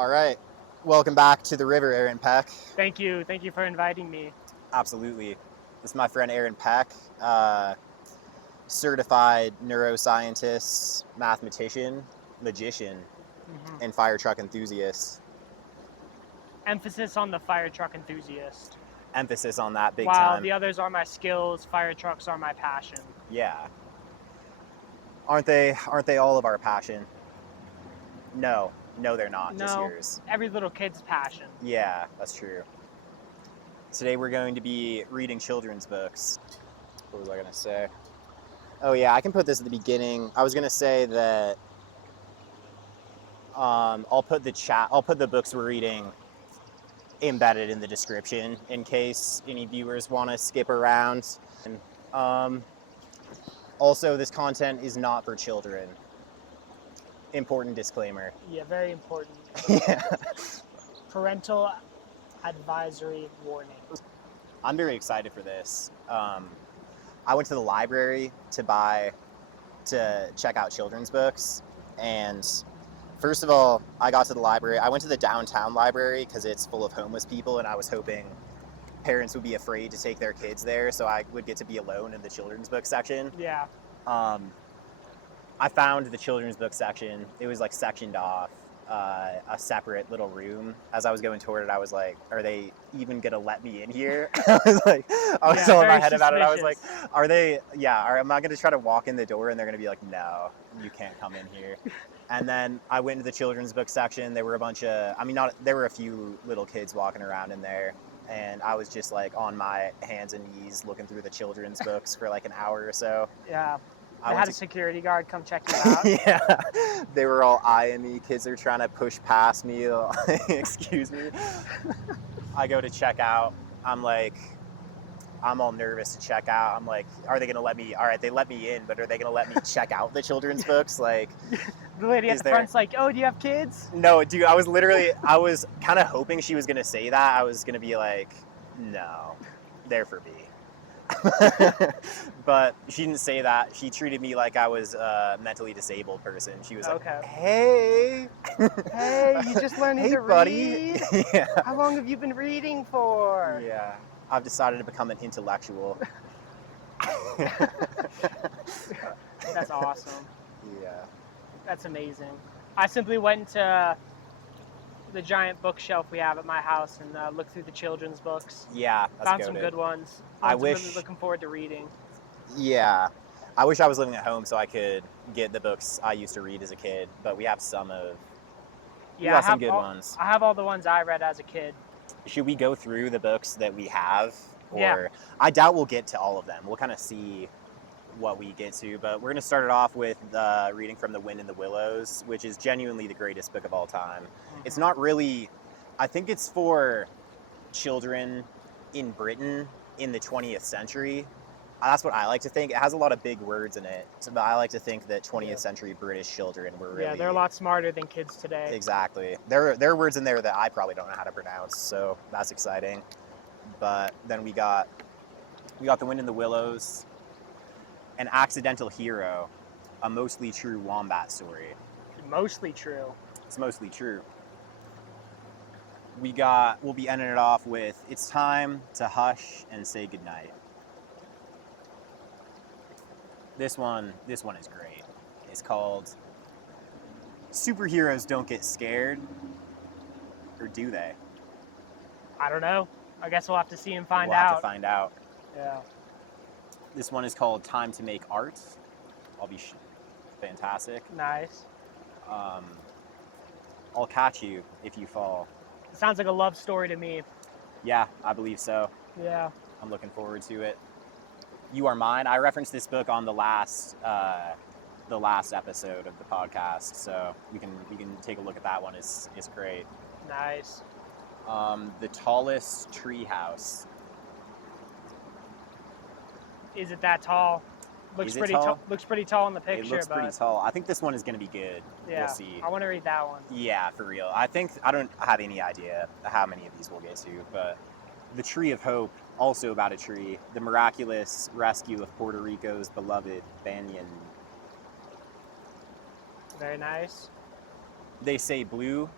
All right. Welcome back to the river, Aaron Peck. Thank you. Thank you for inviting me. Absolutely. This is my friend Aaron Peck, certified neuroscientist, mathematician, magician, and firetruck enthusiast. Emphasis on the firetruck enthusiast. Emphasis on that big While time. the others are my skills, firetrucks are my passion. Yeah. Aren't they all of our passion? No, they're not. No, just yours. Every little kid's passion. Yeah, that's true. Today we're going to be reading children's books. What was I going to say? Oh yeah, I can put this at the beginning. I was going to say that I'll put the books we're reading embedded in the description in case any viewers want to skip around. And also, this content is not for children. Important disclaimer. Yeah, very important. Yeah. Parental advisory warning. I'm very excited for this. I went to the library to check out children's books, and first of all, I got to the library. I went to the downtown library because it's full of homeless people, and I was hoping parents would be afraid to take their kids there, so I would get to be alone in the children's book section. Yeah. I found the children's book section. It was like sectioned off, a separate little room. As I was going toward it, I was like, are they even gonna let me in here? I was all in my head about it. I was like, am I gonna try to walk in the door and they're gonna be like, no, you can't come in here. And then I went to the children's book section. There were there were a few little kids walking around in there. And I was just like on my hands and knees looking through the children's books for like an hour or so. Yeah. I had a security guard come check you out. Yeah, they were all eyeing me. Kids are trying to push past me. Excuse me. I go to check out. I'm all nervous to check out. I'm like, are they going to let me? All right, they let me in, but are they going to let me check out the children's books? Like, the lady at the front's like, oh, do you have kids? No, dude, I was kind of hoping she was going to say that. I was going to be like, no, they're for me. But she didn't say that. She treated me like I was a mentally disabled person. She was like, hey. Hey, you just learning to buddy. read? Yeah. How long have you been reading for? Yeah. I've decided to become an intellectual. That's awesome. Yeah. That's amazing. I simply went to the giant bookshelf we have at my house and looked through the children's books. Yeah, found some good ones. I'm really looking forward to reading. Yeah, I wish I was living at home so I could get the books I used to read as a kid. But we have some good ones. I have all the ones I read as a kid. Should we go through the books that we have? Yeah. I doubt we'll get to all of them. We'll kind of see what we get to, but we're going to start it off with reading from The Wind in the Willows, which is genuinely the greatest book of all time. Mm-hmm. It's not really, I think it's for children in Britain in the 20th century. That's what I like to think. It has a lot of big words in it, but I like to think that 20th century British children were really... Yeah, they're a lot smarter than kids today. Exactly. There are words in there that I probably don't know how to pronounce, so that's exciting. But then we got The Wind in the Willows, An Accidental Hero, a mostly true Wombat story. Mostly true. It's mostly true. We'll be ending it off with It's Time to Hush and Say Goodnight. This one is great. It's called Superheroes Don't Get Scared. Or do they? I don't know. I guess we'll have to see and find out. We'll have to find out. Yeah. This one is called Time to Make Art. I'll be fantastic. Nice. I'll catch you if you fall. It sounds like a love story to me. Yeah, I believe so. Yeah. I'm looking forward to it. You Are Mine. I referenced this book on the last episode of the podcast, so we can take a look at that one. It's great. Nice. The Tallest Tree House. Is it that tall? Looks pretty tall in the picture. It looks pretty tall. I think this one is going to be good. Yeah, we'll see. I want to read that one. Yeah, for real. I don't have any idea how many of these we'll get to, but The Tree of Hope, also about a tree. The Miraculous Rescue of Puerto Rico's Beloved Banyan. Very nice. They Say Blue,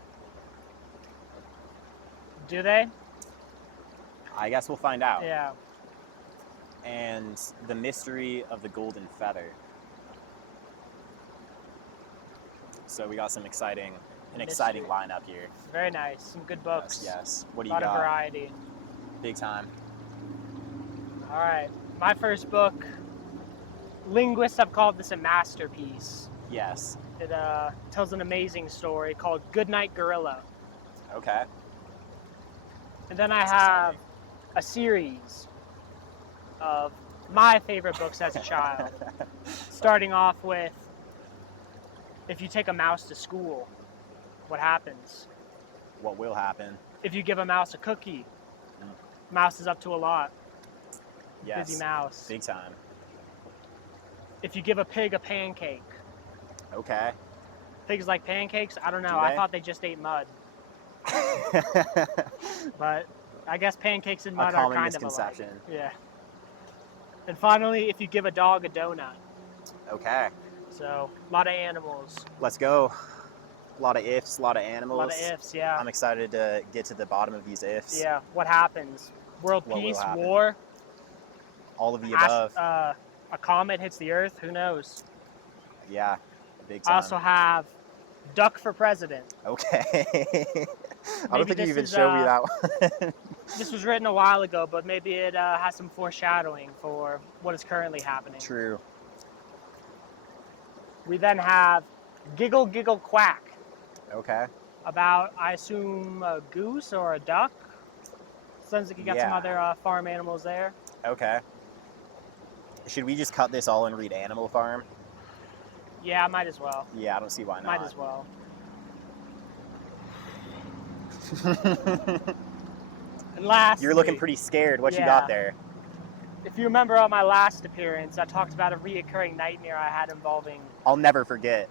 Do they? I guess we'll find out. Yeah. And the mystery of the golden feather. So we got an exciting lineup here. Very nice. Some good books. Yes. What do A you lot got? of variety. Big time. All right. My first book, linguists have called this a masterpiece. Yes. It tells an amazing story called Goodnight Gorilla. Okay. And then I have a series of my favorite books as a child. Starting off with, if you take a mouse to school, what happens? What will happen? If you give a mouse a cookie, mouse is up to a lot. Yes. Busy mouse. Big time. If you give a pig a pancake. Okay. Pigs like pancakes? I don't know. Do I they? thought they just ate mud. But I guess pancakes and mud A are common kind of alike. misconception. Yeah. And finally, if you give a dog a donut. Okay. So, a lot of animals. Let's go. A lot of ifs, a lot of animals. A lot of ifs, yeah. I'm excited to get to the bottom of these ifs. Yeah, what happens? World What will peace, happen? war, All of the above. a comet hits the Earth, who knows? Yeah. Big time. I also have duck for president. Okay. I don't Maybe think you this even is, showed me that one. This was written a while ago, but maybe it has some foreshadowing for what is currently happening. True. We then have Giggle Giggle Quack, Okay. about, I assume, a goose or a duck. Sounds like you got some Yeah. other farm animals there. Okay. Should we just cut this all and read Animal Farm? Yeah, might as well. Yeah, I don't see why not. Might as well. And lastly, You're looking pretty scared. What you Yeah. got there? if you remember on my last appearance, I talked about a reoccurring nightmare I had involving I'll never forget.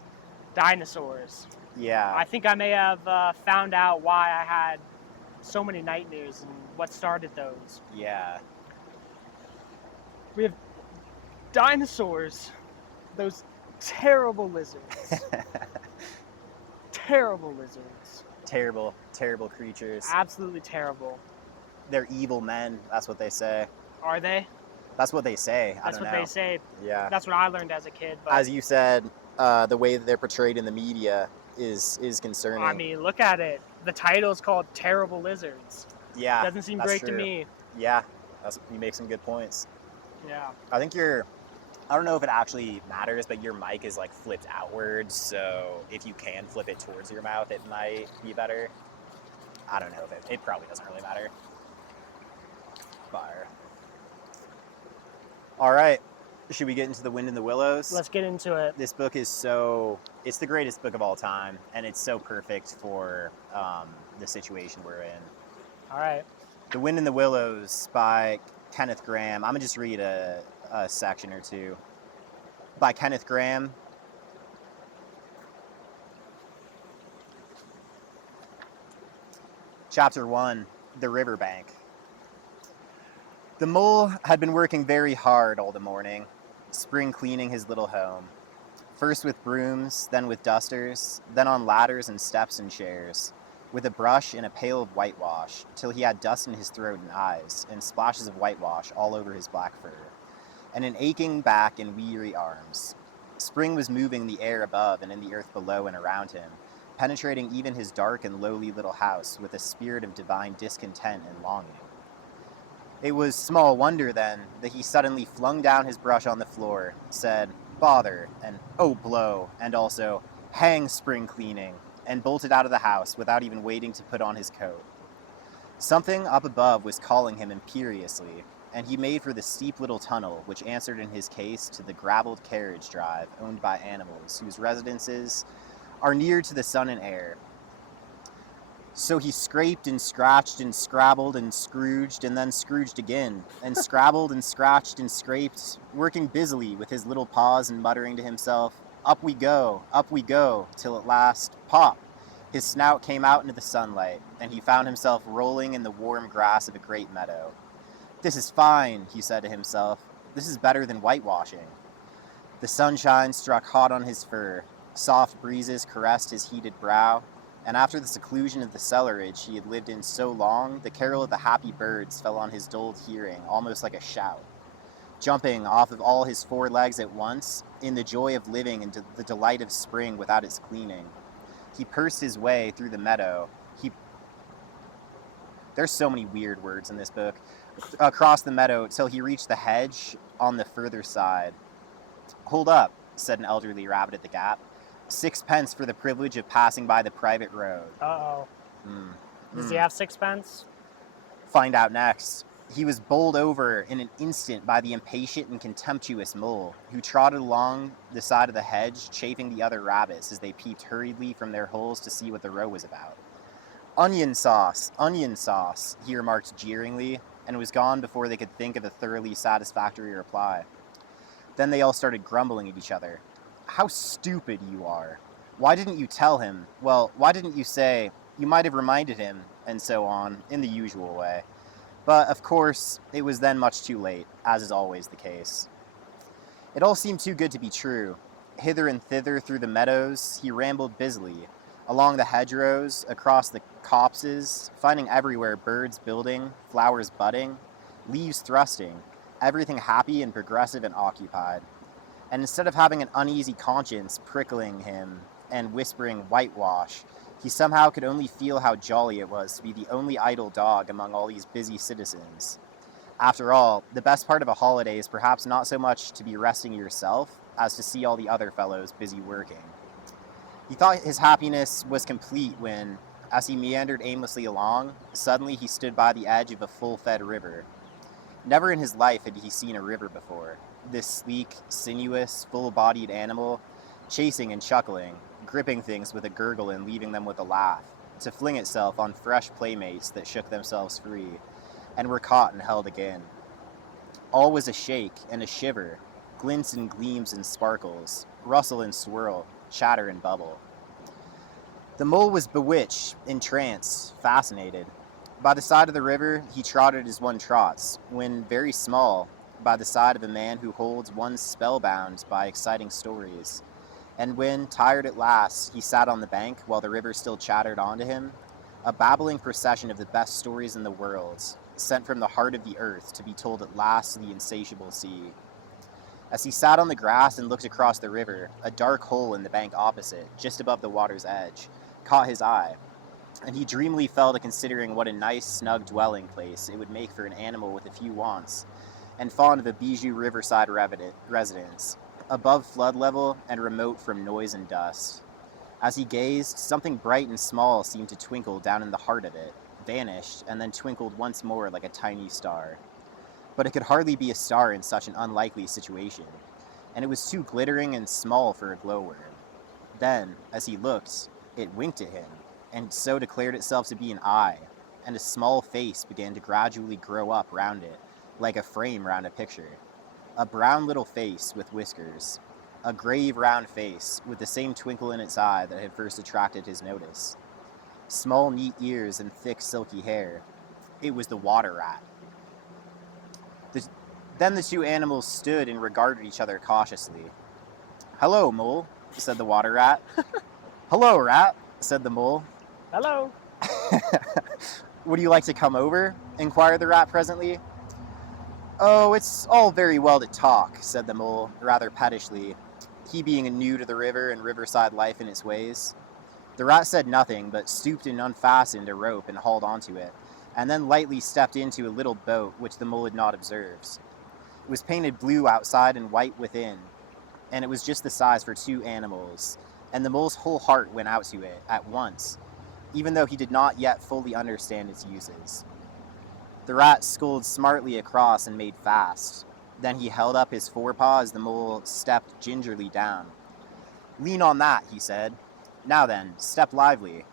dinosaurs. Yeah. I think I may have found out why I had so many nightmares and what started those. Yeah. We have dinosaurs, those terrible lizards. Terrible lizards. Terrible, terrible creatures. Absolutely terrible. They're evil men. That's what they say. Are they? That's what they say. That's what they say. Yeah. That's what I learned as a kid. But As you said, the way that they're portrayed in the media is concerning. I mean, look at it. The title is called Terrible Lizards. yeah. Doesn't seem that's great to true. me. Yeah. You make some good points. Yeah. I think I don't know if it actually matters, but your mic is like flipped outwards, so if you can flip it towards your mouth, it might be better. I don't know if it probably doesn't really matter. Fire. All right, should we get into The Wind in the Willows? Let's get into it. This book is it's the greatest book of all time, and it's so perfect for the situation we're in. All right. The Wind in the Willows by Kenneth Grahame. I'm gonna just read a section or two. By Kenneth Grahame. Chapter 1, The Riverbank. The mole had been working very hard all the morning, spring cleaning his little home. First with brooms, then with dusters, then on ladders and steps and chairs, with a brush and a pail of whitewash, till he had dust in his throat and eyes, and splashes of whitewash all over his black fur, and an aching back and weary arms. Spring was moving the air above and in the earth below and around him, penetrating even his dark and lowly little house with a spirit of divine discontent and longing. It was small wonder, then, that he suddenly flung down his brush on the floor, said, "Bother," and "Oh, blow," and also, "Hang spring cleaning," and bolted out of the house without even waiting to put on his coat. Something up above was calling him imperiously, and he made for the steep little tunnel which answered in his case to the gravelled carriage drive owned by animals whose residences are near to the sun and air. So he scraped and scratched and scrabbled and scrooged and then scrooged again, and scrabbled and scratched and scraped, working busily with his little paws and muttering to himself, up we go, till at last, pop, his snout came out into the sunlight, and he found himself rolling in the warm grass of a great meadow. This is fine, he said to himself. This is better than whitewashing. The sunshine struck hot on his fur. Soft breezes caressed his heated brow. and after the seclusion of the cellarage he had lived in so long, the carol of the happy birds fell on his dulled hearing almost like a shout. Jumping off of all his 4 legs at once, in the joy of living and the delight of spring without its cleaning. He pursed his way through the meadow. There's so many weird words in this book. Across the meadow till he reached the hedge on the further side. "Hold up," said an elderly rabbit at the gap. "6 pence for the privilege of passing by the private road." Uh-oh. Does he have 6 pence? Find out next. He was bowled over in an instant by the impatient and contemptuous mole, who trotted along the side of the hedge, chafing the other rabbits as they peeped hurriedly from their holes to see what the row was about. Onion sauce," he remarked jeeringly, and was gone before they could think of a thoroughly satisfactory reply. Then they all started grumbling at each other. "How stupid you are. Why didn't you tell him? Well, why didn't you say, you might have reminded him," and so on, in the usual way. But, of course, it was then much too late, as is always the case. It all seemed too good to be true. Hither and thither through the meadows he rambled busily, along the hedgerows, across the copses, finding everywhere birds building, flowers budding, leaves thrusting, everything happy and progressive and occupied. And instead of having an uneasy conscience prickling him and whispering whitewash, he somehow could only feel how jolly it was to be the only idle dog among all these busy citizens. After all, the best part of a holiday is perhaps not so much to be resting yourself as to see all the other fellows busy working. He thought his happiness was complete when, as he meandered aimlessly along, suddenly he stood by the edge of a full-fed river. Never in his life had he seen a river before. This sleek, sinuous, full-bodied animal, chasing and chuckling, gripping things with a gurgle and leaving them with a laugh, to fling itself on fresh playmates that shook themselves free, and were caught and held again. All was a shake and a shiver, glints and gleams and sparkles, rustle and swirl, chatter and bubble. The mole was bewitched, entranced, fascinated. By the side of the river he trotted as one trots, when very small, by the side of a man who holds one spellbound by exciting stories. And when, tired at last, he sat on the bank while the river still chattered on to him, a babbling procession of the best stories in the world, sent from the heart of the earth to be told at last to the insatiable sea. As he sat on the grass and looked across the river, a dark hole in the bank opposite, just above the water's edge, caught his eye, and he dreamily fell to considering what a nice, snug dwelling place it would make for an animal with a few wants, and fond of a bijou riverside residence, above flood level and remote from noise and dust. As he gazed, something bright and small seemed to twinkle down in the heart of it, vanished, and then twinkled once more like a tiny star. But it could hardly be a star in such an unlikely situation, and it was too glittering and small for a glowworm. Then, as he looked, it winked at him, and so declared itself to be an eye, and a small face began to gradually grow up round it, like a frame round a picture. A brown little face with whiskers, a grave round face with the same twinkle in its eye that had first attracted his notice. Small neat ears and thick silky hair. It was the water rat. Then the two animals stood and regarded each other cautiously. "Hello, mole," said the water rat. "Hello, rat," said the mole. Hello. "Would you like to come over?" inquired the rat presently. "Oh, it's all very well to talk," said the mole, rather pettishly, he being new to the river and riverside life in its ways. The rat said nothing, but stooped and unfastened a rope and hauled onto it, and then lightly stepped into a little boat which the mole had not observed. It was painted blue outside and white within, and it was just the size for 2 animals, and the mole's whole heart went out to it at once, even though he did not yet fully understand its uses. The rat sculled smartly across and made fast. Then he held up his forepaw as the mole stepped gingerly down. "Lean on that," he said. "Now then, step lively."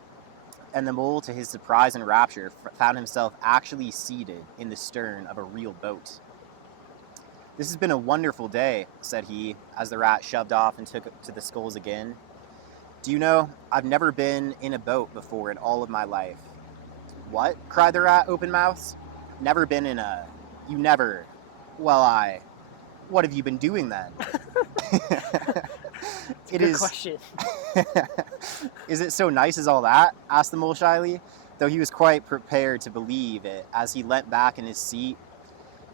And the mole, to his surprise and rapture, found himself actually seated in the stern of a real boat. "This has been a wonderful day," said he, as the rat shoved off and took to the sculls again. "Do you know, I've never been in a boat before in all of my life." "What?" cried the rat, open-mouthed. "Never been in a... You never... Well, what have you been doing then?" It Good is. question. Is it so nice as all that? Asked the mole shyly, though he was quite prepared to believe it as he leant back in his seat,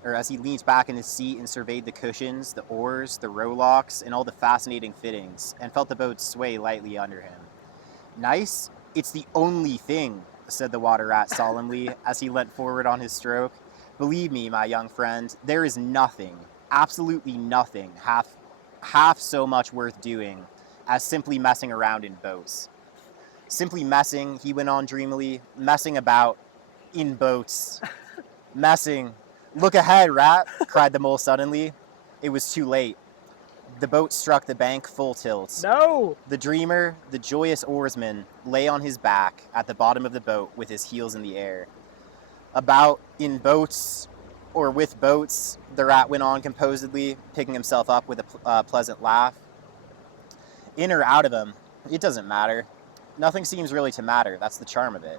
or as he leaned back in his seat and surveyed the cushions, the oars, the rowlocks, and all the fascinating fittings, and felt the boat sway lightly under him. Nice? It's the only thing, said the water rat solemnly as he leant forward on his stroke. Believe me, my young friend, there is nothing, absolutely nothing, half so much worth doing as simply messing around in boats. Simply messing, he went on dreamily, messing about in boats. Messing. Look ahead, rat, cried the mole suddenly. It was too late. The boat struck the bank full tilt. No! The dreamer, the joyous oarsman, lay on his back at the bottom of the boat with his heels in the air. About in boats, or with boats, the rat went on composedly, picking himself up with a pleasant laugh. In or out of him, it doesn't matter. Nothing seems really to matter. That's the charm of it.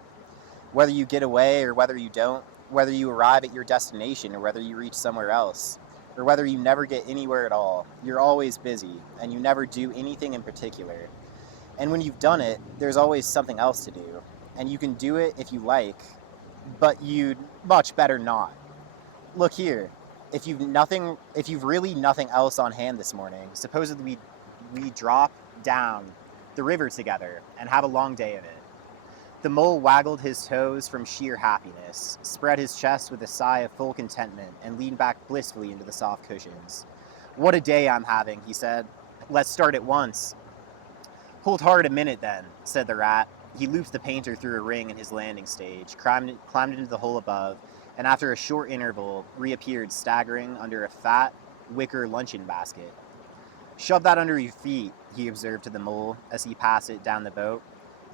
Whether you get away or whether you don't, whether you arrive at your destination or whether you reach somewhere else, or whether you never get anywhere at all, you're always busy, and you never do anything in particular. And when you've done it, there's always something else to do, and you can do it if you like, but you'd much better not. Look here, if you've really nothing else on hand this morning, supposedly we drop down the river together and have a long day of it. The mole waggled his toes from sheer happiness, spread his chest with a sigh of full contentment, and leaned back blissfully into the soft cushions. What a day I'm having, he said. Let's start at once. Hold hard a minute then, said the rat. He looped the painter through a ring in his landing stage, climbed into the hole above, and after a short interval, reappeared staggering under a fat, wicker luncheon basket. Shove that under your feet, he observed to the mole as he passed it down the boat.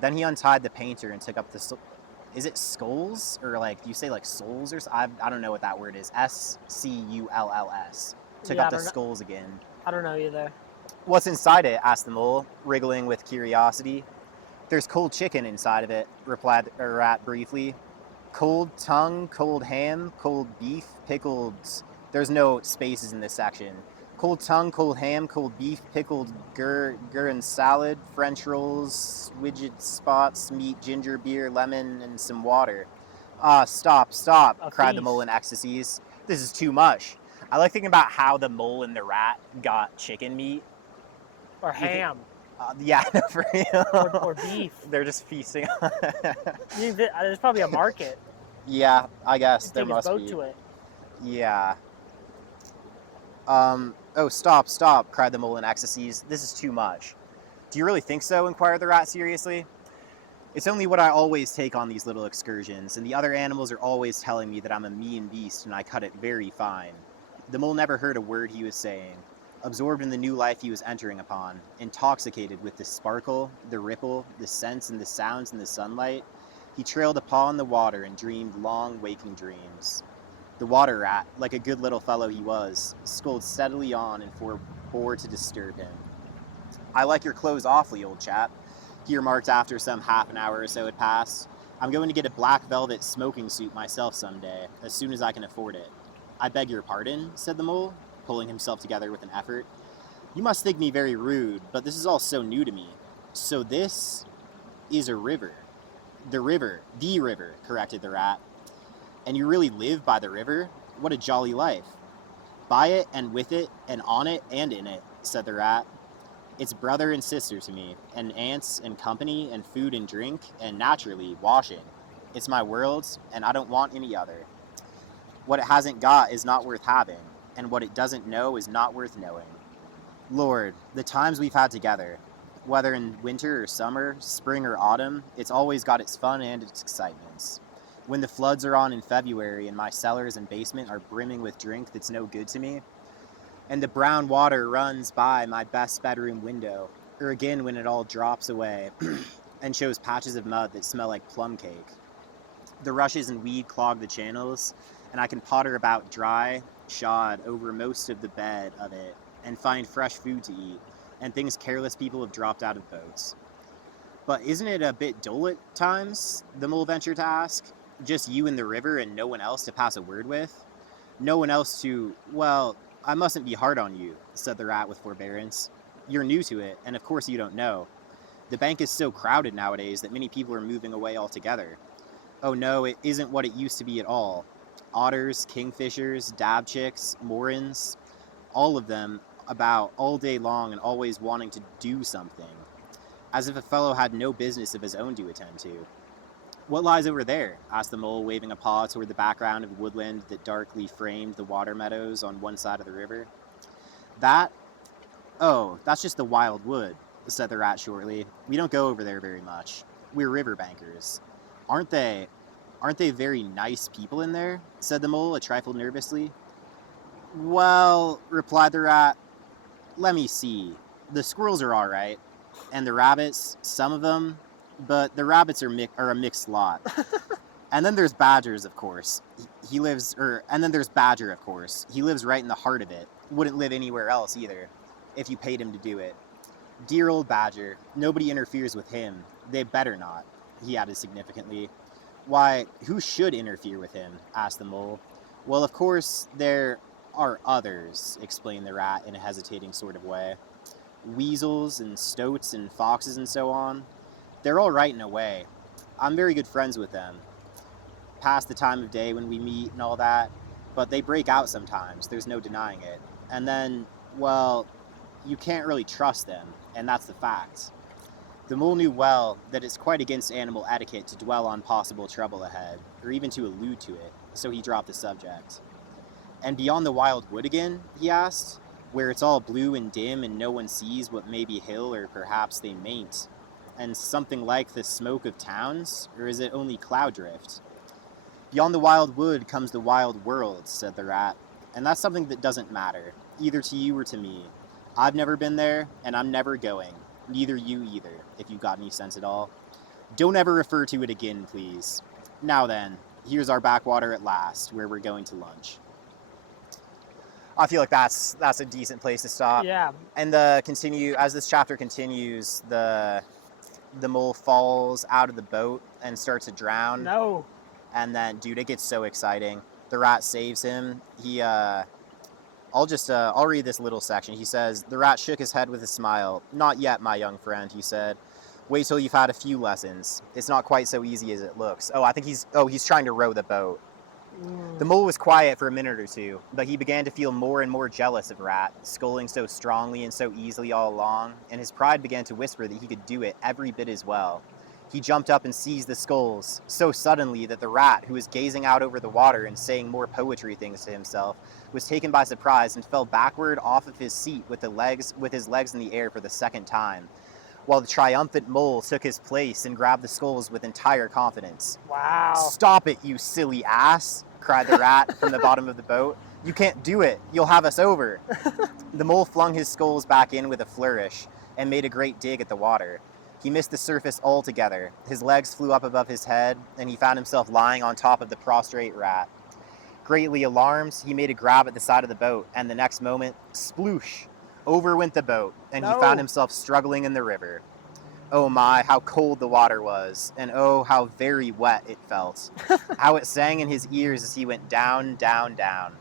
Then he untied the painter and took up the... Is it sculls? Or like, do you say like souls or... I don't know what that word is. S-C-U-L-L-S. Took up the skulls again. I don't know either. What's inside it? Asked the mole, wriggling with curiosity. There's cold chicken inside of it, replied the rat briefly. Cold tongue, cold ham, cold beef, pickled... There's no spaces in this section. Cold tongue, cold ham, cold beef, pickled and salad, French rolls, widget spots, meat, ginger beer, lemon, and some water. Stop, cried the mole in ecstasies. This is too much. I like thinking about how the mole and the rat got chicken meat. Or ham. Yeah, for real. Or beef. They're just feasting on it. There's probably a market. Yeah, I guess there must boat be. To it. Yeah. Oh, stop, cried the mole in ecstasies. This is too much. Do you really think so? Inquired the rat seriously. It's only what I always take on these little excursions, and the other animals are always telling me that I'm a mean beast and I cut it very fine. The mole never heard a word he was saying, absorbed in the new life he was entering upon, intoxicated with the sparkle, the ripple, the scents and the sounds in the sunlight. He trailed upon the water and dreamed long, waking dreams. The water rat, like a good little fellow he was, sculled steadily on and forbore to disturb him. I like your clothes awfully, old chap, he remarked after some half an hour or so had passed. I'm going to get a black velvet smoking suit myself someday, as soon as I can afford it. I beg your pardon, said the mole, pulling himself together with an effort. You must think me very rude, but this is all so new to me. So this is a river. The river, corrected the rat. And you really live by the river? What a jolly life. By it and with it and on it and in it, said the rat. It's brother and sister to me, and aunts and company and food and drink, and naturally, washing. It's my world, and I don't want any other. What it hasn't got is not worth having, and what it doesn't know is not worth knowing. Lord, the times we've had together, whether in winter or summer, spring or autumn, it's always got its fun and its excitements. When the floods are on in February and my cellars and basement are brimming with drink that's no good to me, and the brown water runs by my best bedroom window, or again when it all drops away and shows patches of mud that smell like plum cake. The rushes and weed clog the channels, and I can potter about dry shod over most of the bed of it and find fresh food to eat, and things careless people have dropped out of boats. But isn't it a bit dull at times? The mole ventured to ask. Just you and the river and no one else to pass a word with? No one else to, well, I mustn't be hard on you, said the rat with forbearance. You're new to it, and of course you don't know. The bank is so crowded nowadays that many people are moving away altogether. Oh no, it isn't what it used to be at all. Otters, kingfishers, dabchicks, morans, all of them about all day long and always wanting to do something, as if a fellow had no business of his own to attend to. What lies over there? Asked the mole, waving a paw toward the background of woodland that darkly framed the water meadows on one side of the river. That? Oh, that's just the wild wood, said the rat shortly. We don't go over there very much. We're river bankers. Aren't they very nice people in there? Said the mole, a trifle nervously. Well, replied the rat, let me see. The squirrels are all right, and the rabbits, some of them, but the rabbits are a mixed lot. And then there's Badgers, of course. And then there's Badger, of course. He lives right in the heart of it. Wouldn't live anywhere else either, if you paid him to do it. Dear old Badger. Nobody interferes with him. They better not, he added significantly. Why, who should interfere with him? Asked the mole. Well, of course, there are others, explained the rat in a hesitating sort of way. Weasels and stoats and foxes and so on. They're all right in a way. I'm very good friends with them. Past the time of day when we meet and all that, but they break out sometimes, there's no denying it. And then, well, you can't really trust them, and that's the fact. The mole knew well that it's quite against animal etiquette to dwell on possible trouble ahead, or even to allude to it, so he dropped the subject. And beyond the wild wood again, he asked, where it's all blue and dim and no one sees what may be hill or perhaps they mayn't, and something like the smoke of towns, or is it only cloud drift? Beyond the wild wood comes the wild world, said the rat, and that's something that doesn't matter, either to you or to me. I've never been there, and I'm never going. Neither you either, if you've got any sense at all. Don't ever refer to it again, please. Now then, here's our backwater at last, where we're going to lunch. I feel like that's a decent place to stop. Yeah. And as this chapter continues, the mole falls out of the boat and starts to drown. No. And then, dude, it gets so exciting. The rat saves him. I'll read this little section. He says, the rat shook his head with a smile. Not yet, my young friend, he said. Wait till you've had a few lessons. It's not quite so easy as it looks. I think he's trying to row the boat. The mole was quiet for a minute or two, but he began to feel more and more jealous of Rat, sculling so strongly and so easily all along, and his pride began to whisper that he could do it every bit as well. He jumped up and seized the sculls, so suddenly that the rat, who was gazing out over the water and saying more poetry things to himself, was taken by surprise and fell backward off of his seat with his legs in the air for the second time, while the triumphant mole took his place and grabbed the sculls with entire confidence. Wow. Stop it, you silly ass, cried the rat from the bottom of the boat. You can't do it. You'll have us over. The mole flung his sculls back in with a flourish and made a great dig at the water. He missed the surface altogether. His legs flew up above his head, and he found himself lying on top of the prostrate rat. Greatly alarmed, he made a grab at the side of the boat, and the next moment, sploosh, over went the boat, and he found himself struggling in the river. Oh my, how cold the water was, and oh, how very wet it felt. How it sang in his ears as he went down, down, down.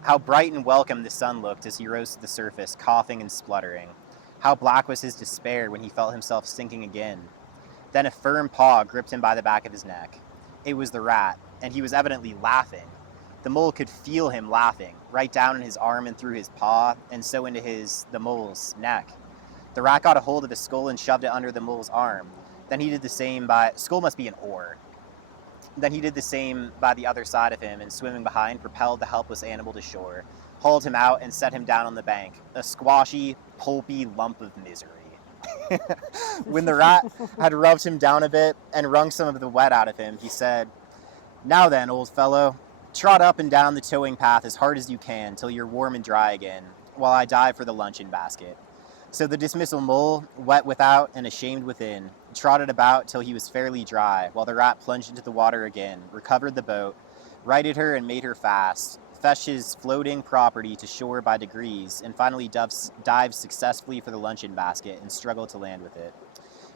How bright and welcome the sun looked as he rose to the surface, coughing and spluttering. How black was his despair when he felt himself sinking again. Then a firm paw gripped him by the back of his neck. It was the rat, and he was evidently laughing. The mole could feel him laughing, right down in his arm and through his paw, and so into the mole's neck. The rat got a hold of his skull and shoved it under the mole's arm. Then he did the same skull must be an oar. Then he did the same by the other side of him, and swimming behind, propelled the helpless animal to shore, hauled him out, and set him down on the bank, a squashy, pulpy lump of misery. When the rat had rubbed him down a bit and wrung some of the wet out of him, he said, Now then, old fellow, trot up and down the towing path as hard as you can till you're warm and dry again, while I dive for the luncheon basket. So the dismissal mole, wet without and ashamed within, trotted about till he was fairly dry, while the rat plunged into the water again, recovered the boat, righted her and made her fast, fetched his floating property to shore by degrees, and finally dived successfully for the luncheon basket and struggled to land with it.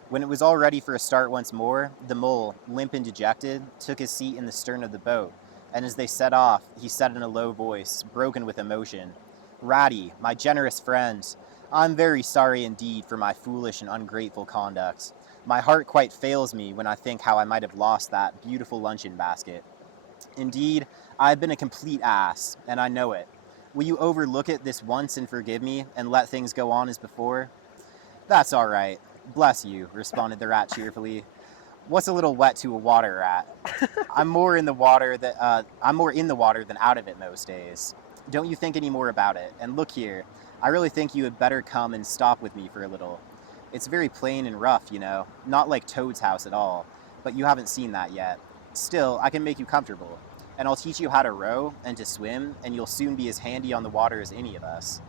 When it was all ready for a start once more, the mole, limp and dejected, took his seat in the stern of the boat, and as they set off, he said in a low voice, broken with emotion, Ratty, my generous friend, I'm very sorry indeed for my foolish and ungrateful conduct. My heart quite fails me when I think how I might have lost that beautiful luncheon basket. Indeed, I have been a complete ass, and I know it. Will you overlook it this once and forgive me, and let things go on as before? That's all right. Bless you, responded the rat cheerfully. What's a little wet to a water rat? I'm more in the water than out of it most days. Don't you think any more about it. And look here, I really think you had better come and stop with me for a little. It's very plain and rough, you know, not like Toad's house at all, but you haven't seen that yet. Still, I can make you comfortable, and I'll teach you how to row and to swim, and you'll soon be as handy on the water as any of us.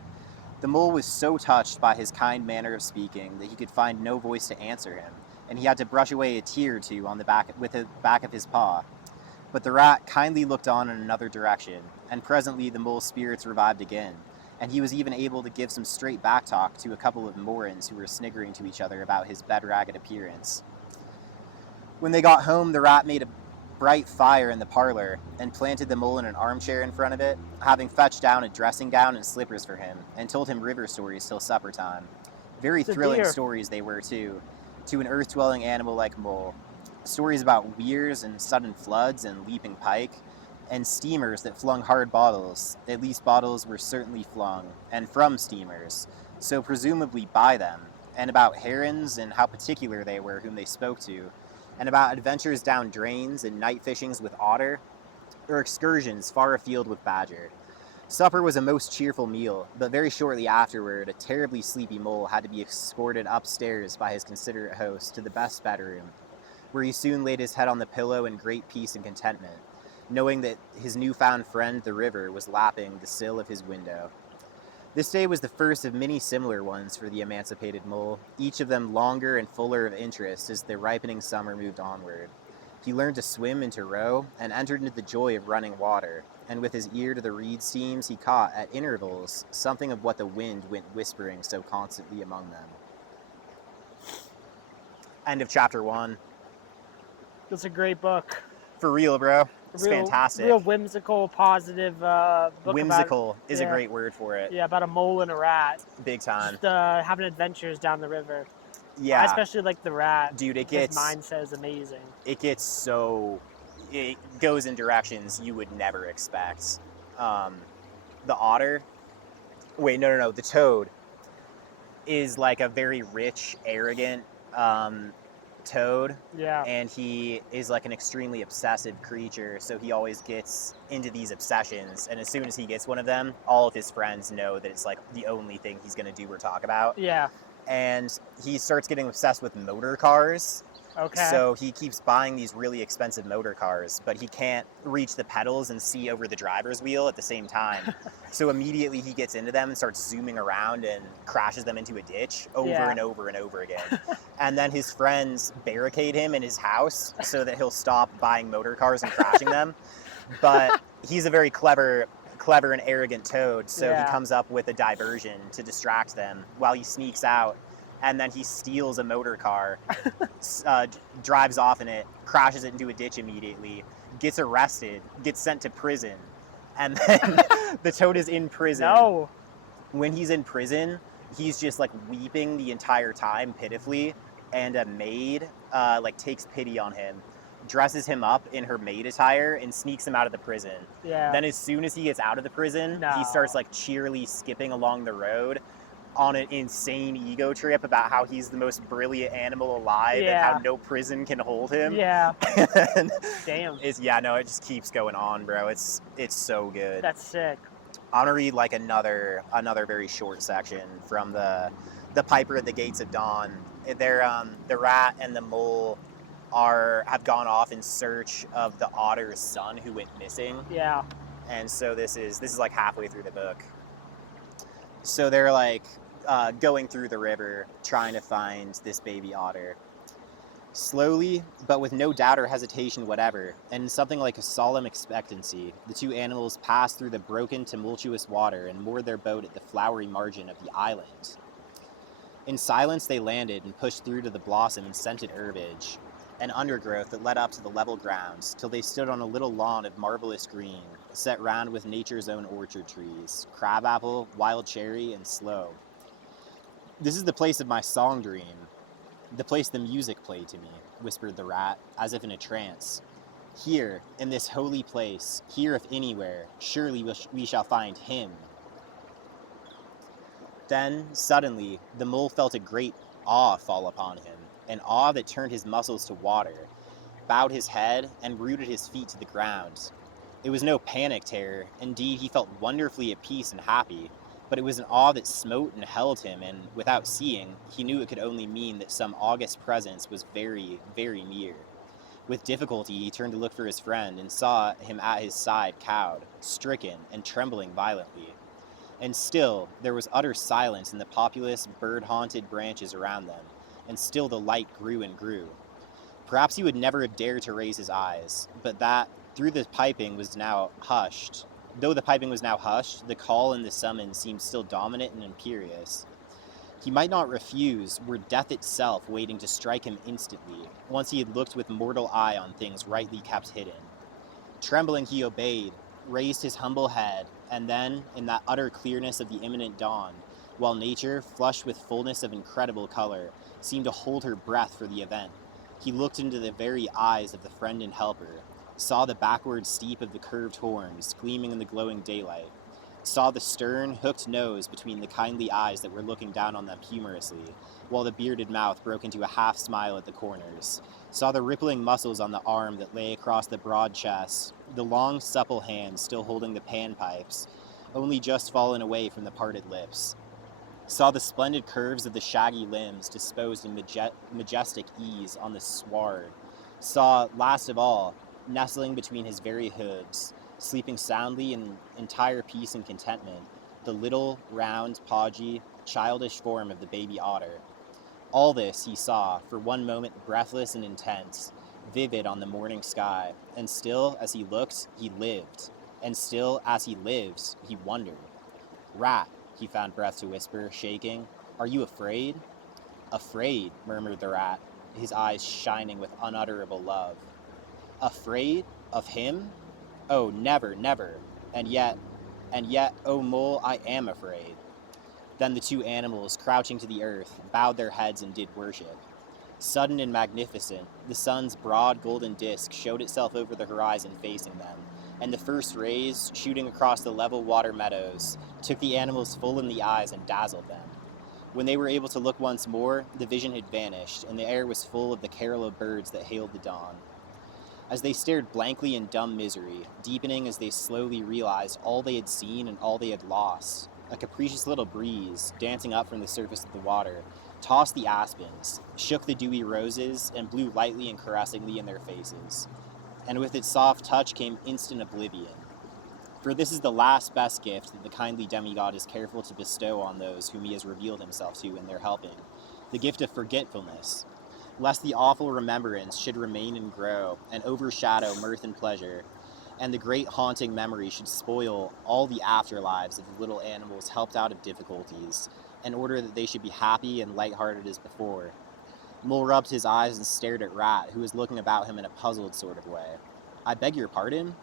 The mole was so touched by his kind manner of speaking that he could find no voice to answer him, and he had to brush away a tear or two on the back with the back of his paw. But the rat kindly looked on in another direction, and presently the mole's spirits revived again, and he was even able to give some straight back talk to a couple of Morans who were sniggering to each other about his bedraggled appearance. When they got home, the rat made a bright fire in the parlor and planted the mole in an armchair in front of it, having fetched down a dressing gown and slippers for him, and told him river stories till supper time. Very thrilling stories they were, too, to an earth-dwelling animal like mole. Stories about weirs and sudden floods and leaping pike, and steamers that flung hard bottles. At least bottles were certainly flung, and from steamers, so presumably by them, and about herons and how particular they were whom they spoke to, and about adventures down drains and night fishings with otter, or excursions far afield with badger. Supper was a most cheerful meal, but very shortly afterward, a terribly sleepy mole had to be escorted upstairs by his considerate host to the best bedroom, where he soon laid his head on the pillow in great peace and contentment, knowing that his newfound friend, the river, was lapping the sill of his window. This day was the first of many similar ones for the emancipated mole, each of them longer and fuller of interest as the ripening summer moved onward. He learned to swim and to row, and entered into the joy of running water, and with his ear to the reed steams he caught, at intervals, something of what the wind went whispering so constantly among them. End of chapter 1. It's a great book. For real, bro. It's fantastic. Real whimsical, positive book. Whimsical is a great word for it. Yeah, about a mole and a rat. Big time. Just having adventures down the river. Yeah. I especially like the rat. Dude, his mindset is amazing. It goes in directions you would never expect. The otter, the toad is like a very rich, arrogant toad. Yeah. And he is like an extremely obsessive creature, so he always gets into these obsessions, and as soon as he gets one of them, all of his friends know that it's like the only thing he's going to do or talk about. Yeah. And he starts getting obsessed with motor cars. Okay. So he keeps buying these really expensive motor cars, but he can't reach the pedals and see over the driver's wheel at the same time. So immediately he gets into them and starts zooming around and crashes them into a ditch over and over and over again. And then his friends barricade him in his house so that he'll stop buying motor cars and crashing them. But he's a very clever and arrogant toad, so he comes up with a diversion to distract them while he sneaks out. And then he steals a motor car, drives off in it, crashes it into a ditch immediately, gets arrested, gets sent to prison, and then the toad is in prison. No. When he's in prison, he's just like weeping the entire time pitifully, and a maid takes pity on him, dresses him up in her maid attire, and sneaks him out of the prison. Yeah. Then as soon as he gets out of the prison, he starts like cheerily skipping along the road on an insane ego trip about how he's the most brilliant animal alive and how no prison can hold him. Yeah. Damn. It just keeps going on, bro. It's so good. That's sick. I want to read like another very short section from the Piper at the Gates of Dawn. They're the rat and the mole have gone off in search of the otter's son who went missing. Yeah. And so this is like halfway through the book. So they're like going through the river trying to find this baby otter. Slowly, but with no doubt or hesitation whatever, and in something like a solemn expectancy, the two animals passed through the broken, tumultuous water and moored their boat at the flowery margin of the island. In silence they landed and pushed through to the blossom and scented herbage, and undergrowth that led up to the level grounds, till they stood on a little lawn of marvelous green, set round with nature's own orchard trees, crabapple, wild cherry, and sloe. This is the place of my song dream, the place the music played to me, whispered the rat, as if in a trance. Here, in this holy place, here if anywhere, surely we shall find him. Then, suddenly, the mole felt a great awe fall upon him, an awe that turned his muscles to water, bowed his head, and rooted his feet to the ground. It was no panic terror. Indeed, he felt wonderfully at peace and happy, but it was an awe that smote and held him, and without seeing, he knew it could only mean that some august presence was very, very near. With difficulty, he turned to look for his friend and saw him at his side, cowed, stricken, and trembling violently. And still, there was utter silence in the populous, bird-haunted branches around them, and still the light grew and grew. Perhaps he would never have dared to raise his eyes, but that, though the piping was now hushed, the call and the summons seemed still dominant and imperious. He might not refuse, were death itself waiting to strike him instantly, once he had looked with mortal eye on things rightly kept hidden. Trembling, he obeyed, raised his humble head, and then, in that utter clearness of the imminent dawn, while nature, flushed with fullness of incredible color, seemed to hold her breath for the event, he looked into the very eyes of the friend and helper, saw the backward steep of the curved horns gleaming in the glowing daylight, saw the stern, hooked nose between the kindly eyes that were looking down on them humorously, while the bearded mouth broke into a half-smile at the corners, saw the rippling muscles on the arm that lay across the broad chest, the long, supple hands still holding the panpipes, only just fallen away from the parted lips, saw the splendid curves of the shaggy limbs disposed in majestic ease on the sward, saw, last of all, nestling between his very hooves, sleeping soundly in entire peace and contentment, the little, round, podgy, childish form of the baby otter. All this he saw, for one moment breathless and intense, vivid on the morning sky, and still, as he looked, he lived, and still, as he lives, he wondered. Rat, he found breath to whisper, shaking, are you afraid? Afraid, murmured the rat, his eyes shining with unutterable love. Afraid? Of him? Oh, never, never. And yet, oh mole, I am afraid. Then the two animals, crouching to the earth, bowed their heads and did worship. Sudden and magnificent, the sun's broad golden disk showed itself over the horizon facing them, and the first rays, shooting across the level water meadows, took the animals full in the eyes and dazzled them. When they were able to look once more, the vision had vanished, and the air was full of the carol of birds that hailed the dawn. As they stared blankly in dumb misery, deepening as they slowly realized all they had seen and all they had lost, a capricious little breeze, dancing up from the surface of the water, tossed the aspens, shook the dewy roses, and blew lightly and caressingly in their faces. And with its soft touch came instant oblivion. For this is the last best gift that the kindly demigod is careful to bestow on those whom he has revealed himself to in their helping, the gift of forgetfulness, lest the awful remembrance should remain and grow, and overshadow mirth and pleasure, and the great haunting memory should spoil all the afterlives of the little animals helped out of difficulties, in order that they should be happy and light-hearted as before. Mole rubbed his eyes and stared at Rat, who was looking about him in a puzzled sort of way. I beg your pardon?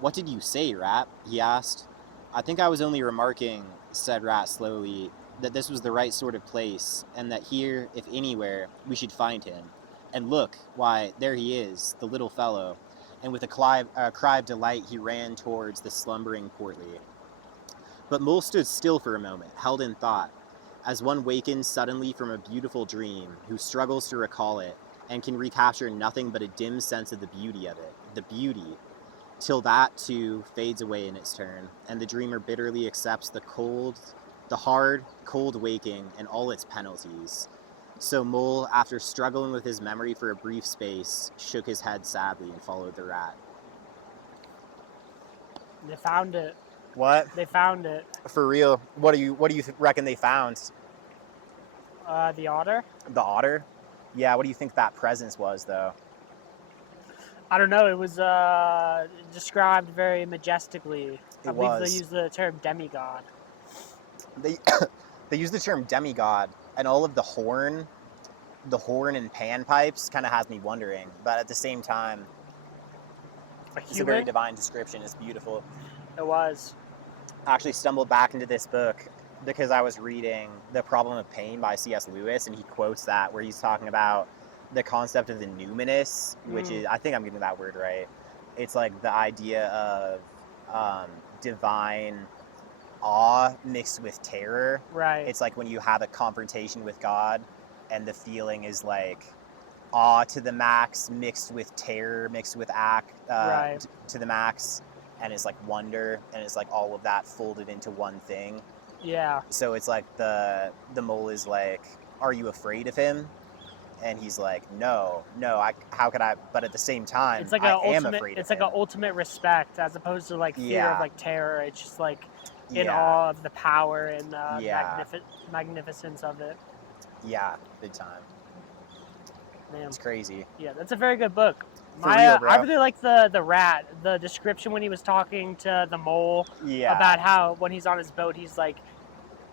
What did you say, Rat? He asked. I think I was only remarking, said Rat slowly, that this was the right sort of place, and that here, if anywhere, we should find him. And look, why, there he is, the little fellow. And with a cry of delight, he ran towards the slumbering Portly. But Mole stood still for a moment, held in thought, as one wakens suddenly from a beautiful dream, who struggles to recall it, and can recapture nothing but a dim sense of the beauty of it, the beauty, till that, too, fades away in its turn, and the dreamer bitterly accepts the hard, cold waking and all its penalties. So Mole, after struggling with his memory for a brief space, shook his head sadly and followed the rat. They found it. What? They found it. For real? What do you reckon they found? The otter? The otter? Yeah, what do you think that presence was, though? I don't know. It was described very majestically. I believe they used the term demigod. They use the term demigod, and all of the horn and panpipes kind of has me wondering. But at the same time, it's a very divine description. It's beautiful. It was. I actually stumbled back into this book because I was reading The Problem of Pain by C.S. Lewis, and he quotes that where he's talking about the concept of the numinous, which is, I think I'm getting that word right. It's like the idea of divine awe mixed with terror. Right. It's like when you have a confrontation with God, and the feeling is like awe to the max mixed with terror mixed with Right. to the max, and it's like wonder, and it's like all of that folded into one thing. Yeah. So it's like the mole is like, are you afraid of him? And he's like, no, how could I? But at the same time, It's like I an am ultimate. afraid It's of like him. an ultimate respect, as opposed to like fear of Yeah. like terror. It's just like in Yeah. awe of the power and Yeah. magnificence of it. Yeah, big time. Man. It's crazy. Yeah, that's a very good book. For real, bro. I really like the rat. The description when he was talking to the mole Yeah. about how when he's on his boat, he's like,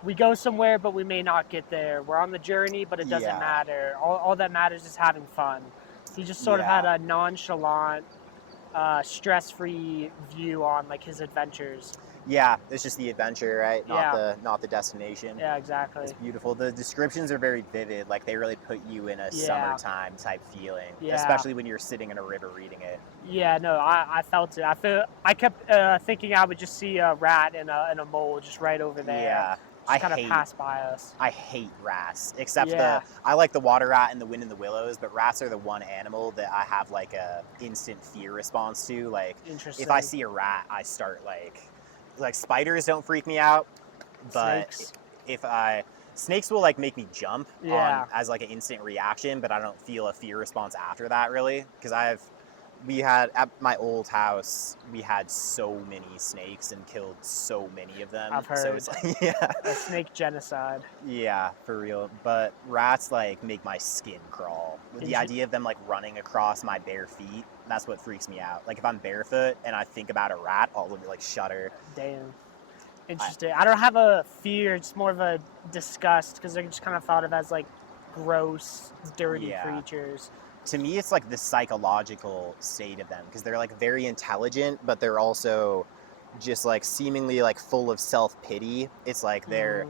we go somewhere, but we may not get there. We're on the journey, but it doesn't Yeah. matter. All that matters is having fun. He just sort of had a nonchalant, stress-free view on like his adventures. Yeah, it's just the adventure, right? Yeah. Not the destination. Yeah, exactly. It's beautiful. The descriptions are very vivid. Like they really put you in a Yeah. summertime type feeling, Yeah. especially when you're sitting in a river reading it. Yeah, no, I felt it. I kept thinking I would just see a rat and a mole just right over there. Yeah. Just kind of pass by us. I hate rats, except Yeah. I like the water rat and the wind and the willows, but rats are the one animal that I have like a instant fear response to. Like Interesting. if I see a rat, I start like spiders don't freak me out, but Snakes. Snakes will like make me jump Yeah. on as like an instant reaction, but I don't feel a fear response after that really, because we had at my old house, we had so many snakes and killed so many of them. I've heard. So it's like, yeah. A snake genocide. Yeah, for real. But rats like make my skin crawl. The idea of them like running across my bare feet, that's what freaks me out. Like if I'm barefoot and I think about a rat, I'll like shudder. Damn. Interesting. I don't have a fear, it's more of a disgust, because they're just kind of thought of as like gross, dirty creatures. To me, it's like the psychological state of them, because they're like very intelligent, but they're also just like seemingly like full of self-pity. It's like they're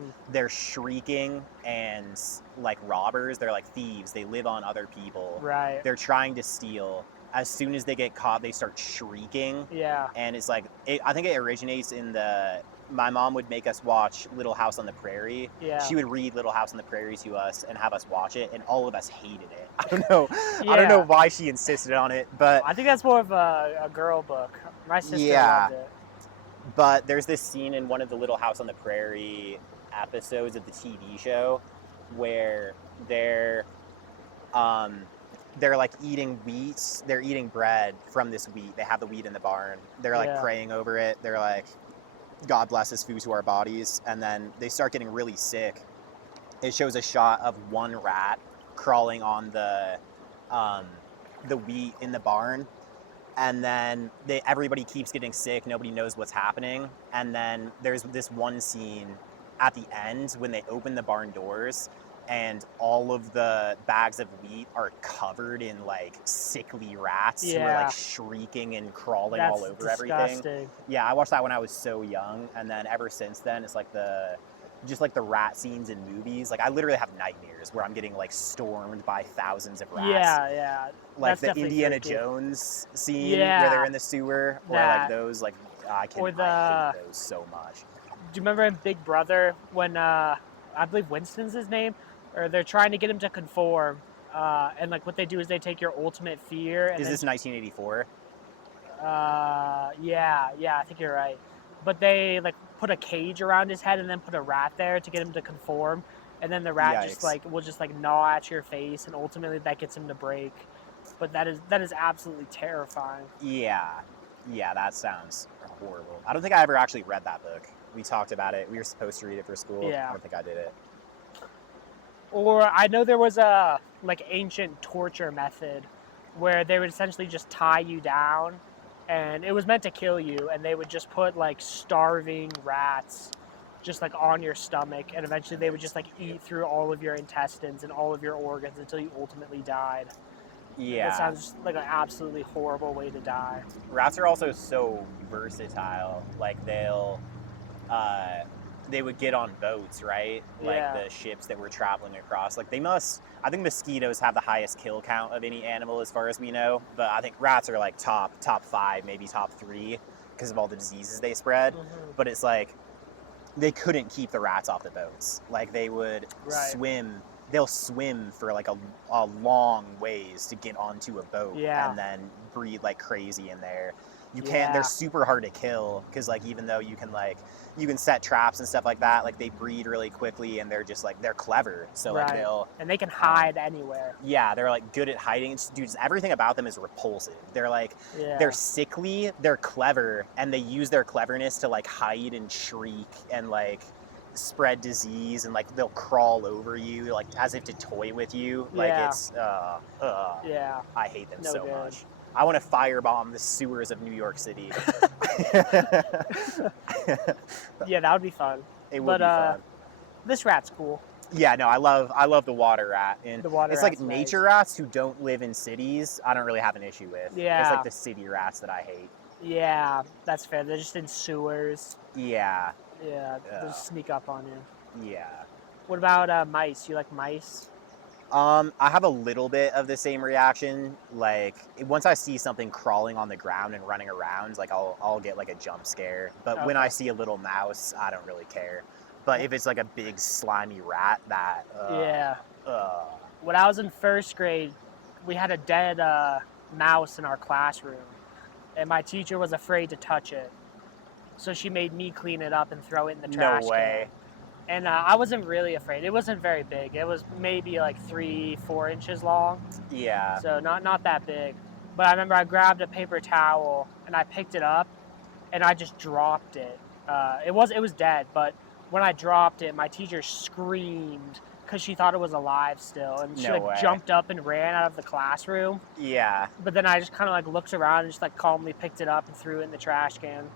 shrieking and like robbers. They're like thieves. They live on other people. Right. They're trying to steal. As soon as they get caught, they start shrieking. Yeah. And it's like, I think it originates in my mom would make us watch Little House on the Prairie. Yeah. She would read Little House on the Prairie to us and have us watch it, and all of us hated it. I don't know. I don't know why she insisted on it, but I think that's more of a girl book. My sister loved it. But there's this scene in one of the Little House on the Prairie episodes of the TV show where they're like eating wheat. They're eating bread from this wheat. They have the wheat in the barn. They're like praying over it. They're like, God bless this food to our bodies. And then they start getting really sick. It shows a shot of one rat crawling on the wheat in the barn. And then everybody keeps getting sick. Nobody knows what's happening. And then there's this one scene at the end when they open the barn doors, and all of the bags of wheat are covered in like sickly rats who are like shrieking and crawling all over everything. Yeah, I watched that when I was so young, and then ever since then it's like the rat scenes in movies. Like I literally have nightmares where I'm getting like stormed by thousands of rats. Yeah. Like that's the Indiana freaky. Jones scene where they're in the sewer, or like those like I hate those so much. Do you remember in Big Brother when I believe Winston's his name? Or they're trying to get him to conform, and like what they do is they take your ultimate fear. And is this 1984? Yeah, I think you're right. But they like put a cage around his head and then put a rat there to get him to conform, and then the rat will just gnaw at your face, and ultimately that gets him to break. But that is absolutely terrifying. Yeah, that sounds horrible. I don't think I ever actually read that book. We talked about it. We were supposed to read it for school. Yeah. I don't think I did it. Or I know there was a like ancient torture method where they would essentially just tie you down, and it was meant to kill you, and they would just put like starving rats just like on your stomach, and eventually they would just like eat through all of your intestines and all of your organs until you ultimately died. Yeah. That sounds like an absolutely horrible way to die. Rats are also so versatile. Like they'll they would get on boats, right? Like Yeah. the ships that were traveling across. Like they must. I think mosquitoes have the highest kill count of any animal, as far as we know. But I think rats are like top 5, maybe top 3, because of all the diseases they spread. Mm-hmm. But it's like they couldn't keep the rats off the boats. Like they would Right. swim. They'll swim for like a long ways to get onto a boat Yeah. and then breed like crazy in there. You can't. Yeah. They're super hard to kill because like even though you can set traps and stuff like that, like they breed really quickly and they're just like they're clever. So like Right. they'll And they can hide anywhere. yeah, they're like good at hiding. Dude, everything about them is repulsive. They're like Yeah. they're sickly, they're clever, and they use their cleverness to like hide and shriek and like spread disease, and like they'll crawl over you like as if to toy with you. Like Yeah. it's Yeah. I hate them No so good. much. I want to firebomb the sewers of New York City. Yeah, that would be fun. It would But, be fun. This rat's cool. Yeah, no, I love the water rat, and The water it's like rat's nature nice. rats who don't live in cities. I don't really have an issue with. Yeah. It's like the city rats that I hate. Yeah, that's fair. They're just in sewers. Yeah, Yeah, Yeah. they'll sneak up on you. yeah. What about mice? You like mice? I have a little bit of the same reaction. Like once I see something crawling on the ground and running around, like I'll get like a jump scare. But when I Okay. see a little mouse, I don't really care. But if it's like a big slimy rat, that Yeah. uh, When I was in first grade, we had a dead mouse in our classroom, and my teacher was afraid to touch it. So she made me clean it up and throw it in the trash no way. can. And I wasn't really afraid. It wasn't very big. It was maybe like 3-4 inches long. Yeah. So not that big. But I remember I grabbed a paper towel and I picked it up and I just dropped it. It was dead, but when I dropped it, my teacher screamed because she thought it was alive still, and she No way. jumped up and ran out of the classroom. Yeah. But then I just kind of like looked around and just like calmly picked it up and threw it in the trash can. And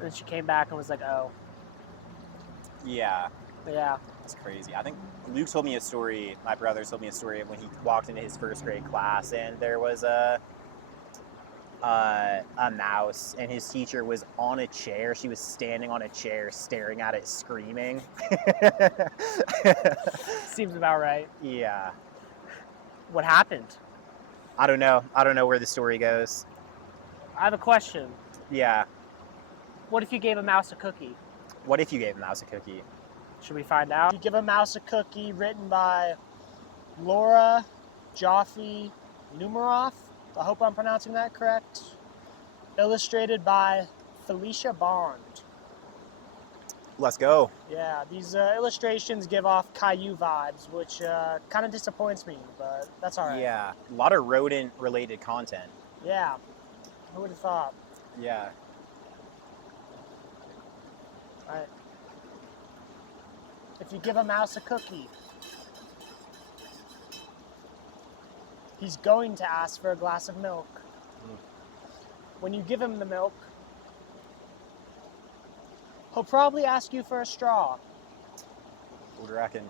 then she came back and was like, "Oh, Yeah. yeah, It's crazy. I think Luke told me a story. My brother told me a story of when he walked into his first grade class and there was a mouse, and his teacher was on a chair. She was standing on a chair, staring at it, screaming. seems about right." Yeah. What happened? I don't know. I don't know where the story goes. I have a question. Yeah. What if you gave a mouse a cookie? What if you gave a mouse a cookie? Should we find out? You give a mouse a cookie, written by Laura Joffe Numeroff. I hope I'm pronouncing that correct. Illustrated by Felicia Bond. Let's go. Yeah, these illustrations give off Caillou vibes, which kind of disappoints me, but that's all right. Yeah. A lot of rodent-related content. Yeah. Who would have thought? Yeah. All right. If you give a mouse a cookie, he's going to ask for a glass of milk. When you give him the milk, he'll probably ask you for a straw. What do you reckon?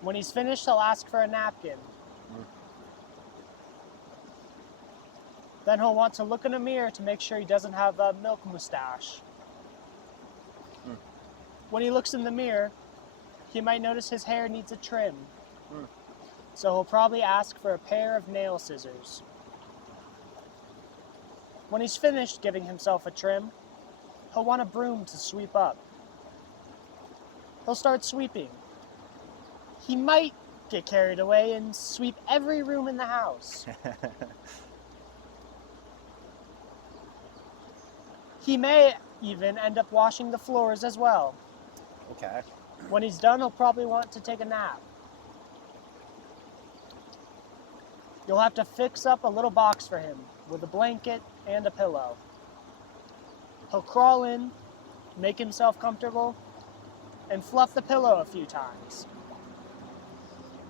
When he's finished, he'll ask for a napkin. Then he'll want to look in a mirror to make sure he doesn't have a milk mustache. When he looks in the mirror, he might notice his hair needs a trim. So he'll probably ask for a pair of nail scissors. When he's finished giving himself a trim, he'll want a broom to sweep up. He'll start sweeping. He might get carried away and sweep every room in the house. He may even end up washing the floors as well. Okay. When he's done, he'll probably want to take a nap. You'll have to fix up a little box for him with a blanket and a pillow. He'll crawl in, make himself comfortable, and fluff the pillow a few times.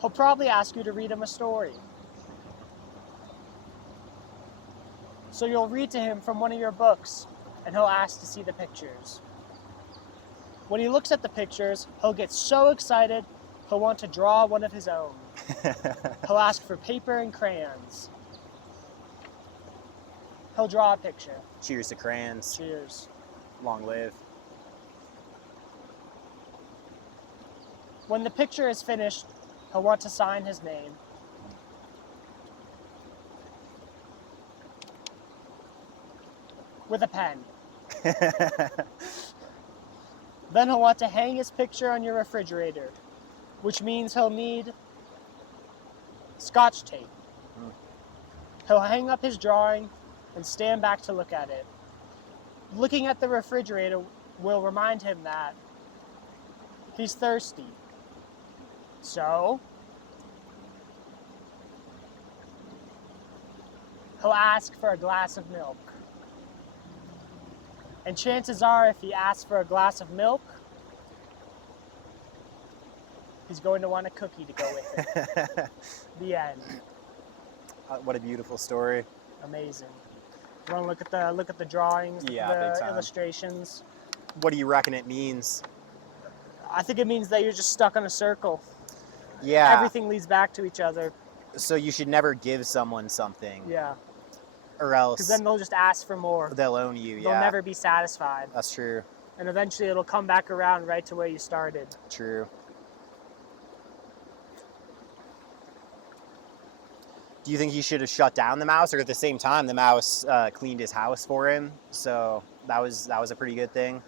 He'll probably ask you to read him a story. So you'll read to him from one of your books, and he'll ask to see the pictures. When he looks at the pictures, he'll get so excited, he'll want to draw one of his own. He'll ask for paper and crayons. He'll draw a picture. Cheers to crayons. Cheers. Long live. When the picture is finished, he'll want to sign his name. With a pen. Then he'll want to hang his picture on your refrigerator, which means he'll need Scotch tape. He'll hang up his drawing and stand back to look at it. Looking at the refrigerator will remind him that he's thirsty. So, he'll ask for a glass of milk. And chances are, if he asks for a glass of milk, he's going to want a cookie to go with it. The end. What a beautiful story. Amazing. You want to look at the drawings, Yeah, big the time. illustrations. What do you reckon it means? I think it means that you're just stuck in a circle. Yeah. Everything leads back to each other. So you should never give someone something. Yeah. Or else Because then they'll just ask for more. they'll own you. They'll Yeah. never be satisfied. That's true. And eventually it'll come back around right to where you started. True. Do you think he should have shut down the mouse, or at the same time the mouse cleaned his house for him? So that was a pretty good thing.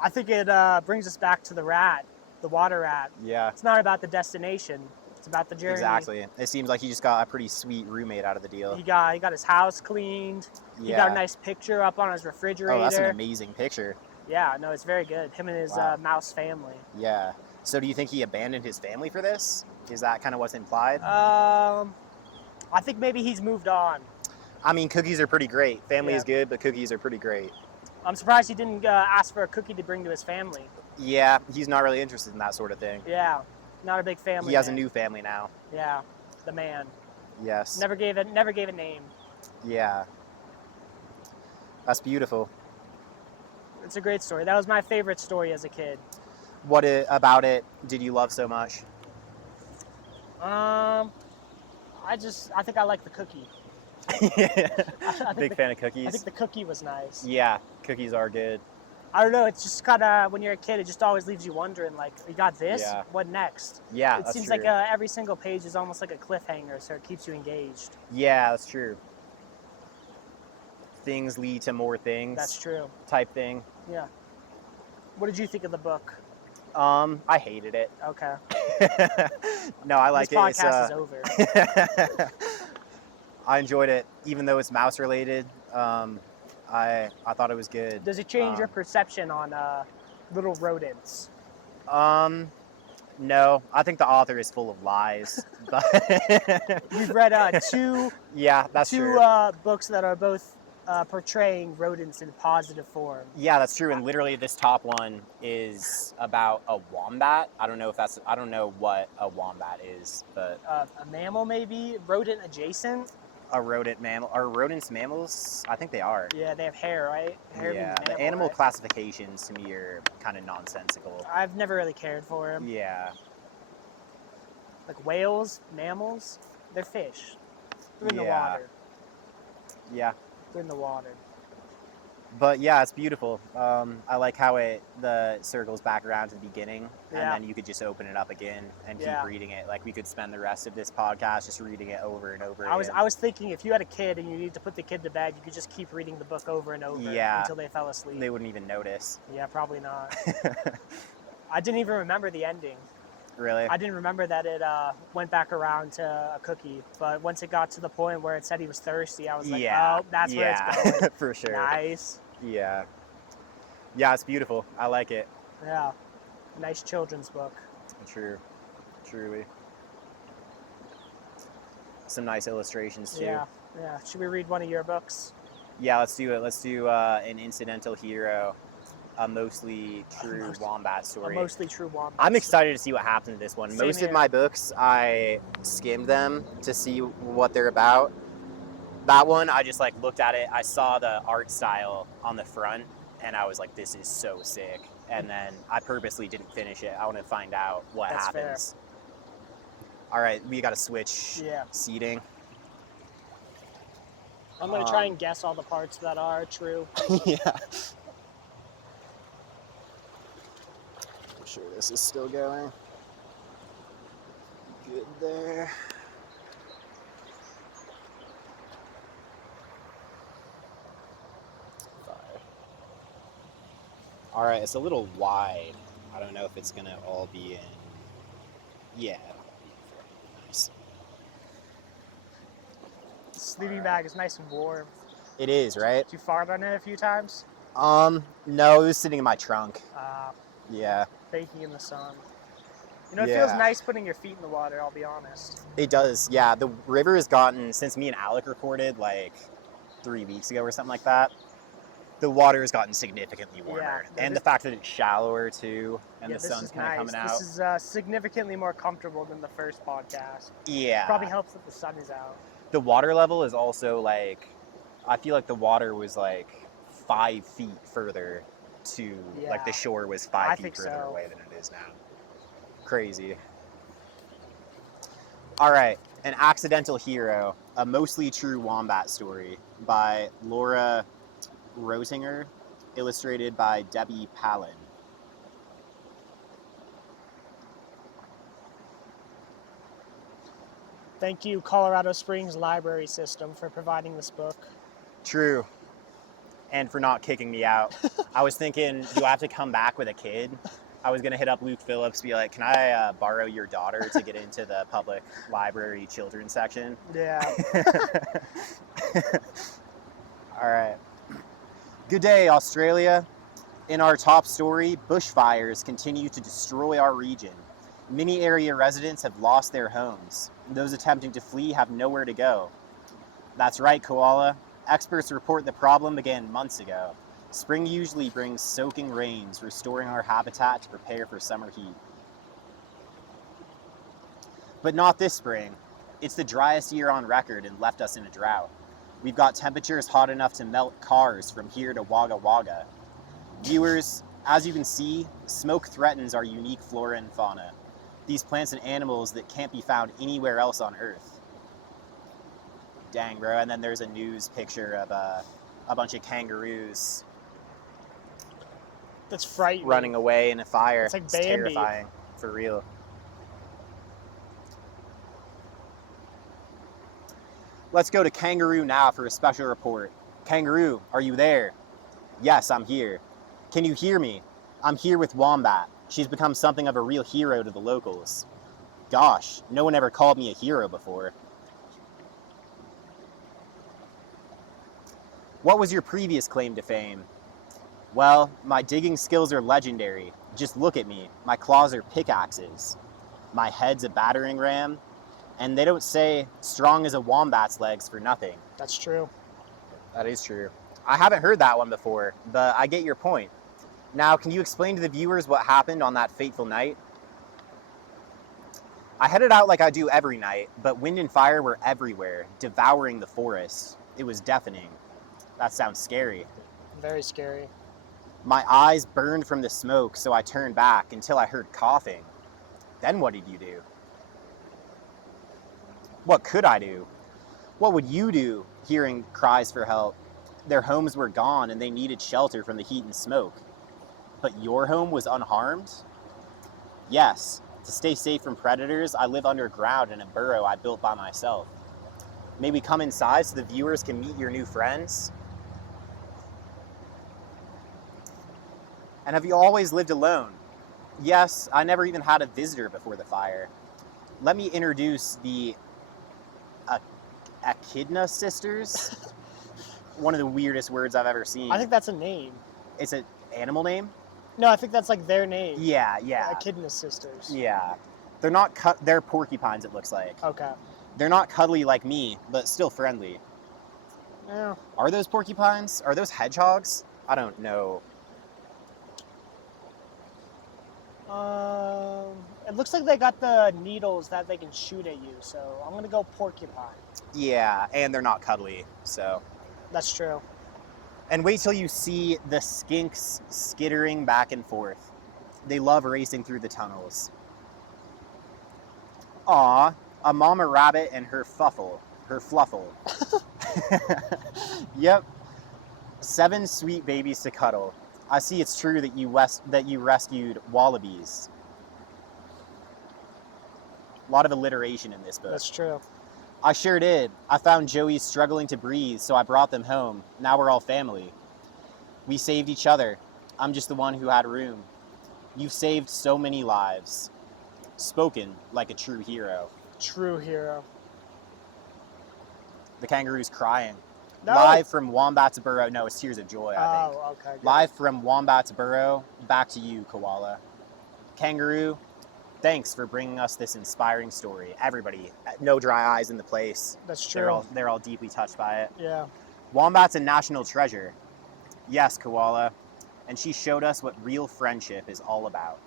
I think it brings us back to the rat, the water rat. Yeah. It's not about the destination. It's about the journey. Exactly. It seems like he just got a pretty sweet roommate out of the deal. He got his house cleaned. Yeah. He got a nice picture up on his refrigerator. Oh, that's an amazing picture. Yeah, no, it's very good. Him and his Wow. mouse family. Yeah. So do you think he abandoned his family for this? Is that kind of what's implied? I think maybe he's moved on. I mean, cookies are pretty great. Family Yeah. is good, but cookies are pretty great. I'm surprised he didn't ask for a cookie to bring to his family. Yeah, he's not really interested in that sort of thing. Yeah, not a big family. He has a man. new family now. Yeah, the man. Yes. Never gave a name. Yeah. That's beautiful. It's a great story. That was my favorite story as a kid. What about it did you love so much? I think I like the cookie. Big fan of cookies. I think the cookie was nice. Yeah, cookies are good. I don't know. It's just kind of, when you're a kid, it just always leaves you wondering, like, you got this? Yeah. What next? Yeah, It that's seems true. like every single page is almost like a cliffhanger, so it keeps you engaged. Yeah, that's true. Things lead to more things. That's true. Type thing. Yeah. What did you think of the book? I hated it. Okay. No, I like this it. podcast is over. I enjoyed it, even though it's mouse related. I thought it was good. Does it change your perception on little rodents? No, I think the author is full of lies. But We've read two yeah, that's true. books that are both portraying rodents in positive form. Yeah, that's true. And literally, this top one is about a wombat. I don't know what a wombat is, but A mammal, maybe? Rodent adjacent? a rodent mammal. Are rodents mammals? I think they are. Yeah, they have hair, right? Hair Yeah, means the mammal, animal right? classifications to me are kind of nonsensical. I've never really cared for them. Yeah, Like whales, mammals, they're fish. They're in the Yeah. water. yeah. They're in the water. But yeah, it's beautiful. I like how the circles back around to the beginning, and Yeah. then you could just open it up again and keep Yeah. reading it. Like we could spend the rest of this podcast just reading it over and over I again. was thinking, if you had a kid and you need to put the kid to bed, you could just keep reading the book over and over Yeah. until they fell asleep. They wouldn't even notice. Yeah, probably not. I didn't even remember the ending. Really? I didn't remember that it went back around to a cookie. But once it got to the point where it said he was thirsty, I was like, Yeah. oh, that's where yeah. it's going. For sure. Nice. Yeah. Yeah, it's beautiful. I like it. Yeah. Nice children's book. True. Truly. Some nice illustrations too. Yeah. Yeah. Should we read one of your books? Yeah, let's do it. Let's do an incidental hero, a mostly true wombat A story. mostly true wombat. I'm excited to see what happens in this one. Same Most here. of my books, I skimmed them to see what they're about. That one, I just like looked at it. I saw the art style on the front, and I was like, "This is so sick." And then I purposely didn't finish it. I want to find out what That's fair. happens. All right, we got to switch Yeah. seating. I'm going to try and guess all the parts that are true. Yeah. I'm sure this is still going. good there. All right, it's a little wide. I don't know if it's gonna all be in. Yeah. Nice. The sleeping bag is nice and warm. It is, right? Did you fart on it a few times? No, it was sitting in my trunk. Yeah. Baking in the sun. You know, it Yeah. feels nice putting your feet in the water, I'll be honest. It does, yeah. The river has gotten, since me and Alec recorded like 3 weeks ago or something like that, the water has gotten significantly warmer. Yeah, And the fact that it's shallower too, and yeah, the sun's kind of coming out. This is significantly more comfortable than the first podcast. Yeah. Probably helps that the sun is out. The water level is also like, I feel like the water was like 5 feet further to, like the shore was 5 feet further away than it is now. Crazy. All right, An Accidental Hero, a mostly true Wombat story by Laura Rosinger, illustrated by Debbie Palin. Thank you, Colorado Springs Library System, for providing this book. True. And for not kicking me out. I was thinking, do I have to come back with a kid? I was going to hit up Luke Phillips, be like, can I borrow your daughter to get into the public library children's section? Yeah. All right. Good day, Australia. In our top story, bushfires continue to destroy our region. Many area residents have lost their homes. Those attempting to flee have nowhere to go. That's right, Koala. Experts report the problem began months ago. Spring usually brings soaking rains, restoring our habitat to prepare for summer heat. But not this spring. It's the driest year on record and left us in a drought. We've got temperatures hot enough to melt cars from here to Wagga Wagga. Viewers, as you can see, smoke threatens our unique flora and fauna. These plants and animals that can't be found anywhere else on Earth. Dang, bro. And then there's a news picture of a bunch of kangaroos. That's frightening. Running away in a fire. It's like It's Bambi. terrifying, for real. Let's go to Kangaroo now for a special report. Kangaroo, are you there? Yes, I'm here. Can you hear me? I'm here with Wombat. She's become something of a real hero to the locals. Gosh, no one ever called me a hero before. What was your previous claim to fame? Well, my digging skills are legendary. Just look at me. My claws are pickaxes. My head's a battering ram. And they don't say strong as a wombat's legs for nothing. That's true. That is true. I haven't heard that one before, but I get your point. Now, can you explain to the viewers what happened on that fateful night? I headed out like I do every night, but wind and fire were everywhere, devouring the forest. It was deafening. That sounds scary. Very scary. My eyes burned from the smoke, so I turned back until I heard coughing. Then what did you do? What could I do? What would you do hearing cries for help? Their homes were gone and they needed shelter from the heat and smoke. But your home was unharmed? Yes. To stay safe from predators, I live underground in a burrow I built by myself. May we come inside so the viewers can meet your new friends? And have you always lived alone? Yes, I never even had a visitor before the fire. Let me introduce the Echidna sisters. One of the weirdest words I've ever seen. I think that's a name. It's an animal name? No, I think that's like their name. Yeah. Echidna sisters. Yeah. They're not they're porcupines, it looks like. Okay. They're not cuddly like me, but still friendly. Yeah. Are those porcupines? Are those hedgehogs? I don't know. It looks like they got the needles that they can shoot at you, so I'm gonna go porcupine. Yeah, and they're not cuddly, so. That's true. And wait till you see the skinks skittering back and forth. They love racing through the tunnels. Aw, a mama rabbit and her fluffle. Yep. 7 sweet babies to cuddle. I see it's true that you rescued wallabies. A lot of alliteration in this book. That's true. I sure did. I found Joey struggling to breathe, so I brought them home. Now we're all family. We saved each other. I'm just the one who had room. You've saved so many lives. Spoken like a true hero. True hero. The kangaroo's crying. No. Live from Wombat's burrow. No, it's Tears of Joy, I think. Oh, okay. Good. Live from Wombat's burrow. Back to you, koala. Kangaroo, thanks for bringing us this inspiring story. Everybody, no dry eyes in the place. That's true. They're all deeply touched by it. Yeah. Wombat's a national treasure. Yes, koala. And she showed us what real friendship is all about.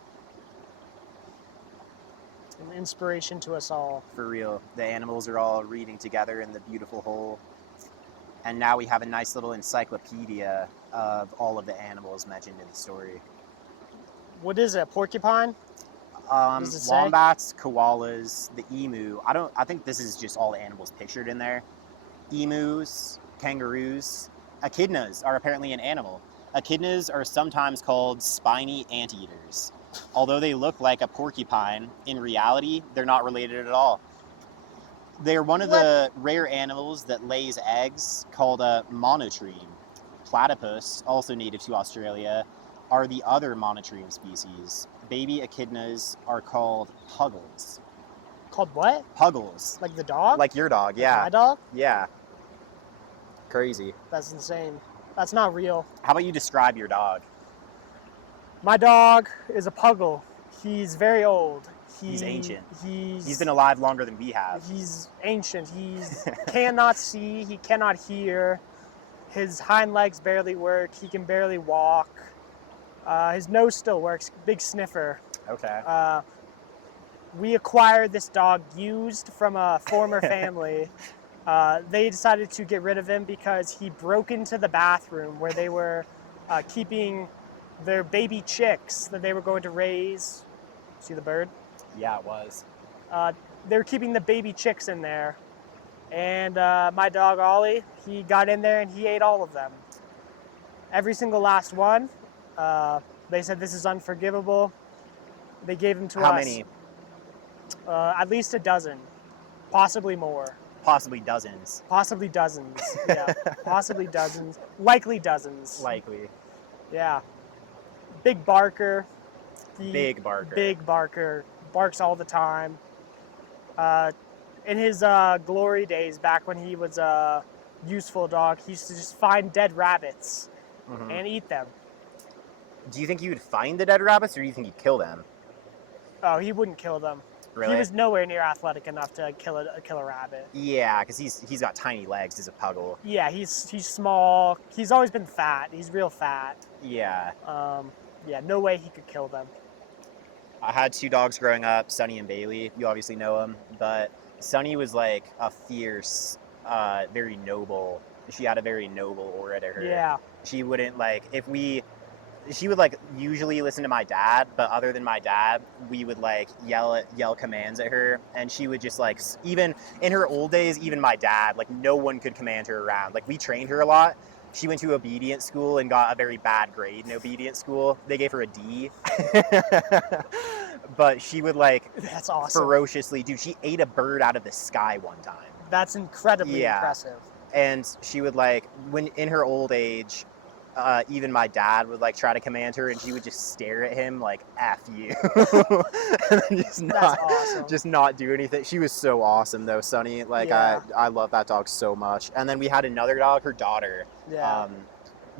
An inspiration to us all. For real. The animals are all reading together in the beautiful hole. And now we have a nice little encyclopedia of all of the animals mentioned in the story. What is it? A porcupine? Does it say? Wombats, koalas, the emu. I think this is just all the animals pictured in there. Emus, kangaroos. Echidnas are apparently an animal. Echidnas are sometimes called spiny anteaters. Although they look like a porcupine, in reality, they're not related at all. They're one of the rare animals that lays eggs called a monotreme. Platypus, also native to Australia, are the other monotreme species. Baby echidnas are called puggles. Called what? Puggles. Like the dog? Like your dog, yeah. My dog? Yeah. Crazy. That's insane. That's not real. How about you describe your dog? My dog is a puggle. He's very old. He's ancient. He's been alive longer than we have. He's ancient. He cannot see. He cannot hear. His hind legs barely work. He can barely walk. His nose still works. Big sniffer. Okay. We acquired this dog used from a former family. They decided to get rid of him because he broke into the bathroom where they were keeping their baby chicks that they were going to raise. See the bird? Yeah, it was. They were keeping the baby chicks in there. And my dog, Ollie, he got in there and he ate all of them. Every single last one. They said this is unforgivable. They gave him to us. How many? At least a dozen. Possibly more. Possibly dozens. Possibly dozens. Yeah. Possibly dozens. Likely dozens. Likely. Yeah. Big barker. Big barker. Big barker. Barks all the time. In his glory days, back when he was a useful dog, he used to just find dead rabbits and eat them. Do you think he would find the dead rabbits, or do you think he'd kill them? Oh, he wouldn't kill them. Really? He was nowhere near athletic enough to kill a rabbit. Yeah, because he's got tiny legs as a puggle. Yeah, he's small. He's always been fat. He's real fat. Yeah. Yeah, no way he could kill them. I had two dogs growing up, Sunny and Bailey. You obviously know them, but Sunny was like a fierce, very noble. She had a very noble aura to her. Yeah. She wouldn't she would like usually listen to my dad, but other than my dad, we would like yell commands at her, and she would just like, even in her old days, even my dad, like no one could command her around. Like we trained her a lot. She went to obedience school and got a very bad grade in obedience school. They gave her a D. But she would like, that's awesome. Ferociously, dude, she ate a bird out of the sky one time. That's incredibly impressive. And she would like, when in her old age, even my dad would like try to command her, and she would just stare at him like "F you," and then just not do anything. She was so awesome though, Sunny. Like I love that dog so much. And then we had another dog, her daughter,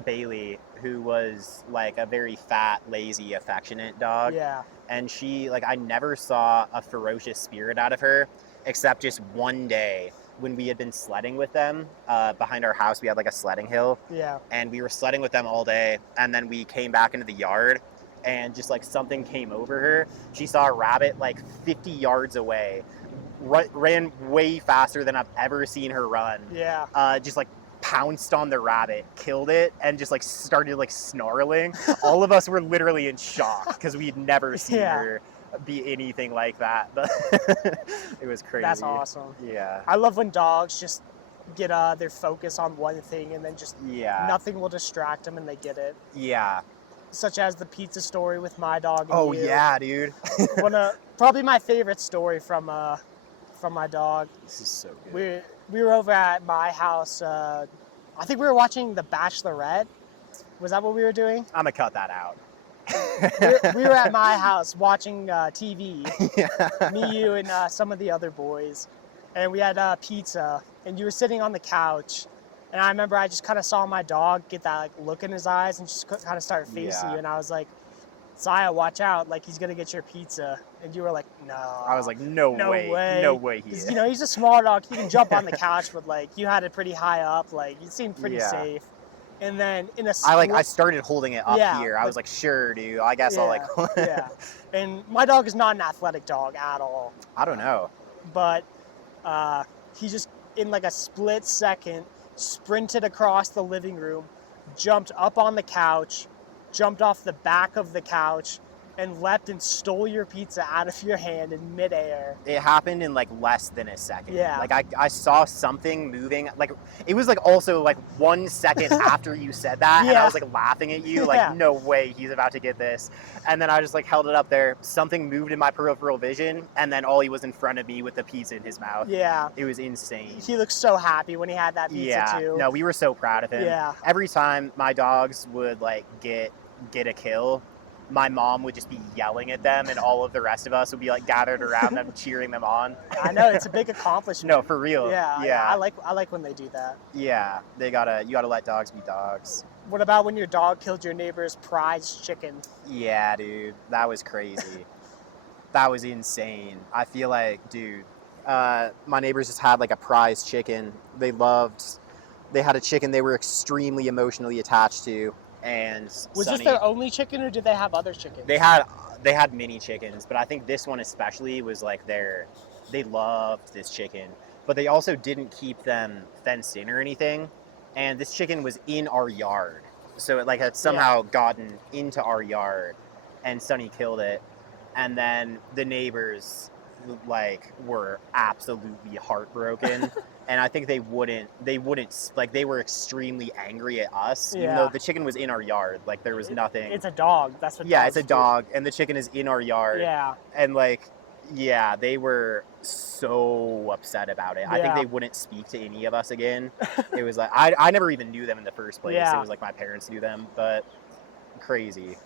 Bailey, who was like a very fat, lazy, affectionate dog. Yeah. And she, like, I never saw a ferocious spirit out of her, except just one day when we had been sledding with them behind our house. We had like a sledding hill. Yeah. And we were sledding with them all day, and then we came back into the yard, and just like something came over her. She saw a rabbit like 50 yards away, ran way faster than I've ever seen her run. Yeah. Just like pounced on the rabbit, killed it, and just like started like snarling. All of us were literally in shock because we'd never seen her be anything like that. But it was crazy. That's awesome. Yeah. I love when dogs just get their focus on one thing, and then just nothing will distract them, and they get it. Yeah. such as the pizza story with my dog. And Oh you. yeah, dude. Probably my favorite story from my dog. This is so good. We were over at my house. I think we were watching The Bachelorette. Was that what we were doing? I'm gonna cut that out. we were at my house watching TV. Yeah. Me, you, and some of the other boys, and we had pizza. And you were sitting on the couch, and I remember I just kind of saw my dog get that like look in his eyes and just kind of start facing you, and I was like, Zaya, watch out, like he's gonna get your pizza. And you were like, no. I was like, no way. No way he is. You know, he's a small dog. He can jump on the couch, but like you had it pretty high up. Like you seemed pretty safe. And then in a I started holding it up here. I was like, sure, dude. I guess I'll like. Yeah. And my dog is not an athletic dog at all. I don't know. But he just in like a split second sprinted across the living room, jumped up on the couch, jumped off the back of the couch, and leapt and stole your pizza out of your hand in midair. It happened in like less than a second. Yeah. Like I saw something moving. Like it was like also like 1 second after you said that, and I was like laughing at you, like no way he's about to get this. And then I just like held it up there. Something moved in my peripheral vision, and then Ollie was in front of me with the pizza in his mouth. Yeah. It was insane. He looked so happy when he had that pizza too. No, we were so proud of him. Yeah. Every time my dogs would like get a kill, my mom would just be yelling at them, and all of the rest of us would be like gathered around them, cheering them on. I know, it's a big accomplishment. No, for real. Yeah. I like when they do that. Yeah, you gotta let dogs be dogs. What about when your dog killed your neighbor's prize chicken? Yeah, dude, that was crazy. That was insane. I feel like, dude, my neighbors just had like a prize chicken. They had a chicken they were extremely emotionally attached to. And was this their only chicken, or did they have other chickens? They had mini chickens, but I think this one especially was like they loved this chicken, but they also didn't keep them fenced in or anything. And this chicken was in our yard, so it like had somehow gotten into our yard, and Sonny killed it. And then the neighbors like were absolutely heartbroken. And I think they wouldn't, like, they were extremely angry at us, even though the chicken was in our yard. Like, there was nothing. It's a dog. That's what it's a dog, and the chicken is in our yard. Yeah. And, like, they were so upset about it. I think they wouldn't speak to any of us again. It was like, I never even knew them in the first place. It was like my parents knew them, but crazy.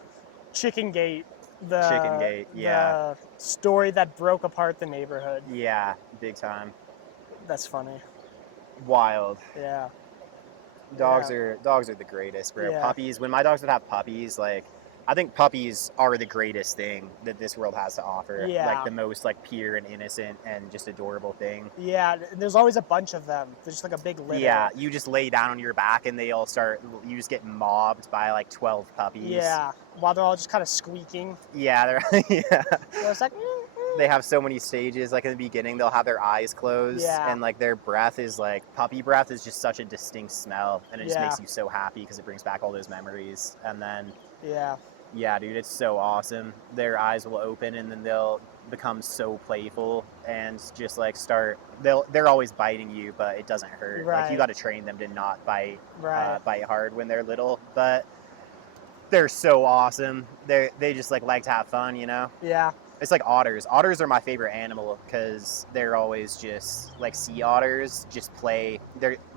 Chicken Gate. The story that broke apart the neighborhood. Yeah, big time. That's funny. Wild. Yeah. Dogs are the greatest, bro. Yeah. Puppies. When my dogs would have puppies, like, I think puppies are the greatest thing that this world has to offer. Yeah. Like the most like pure and innocent and just adorable thing. Yeah. There's always a bunch of them. There's just like a big litter. Yeah. You just lay down on your back and you just get mobbed by like 12 puppies. Yeah. While they're all just kind of squeaking. Yeah. So it's like. They have so many stages. Like in the beginning, they'll have their eyes closed, and like their breath is like puppy breath is just such a distinct smell, and it just makes you so happy because it brings back all those memories. And then dude, it's so awesome. Their eyes will open, and then they'll become so playful and just like they're always biting you, but it doesn't hurt. Like you got to train them to not bite hard when they're little, but they're so awesome. They just like to have fun, you know. It's like otters. Otters are my favorite animal because they're always just like sea otters, just play.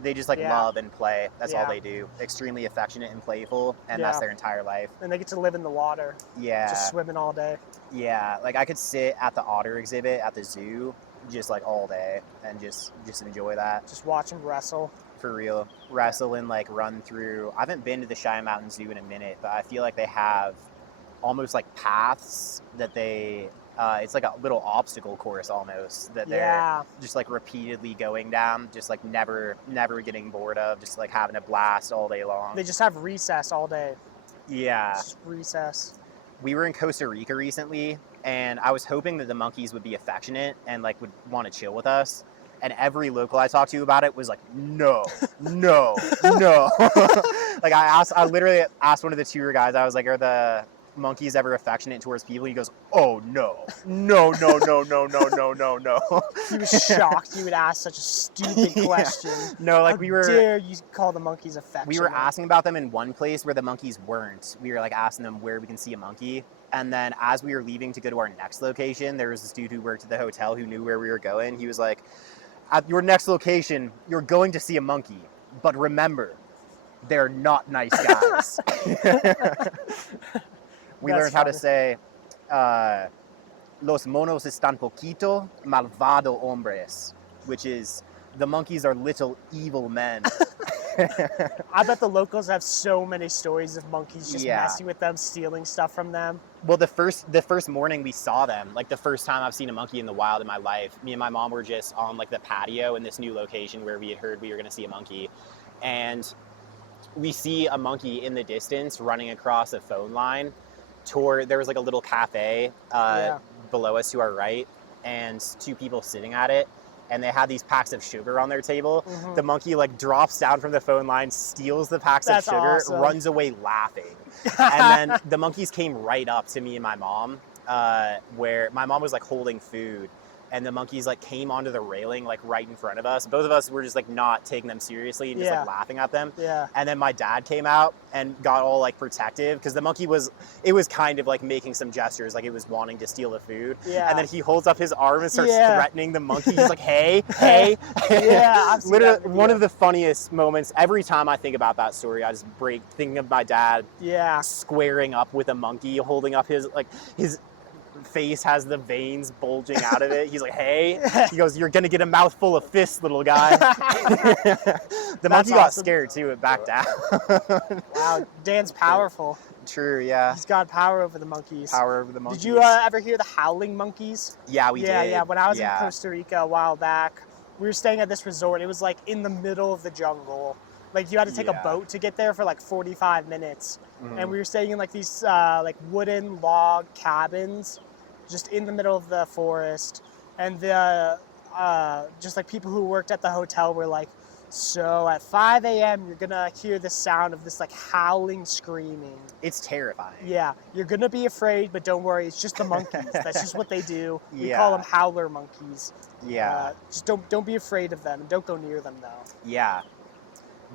They just like love and play. That's all they do. Extremely affectionate and playful, and that's their entire life. And they get to live in the water. Yeah. Just swimming all day. Yeah, like I could sit at the otter exhibit at the zoo just like all day and just enjoy that. Just watch them wrestle. For real. Wrestle and like run through. I haven't been to the Cheyenne Mountain Zoo in a minute, but I feel like they have almost like paths that it's like a little obstacle course almost that they're just like repeatedly going down, just like never getting bored of, just like having a blast all day long. They just have recess all day. Yeah. Just recess. We were in Costa Rica recently, and I was hoping that the monkeys would be affectionate and like would want to chill with us. And every local I talked to about it was like, no. Like I literally asked one of the tour guys, I was like, are monkeys ever affectionate towards people? He goes, oh, no. No, no, no, no, no, no, no, no. He was shocked you would ask such a stupid Yeah. question. No, like How we were... dare you call the monkeys affectionate? We were asking about them in one place where the monkeys weren't. We were like asking them where we can see a monkey. And then as we were leaving to go to our next location, there was this dude who worked at the hotel who knew where we were going. He was like, at your next location, you're going to see a monkey. But remember, they're not nice guys. We learned how to say, los monos están poquito malvado hombres, which is, the monkeys are little evil men. I bet the locals have so many stories of monkeys just Yeah. messing with them, stealing stuff from them. Well, the first morning we saw them, like the first time I've seen a monkey in the wild in my life, me and my mom were just on like the patio in this new location where we had heard we were going to see a monkey. And we see a monkey in the distance running across a phone line there was like a little cafe below us to our right, and two people sitting at it, and they had these packs of sugar on their table. Mhm. The monkey like drops down from the phone line, steals the packs That's of sugar, awesome. runs away laughing. And then the monkeys came right up to me and my mom, where my mom was like holding food, and the monkeys like came onto the railing like right in front of us. Both of us were just like not taking them seriously and just like laughing at them. Yeah. And then my dad came out and got all like protective because the monkey was kind of like making some gestures like it was wanting to steal the food. Yeah. And then he holds up his arm and starts Yeah. threatening the monkey. He's like, hey, hey. Yeah, I've seen Literally that one video. of the funniest moments. Every time I think about that story, I just break thinking of my dad Yeah. squaring up with a monkey, holding up his face has the veins bulging out of it. He's like, hey. He goes, you're gonna get a mouthful of fists, little guy. The monkey got scared too. It backed down. Wow, Dan's powerful. True, yeah. He's got power over the monkeys. Power over the monkeys. Did you ever hear the howling monkeys? Yeah, we did. Yeah. When I was in Costa Rica a while back, we were staying at this resort. It was like in the middle of the jungle. Like you had to take a boat to get there for like 45 minutes. Mhm. And we were staying in like these like wooden log cabins just in the middle of the forest. And the just like people who worked at the hotel were like, so at 5 a.m. you're gonna hear the sound of this like howling screaming. It's terrifying. Yeah, you're gonna be afraid, but don't worry, it's just the monkeys. That's just what they do. We Yeah. call them howler monkeys. Yeah. Just don't be afraid of them, and don't go near them though. Yeah.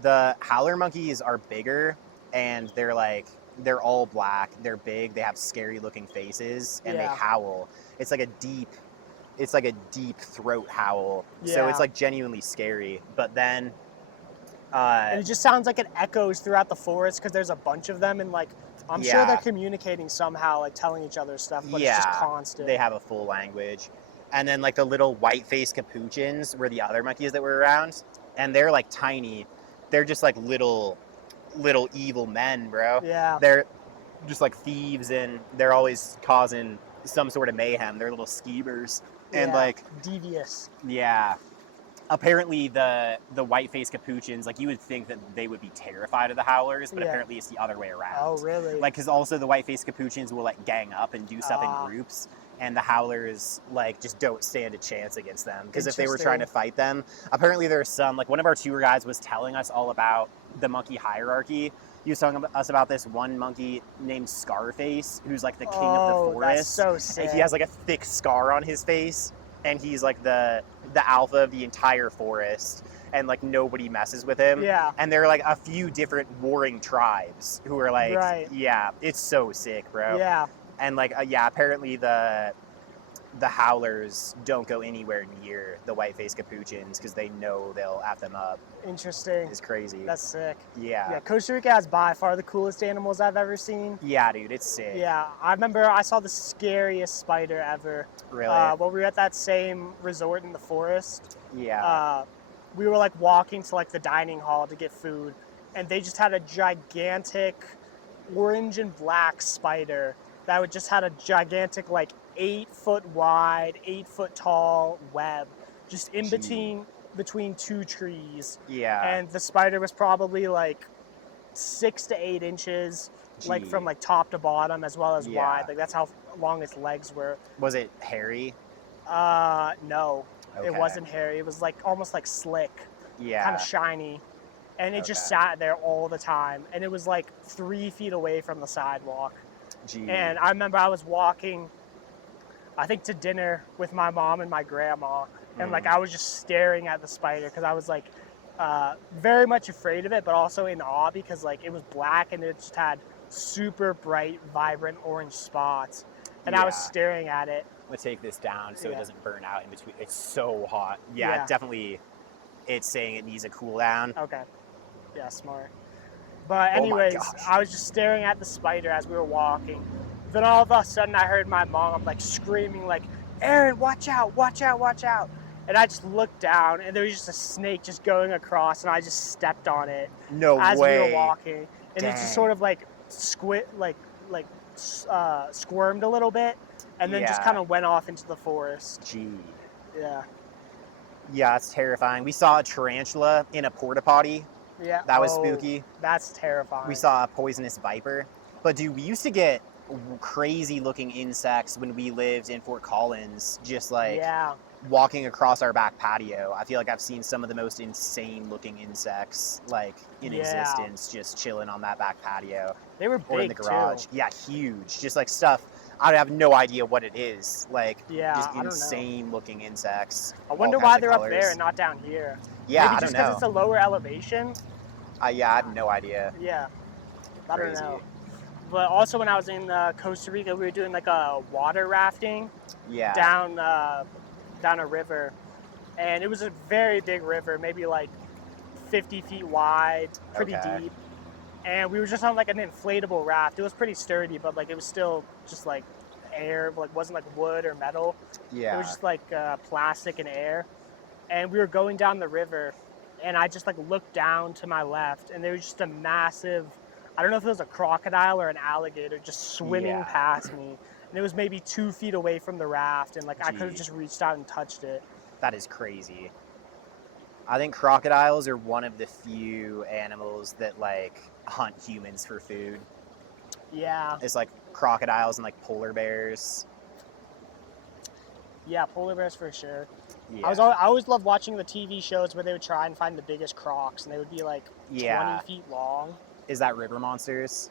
The howler monkeys are bigger, and they're all black. They're big. They have scary looking faces, and they howl. It's like a deep throat howl. So Yeah. it's like genuinely scary. But then, And it just sounds like it echoes throughout the forest because there's a bunch of them, and like I'm sure they're communicating somehow, like telling each other stuff, but it's just constant. they have a full language. And then like the little white-faced capuchins were the other monkeys that were around, and they're like tiny. They're just like little evil men, bro. Yeah. They're just like thieves, and they're always causing some sort of mayhem. They're little schemers. And like devious. Yeah. Apparently the white-faced capuchins, like you would think that they would be terrified of the howlers, but apparently it's the other way around. Oh, really? Like, because also the white-faced capuchins will like gang up and do stuff in groups, and the howlers like just don't stand a chance against them. Because if they were trying to fight them, apparently there's some, like one of our tour guides was telling us all about the monkey hierarchy. He was telling us about this one monkey named Scarface, who's like the king of the forest. That's so sick. And he has like a thick scar on his face, and he's like the alpha of the entire forest, and like nobody messes with him. Yeah. And there are like a few different warring tribes who are like, yeah, it's so sick, bro. Yeah. And like, apparently the howlers don't go anywhere near the white-faced capuchins because they know they'll F them up. Interesting. It's crazy. That's sick. Yeah. Yeah, Costa Rica has by far the coolest animals I've ever seen. Yeah, dude, it's sick. Yeah, I remember I saw the scariest spider ever. Really? When we were at that same resort in the forest. Yeah. We were like walking to like the dining hall to get food, and they just had a gigantic orange and black spider that would just had a gigantic like 8 foot wide, 8 foot tall web just in between two trees. Yeah. And the spider was probably like 6 to 8 inches, like from like top to bottom as well as wide. Like that's how long its legs were. Was it hairy? No, Okay. it wasn't hairy. It was like almost like slick, Yeah. kind of shiny. And it just sat there all the time. And it was like 3 feet away from the sidewalk. Gee. And I remember I was walking, I think, to dinner with my mom and my grandma, and like I was just staring at the spider because I was like very much afraid of it, but also in awe because like it was black and it just had super bright, vibrant orange spots, and I was Yeah. staring at it. I'm gonna take this down so it Yeah. doesn't burn out in between. It's so hot. Yeah, Yeah. definitely. It's saying it needs a cool down. Okay. Yeah, smart. But Oh my anyways, gosh. I was just staring at the spider as we were walking. Then all of a sudden I heard my mom like screaming like, "Aaron, watch out, watch out, watch out." And I just looked down and there was just a snake just going across and I just stepped on it No as way. we were walking. And it just Dang. sort of like squirmed a little bit and then just Yeah. kind of went off into the forest. Gee. Yeah. Yeah, it's terrifying. We saw a tarantula in a porta potty. Yeah. That was Oh, spooky. That's terrifying. We saw a poisonous viper. But dude, we used to get crazy looking insects when we lived in Fort Collins, just like Yeah. walking across our back patio. I feel like I've seen some of the most insane looking insects like in Yeah. existence just chilling on that back patio They were or in the big garage. too. Yeah, huge. Just like stuff I have no idea what it is. Like Yeah, just I don't know. insane looking insects. I wonder all why kinds of they're up there colors. and not down here. Yeah, Maybe I just don't know. because it's a lower elevation. Yeah, I have no idea. Yeah, I don't Crazy. know. But also when I was in Costa Rica, we were doing like a water rafting Yeah. down a river, and it was a very big river, maybe like 50 feet wide, pretty Okay. deep. And we were just on like an inflatable raft. It was pretty sturdy, but like it was still just like air, like wasn't like wood or metal. Yeah. It was just like plastic and air. And we were going down the river, and I just like looked down to my left, and there was just a massive, I don't know if it was a crocodile or an alligator, just swimming Yeah. past me. And it was maybe 2 feet away from the raft, and like I could have Gee. just reached out and touched it. That is crazy. I think crocodiles are one of the few animals that like hunt humans for food. Yeah, It's like crocodiles and like polar bears. yeah, polar bears for sure. Yeah. I always loved watching the TV shows where they would try and find the biggest crocs, and they would be like Yeah. 20 feet long. Is that river monsters?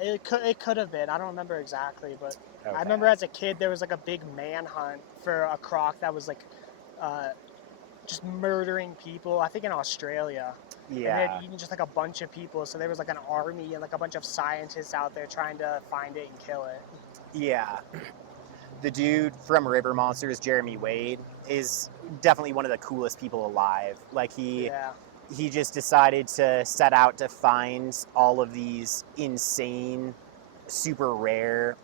It could have been. I don't remember exactly, but Okay. I remember as a kid there was like a big manhunt for a croc that was like just murdering people. I think in Australia. And they Yeah. had eaten just like a bunch of people. So there was like an army and like a bunch of scientists out there trying to find it and kill it. Yeah. The dude from River Monsters, Jeremy Wade, is definitely one of the coolest people alive. Like Yeah. he just decided to set out to find all of these insane, super rare,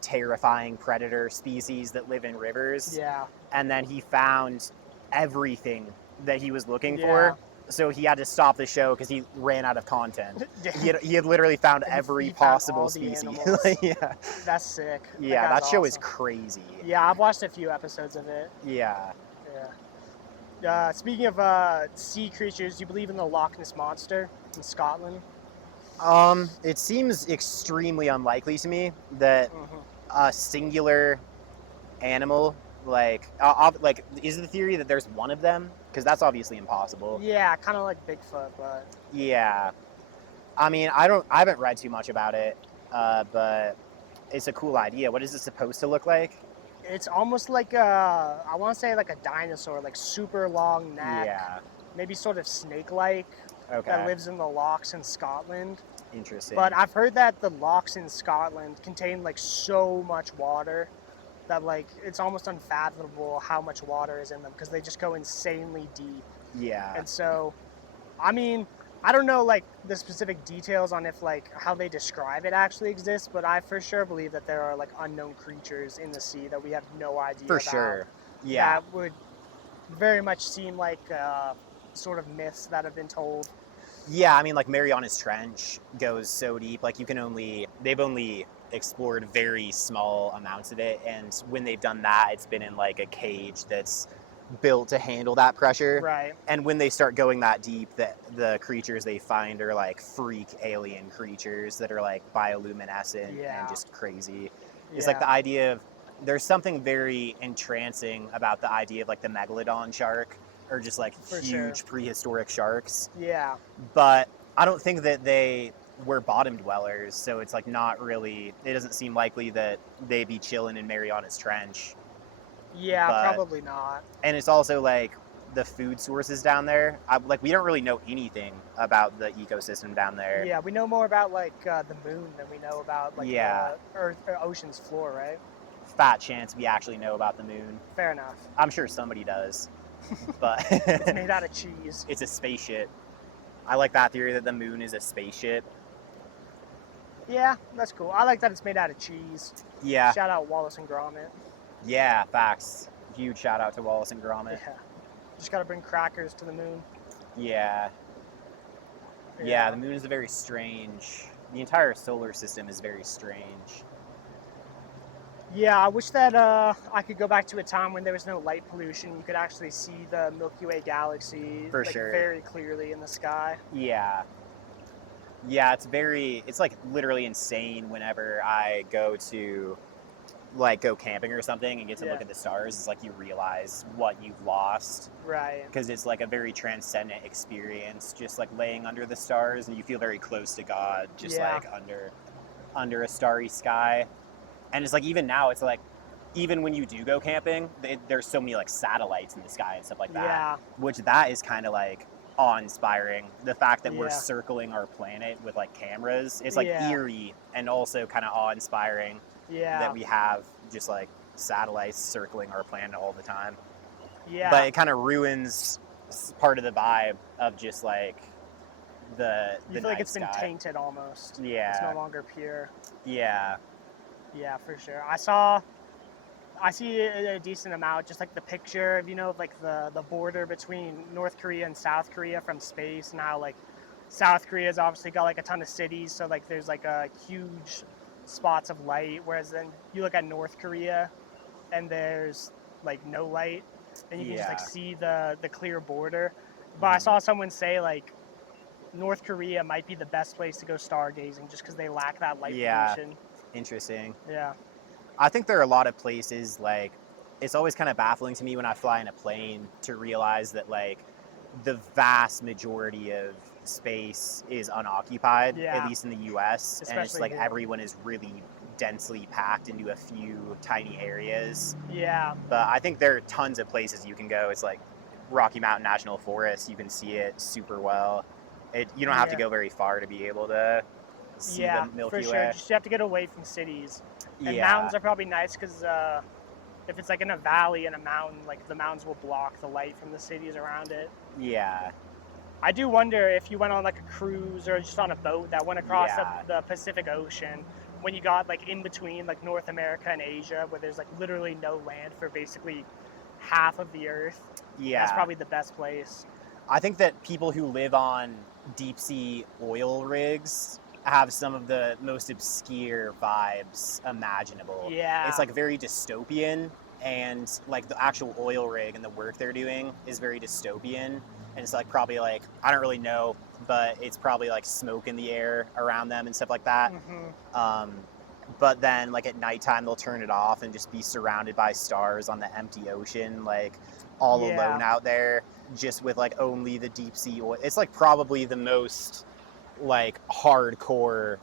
terrifying predator species that live in rivers. Yeah. And then he found everything that he was looking Yeah. for. So he had to stop the show because he ran out of content. He had literally found And every he found possible all the species. animals. Yeah. That's sick. Yeah, that guy's show is awesome. crazy. Yeah, I've watched a few episodes of it. Yeah. Yeah. Speaking of sea creatures, do you believe in the Loch Ness Monster in Scotland? It seems extremely unlikely to me that Mm-hmm. a singular animal, like is the theory that there's one of them? Because that's obviously impossible. Yeah, kind of like Bigfoot, but Yeah. I mean, I haven't read too much about it, but it's a cool idea. What is it supposed to look like? it's almost like I want to say like a dinosaur, like super long neck, Yeah. maybe sort of snake-like, that Okay. lives in the lochs in Scotland. Interesting. But I've heard that the lochs in Scotland contain like so much water that like it's almost unfathomable how much water is in them because they just go insanely deep. Yeah. And so, I mean, I don't know like the specific details on if like how they describe it actually exists, but I for sure believe that there are like unknown creatures in the sea that we have no idea For about. sure. Yeah. That would very much seem like sort of myths that have been told. Yeah, I mean, like Mariana's Trench goes so deep. Like they've only explored very small amounts of it, and when they've done that, it's been in like a cage that's built to handle that pressure. Right. And when they start going that deep, the creatures they find are like freak alien creatures that are like bioluminescent Yeah. and just crazy. Yeah. It's like the idea of there's something very entrancing about the idea of like the megalodon shark or just like For huge sure. prehistoric sharks. Yeah. But I don't think that they were bottom dwellers, so it's like not really. It doesn't seem likely that they'd be chilling in Marianas Trench. Yeah, But probably not. and it's also like the food sources down there. Like we don't really know anything about the ecosystem down there. Yeah, we know more about like the moon than we know about like Yeah. the Earth or ocean's floor, right? Fat chance we actually know about the moon. Fair enough. I'm sure somebody does, but It's made out of cheese. it's a spaceship. I like that theory that the moon is a spaceship. Yeah, that's cool. I like that it's made out of cheese. Yeah, Shout out Wallace and Gromit. yeah, facts. Huge shout out to Wallace and Gromit. Yeah. Just gotta bring crackers to the moon. Yeah. Yeah, the moon is very strange. The entire solar system is very strange. Yeah, I wish that I could go back to a time when there was no light pollution. You could actually see the Milky Way galaxy For like, sure. very clearly in the sky. Yeah. Yeah, it's like literally insane whenever I go to like go camping or something and get to Yeah. look at the stars. It's like you realize what you've lost Right. because it's like a very transcendent experience, just like laying under the stars, and you feel very close to God, just Yeah. like under a starry sky. And it's like even now, it's like even when you do go camping, there's so many like satellites in the sky and stuff like that, Yeah. which that is kind of like awe-inspiring. The fact that we're Yeah. circling our planet with like cameras, it's like Yeah. eerie and also kind of awe-inspiring Yeah. that we have just like satellites circling our planet all the time. Yeah. But it kind of ruins part of the vibe of just like the you feel night like it's been sky. tainted almost. Yeah. It's no longer pure. Yeah. Yeah, for sure. I see a decent amount, just like the picture of, of like the border between North Korea and South Korea from space, and how like South Korea's obviously got like a ton of cities, so like there's like a huge spots of light, whereas then you look at North Korea and there's like no light, and you can just like Yeah. see the clear border. But I saw someone say like North Korea might be the best place to go stargazing just because they lack that light Yeah. pollution. Interesting. Yeah. I think there are a lot of places like it's always kind of baffling to me when I fly in a plane to realize that like the vast majority of space is unoccupied, Yeah. at least in the US. And it's Especially like here. everyone is really densely packed into a few tiny areas. Yeah. But I think there are tons of places you can go. It's like Rocky Mountain National Forest, you can see it super well. You don't have to Yeah. go very far to be able to see Yeah, the Milky for sure. Way. Just you have to get away from cities. And Yeah. mountains are probably nice because if it's like in a valley in a mountain, like the mountains will block the light from the cities around it. Yeah. I do wonder if you went on like a cruise or just on a boat that went across Yeah. the Pacific Ocean, when you got like in between like North America and Asia, where there's like literally no land for basically half of the Earth. Yeah. That's probably the best place. I think that people who live on deep sea oil rigs have some of the most obscure vibes imaginable. Yeah. It's like very dystopian, and like the actual oil rig and the work they're doing is very dystopian. And it's like probably like, I don't really know, but it's probably like smoke in the air around them and stuff like that. But then like at nighttime they'll turn it off and just be surrounded by stars on the empty ocean, like all Yeah. alone out there, just with like only the deep sea oil. It's like probably the most like hardcore,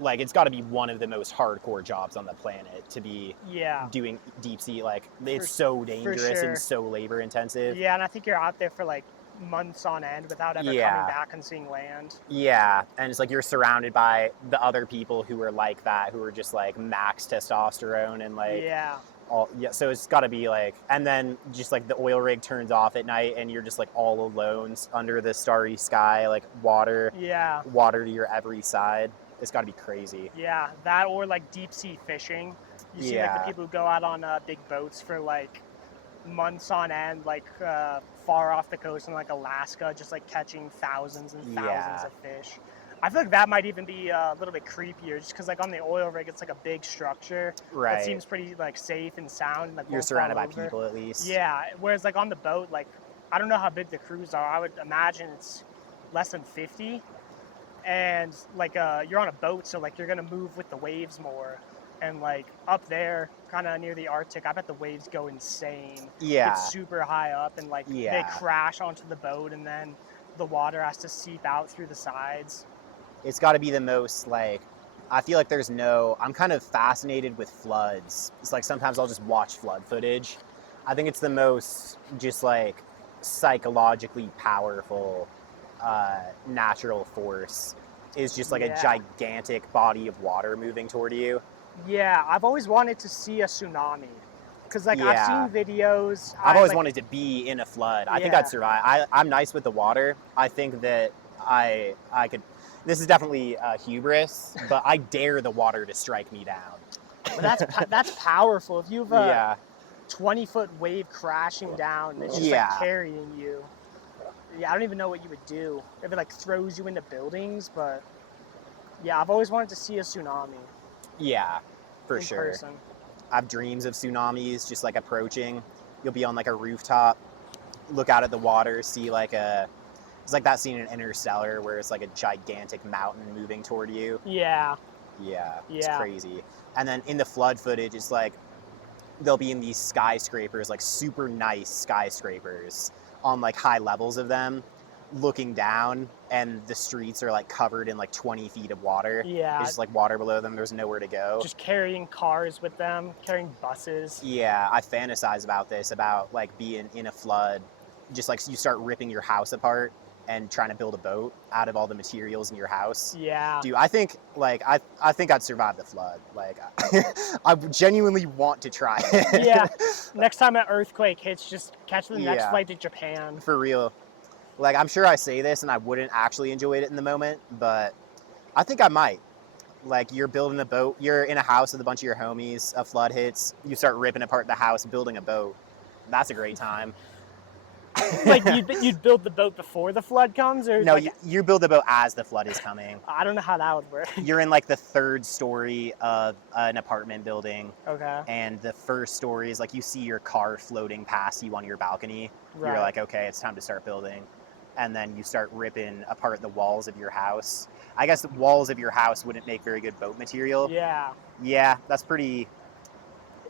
like it's got to be one of the most hardcore jobs on the planet to be Yeah. doing deep sea. Like it's For- so dangerous sure. and so labor intensive. Yeah, and I think you're out there for like months on end without ever Yeah. coming back and seeing land. Yeah, and it's like you're surrounded by the other people who are like that, who are just like max testosterone and like Yeah. all. Yeah, so it's got to be like, and then just like the oil rig turns off at night, and you're just like all alone under the starry sky, like water Yeah. to your every side. It's got to be crazy. Yeah. That or like deep sea fishing. You see like Yeah. the people who go out on big boats for like months on end, like far off the coast in like Alaska, just like catching thousands and thousands Yeah. of fish. I feel like that might even be a little bit creepier, just because like on the oil rig, it's like a big structure Right. that seems pretty like safe and sound. And, like, You're won't fall surrounded by over. people at least. Yeah, whereas like on the boat, like I don't know how big the crews are. I would imagine it's less than 50, and like you're on a boat, so like you're gonna move with the waves more. And like up there, kind of near the Arctic, I bet the waves go insane. Yeah. It's super high up, and like they Yeah. crash onto the boat, and then the water has to seep out through the sides. It's got to be the most like, I feel like I'm kind of fascinated with floods. It's like sometimes I'll just watch flood footage. I think it's the most just like psychologically powerful natural force is just like a Yeah. gigantic body of water moving toward you. Yeah, I've always wanted to see a tsunami. Because, like, I've Yeah. seen videos. I've always wanted to be in a flood. I think Yeah. I'd survive. I'm nice with the water. I think that I could. This is definitely hubris, but I dare the water to strike me down. But that's powerful. If you have a Yeah. 20-foot wave crashing down and it's just Yeah. like carrying you. Yeah, I don't even know what you would do if it like throws you into buildings, but yeah, I've always wanted to see a tsunami Yeah, for in sure. person. I have dreams of tsunamis just like approaching. You'll be on like a rooftop, look out at the water, see like it's like that scene in Interstellar where it's like a gigantic mountain moving toward you. Yeah. Yeah, it's Yeah. crazy. And then in the flood footage, it's like they'll be in these skyscrapers, like super nice skyscrapers on like high levels of them, looking down, and the streets are like covered in like 20 feet of water. Yeah. It's just like water below them. There's nowhere to go. Just carrying cars with them, carrying buses. Yeah, I fantasize about this, about like being in a flood, just like you start ripping your house apart and trying to build a boat out of all the materials in your house. Yeah. Dude, I think like I think I'd survive the flood. Like I genuinely want to try it. Yeah. Next time an earthquake hits, just catch the next Yeah. flight to Japan. For real. Like I'm sure I say this and I wouldn't actually enjoy it in the moment, but I think I might. Like you're building a boat, you're in a house with a bunch of your homies, a flood hits, you start ripping apart the house, building a boat. That's a great time. Like you'd build the boat before the flood comes, or No, like, you build the boat as the flood is coming. I don't know how that would work. You're in like the third story of an apartment building, Okay. and the first story is like you see your car floating past you on your balcony. Right. You're like, okay, it's time to start building. And then you start ripping apart the walls of your house. I guess the walls of your house wouldn't make very good boat material. Yeah. Yeah, that's pretty.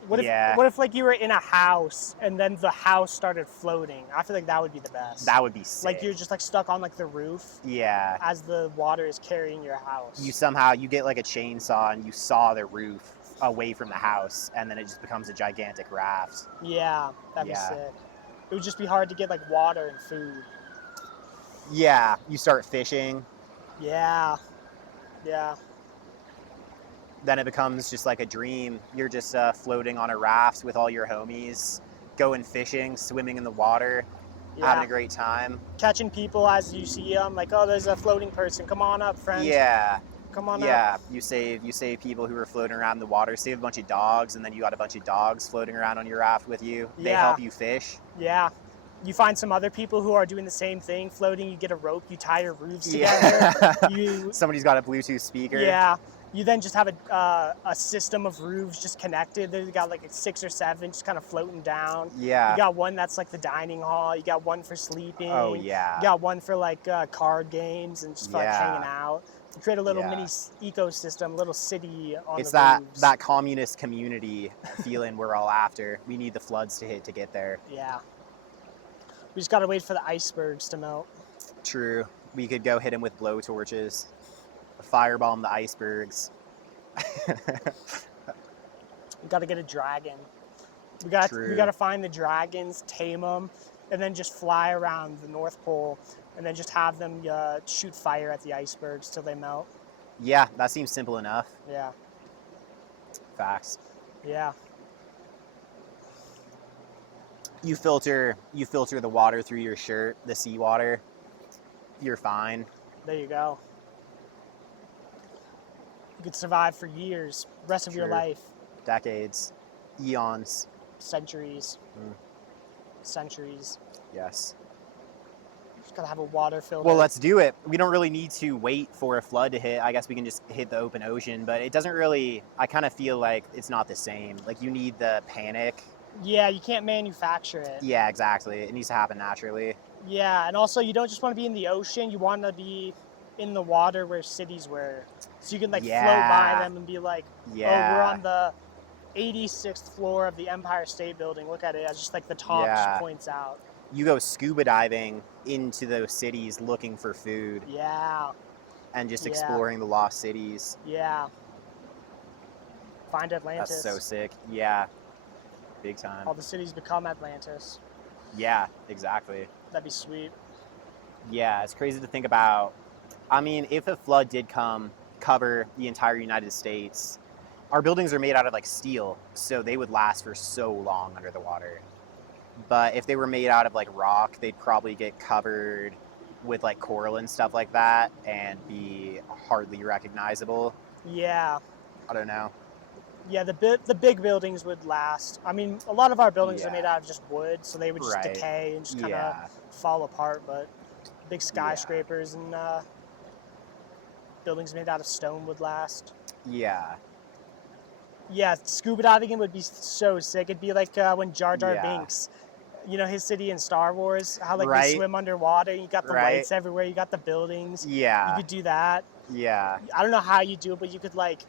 What if like you were in a house and then the house started floating? I feel like that would be the best. That would be sick. Like you're just like stuck on like the roof. Yeah. As the water is carrying your house. You get like a chainsaw and you saw the roof away from the house, and then it just becomes a gigantic raft. Yeah, that'd be sick. It would just be hard to get like water and food. Yeah, you start fishing. Yeah. Yeah. Then it becomes just like a dream. You're just floating on a raft with all your homies, going fishing, swimming in the water, having a great time. Catching people as you see them, like, oh, there's a floating person. Come on up, friend. Yeah. Come on up. Yeah, you save people who are floating around in the water. Save a bunch of dogs, and then you got a bunch of dogs floating around on your raft with you. They help you fish. Yeah. You find some other people who are doing the same thing, floating. You get a rope. You tie your roofs together. Somebody's got a Bluetooth speaker. Yeah. You then just have a system of roofs just connected. They got like 6 or 7 just kind of floating down. Yeah. You got one that's like the dining hall. You got one for sleeping. Oh, yeah. You got one for like card games and just like hanging out. You create a little mini ecosystem, a little city on the roofs. It's that communist community feeling we're all after. We need the floods to hit to get there. Yeah. We just got to wait for the icebergs to melt. True. We could go hit them with blowtorches. Firebomb the icebergs. We got to get a dragon. We got to find the dragons, tame them, and then just fly around the North Pole, and then just have them shoot fire at the icebergs till they melt. Yeah, that seems simple enough. Yeah. Facts. Yeah. You filter the water through your shirt, the seawater. You're fine. There you go. You could survive for years, rest of your life. Decades, eons, centuries, centuries. Yes. Just gotta have a water filter. Well, let's do it. We don't really need to wait for a flood to hit. I guess we can just hit the open ocean, but it doesn't really. I kind of feel like it's not the same. Like you need the panic. Yeah, you can't manufacture it. Yeah, exactly. It needs to happen naturally. Yeah, and also you don't just want to be in the ocean. You want to be in the water where cities were, so you can like float by them and be like, oh, we're on the 86th floor of the Empire State Building. Look at it. As just like the top just points out. You go scuba diving into those cities looking for food. Yeah. and just Yeah. exploring the lost cities. Yeah. Find Atlantis. That's so sick. Yeah, big time. All the cities become Atlantis. Yeah, exactly. That'd be sweet. Yeah, it's crazy to think about. I mean, if a flood did cover the entire United States, our buildings are made out of like steel, so they would last for so long under the water. But if they were made out of like rock, they'd probably get covered with like coral and stuff like that and be hardly recognizable. Yeah. I don't know. Yeah, the big buildings would last. I mean, a lot of our buildings are Yeah. made out of just wood, so they would just Right. decay and just kind of Yeah. fall apart. But big skyscrapers and buildings made out of stone would last. Yeah. Yeah, scuba diving would be so sick. It'd be like when Jar Jar Yeah. Binks, you know, his city in Star Wars, how like they Right. swim underwater. You got the Right. lights everywhere. You got the buildings. You Yeah. could do that. Yeah. I don't know how you do it, but you could like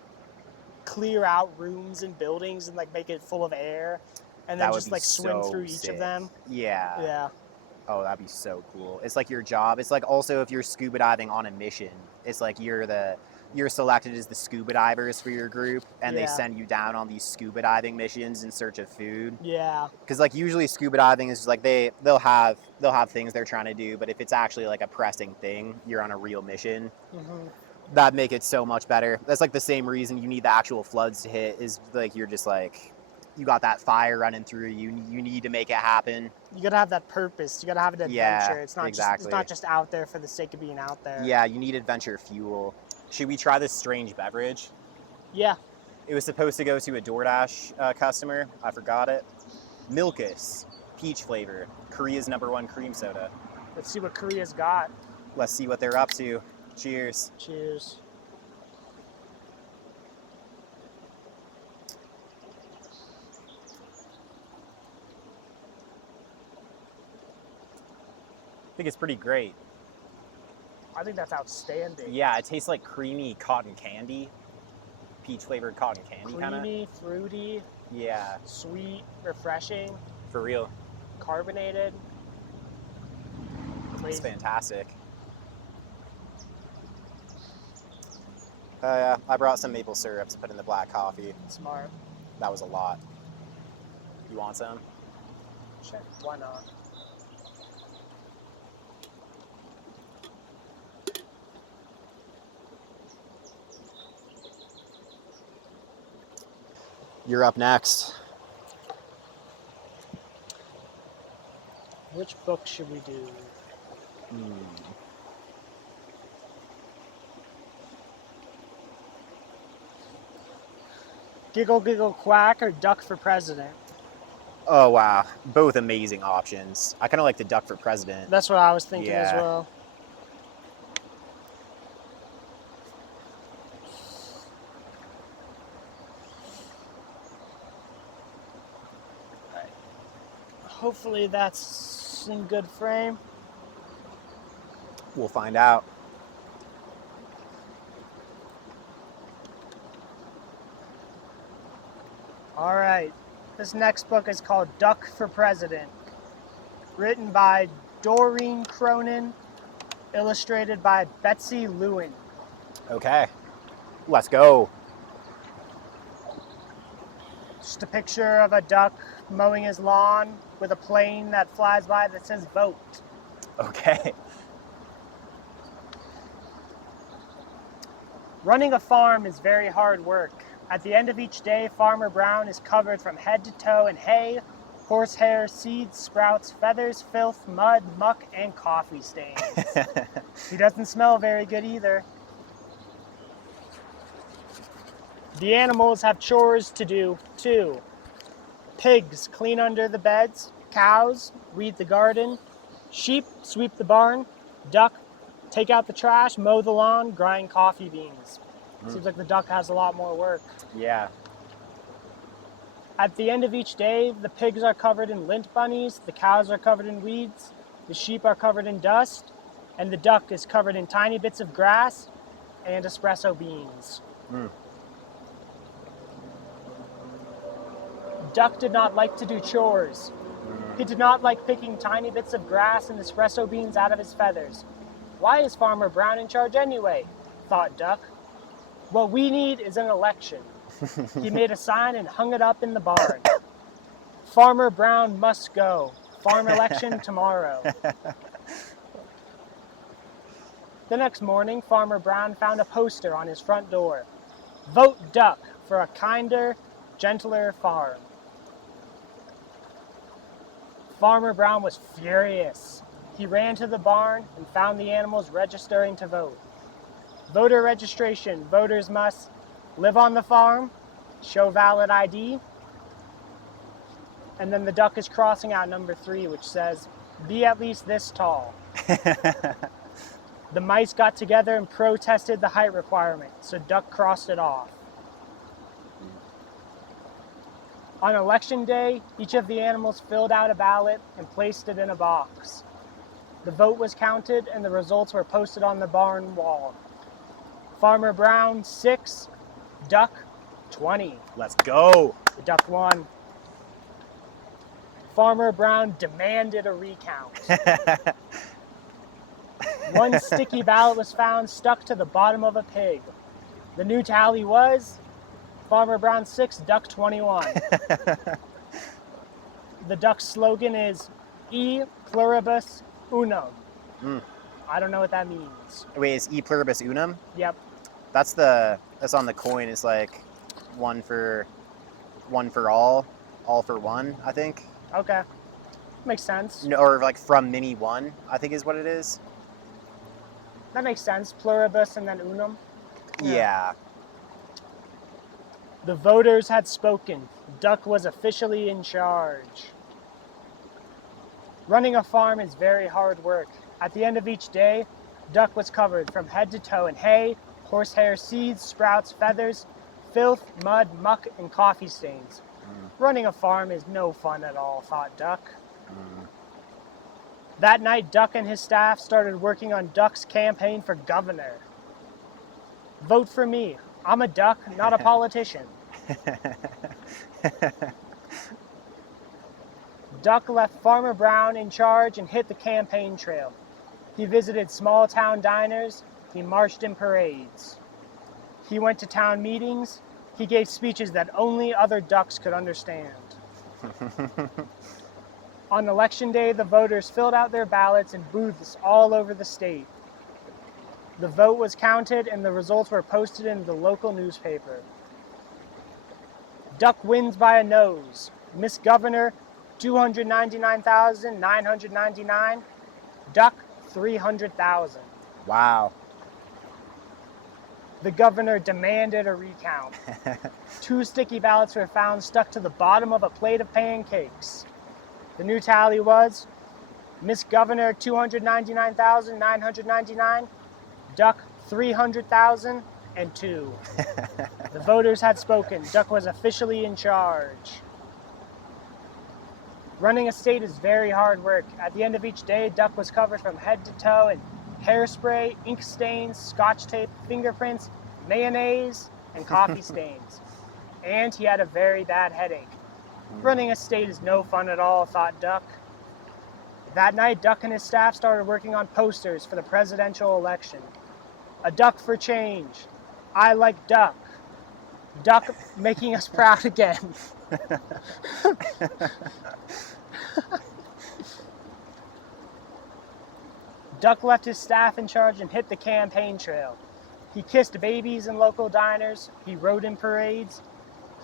clear out rooms and buildings and like make it full of air, and then That would just be like swim so through each sick. of them. Yeah. Yeah. Oh, that'd be so cool. It's like your job. It's like also if you're scuba diving on a mission, it's like you're selected as the scuba divers for your group, and they Yeah. send you down on these scuba diving missions in search of food. Yeah. Because like usually scuba diving is just like they'll have things they're trying to do, but if it's actually like a pressing thing, you're on a real mission. Mm-hmm. That'd make it so much better. That's like the same reason you need the actual floods to hit, is like you're just like, you got that fire running through you. You need to make it happen. You gotta have that purpose. You gotta have an adventure. Yeah, it's not exactly. just out there for the sake of being out there. Yeah, you need adventure fuel. Should we try this strange beverage? Yeah. It was supposed to go to a DoorDash customer. I forgot it. Milkus, peach flavor, Korea's #1 cream soda. Let's see what Korea's got. Let's see what they're up to. Cheers. Cheers. I think it's pretty great. I think that's outstanding. Yeah, it tastes like creamy cotton candy. Peach flavored cotton candy kind of. Creamy, fruity, Yeah, sweet, refreshing, for real. carbonated. It's Amazing. fantastic. Yeah, I brought some maple syrup to put in the black coffee. Smart. That was a lot. You want some? Sure. Why not? You're up next. Which book should we do? Giggle Giggle Quack or Duck for President? Oh, wow. Both amazing options. I kind of like the Duck for President. That's what I was thinking as Yeah. well. Alright. Hopefully that's in good frame. We'll find out. Alright. This next book is called Duck for President. Written by Doreen Cronin. Illustrated by Betsy Lewin. Okay. Let's go. Just a picture of a duck mowing his lawn with a plane that flies by that says vote. Okay. Running a farm is very hard work. At the end of each day, Farmer Brown is covered from head to toe in hay, horsehair, seeds, sprouts, feathers, filth, mud, muck, and coffee stains. He doesn't smell very good either. The animals have chores to do, too. Pigs clean under the beds, cows weed the garden, sheep sweep the barn, duck take out the trash, mow the lawn, grind coffee beans. Seems like the duck has a lot more work. Yeah. At the end of each day, the pigs are covered in lint bunnies, the cows are covered in weeds, the sheep are covered in dust, and the duck is covered in tiny bits of grass and espresso beans. Duck did not like to do chores. He did not like picking tiny bits of grass and espresso beans out of his feathers. Why is Farmer Brown in charge anyway? thought Duck. What we need is an election. He made a sign and hung it up in the barn. Farmer Brown must go. Farm election tomorrow. The next morning, Farmer Brown found a poster on his front door. Vote Duck for a kinder, gentler farm. Farmer Brown was furious. He ran to the barn and found the animals registering to vote. Voter registration. Voters must live on the farm, show valid ID, and then the duck is crossing out number 3, which says, be at least this tall. The mice got together and protested the height requirement, so Duck crossed it off. On election day, each of the animals filled out a ballot and placed it in a box. The vote was counted and the results were posted on the barn wall. Farmer Brown 6, Duck 20. Let's go. The duck won. Farmer Brown demanded a recount. One sticky ballot was found stuck to the bottom of a pig. The new tally was Farmer Brown 6, Duck 21. The duck's slogan is E pluribus unum. I don't know what that means. Wait, is E pluribus unum? Yep. That's on the coin. It's like one for all for one, I think. Okay. Makes sense. No, or like from mini one, I think is what it is. That makes sense. Pluribus and then unum. Yeah. The voters had spoken. Duck was officially in charge. Running a farm is very hard work. At the end of each day, Duck was covered from head to toe in hay, horsehair seeds, sprouts, feathers, filth, mud, muck, and coffee stains. Running a farm is no fun at all, thought Duck. That night, Duck and his staff started working on Duck's campaign for governor. Vote for me. I'm a duck, not a politician. Duck left Farmer Brown in charge and hit the campaign trail. He visited small town diners. He marched in parades. He went to town meetings. He gave speeches that only other ducks could understand. On election day, the voters filled out their ballots in booths all over the state. The vote was counted and the results were posted in the local newspaper. Duck wins by a nose. Miss Governor, 299,999. Duck, 300,000. Wow. The governor demanded a recount. 2 sticky ballots were found stuck to the bottom of a plate of pancakes. The new tally was Miss Governor 299,999, Duck 300,002. The voters had spoken. Duck was officially in charge. Running a state is very hard work. At the end of each day, Duck was covered from head to toe in hairspray, ink stains, scotch tape, fingerprints, mayonnaise, and coffee stains. And he had a very bad headache. Running a state is no fun at all, thought Duck. That night, Duck and his staff started working on posters for the presidential election. A duck for change. I like Duck. Duck making us proud again. Duck left his staff in charge and hit the campaign trail. He kissed babies in local diners. He rode in parades.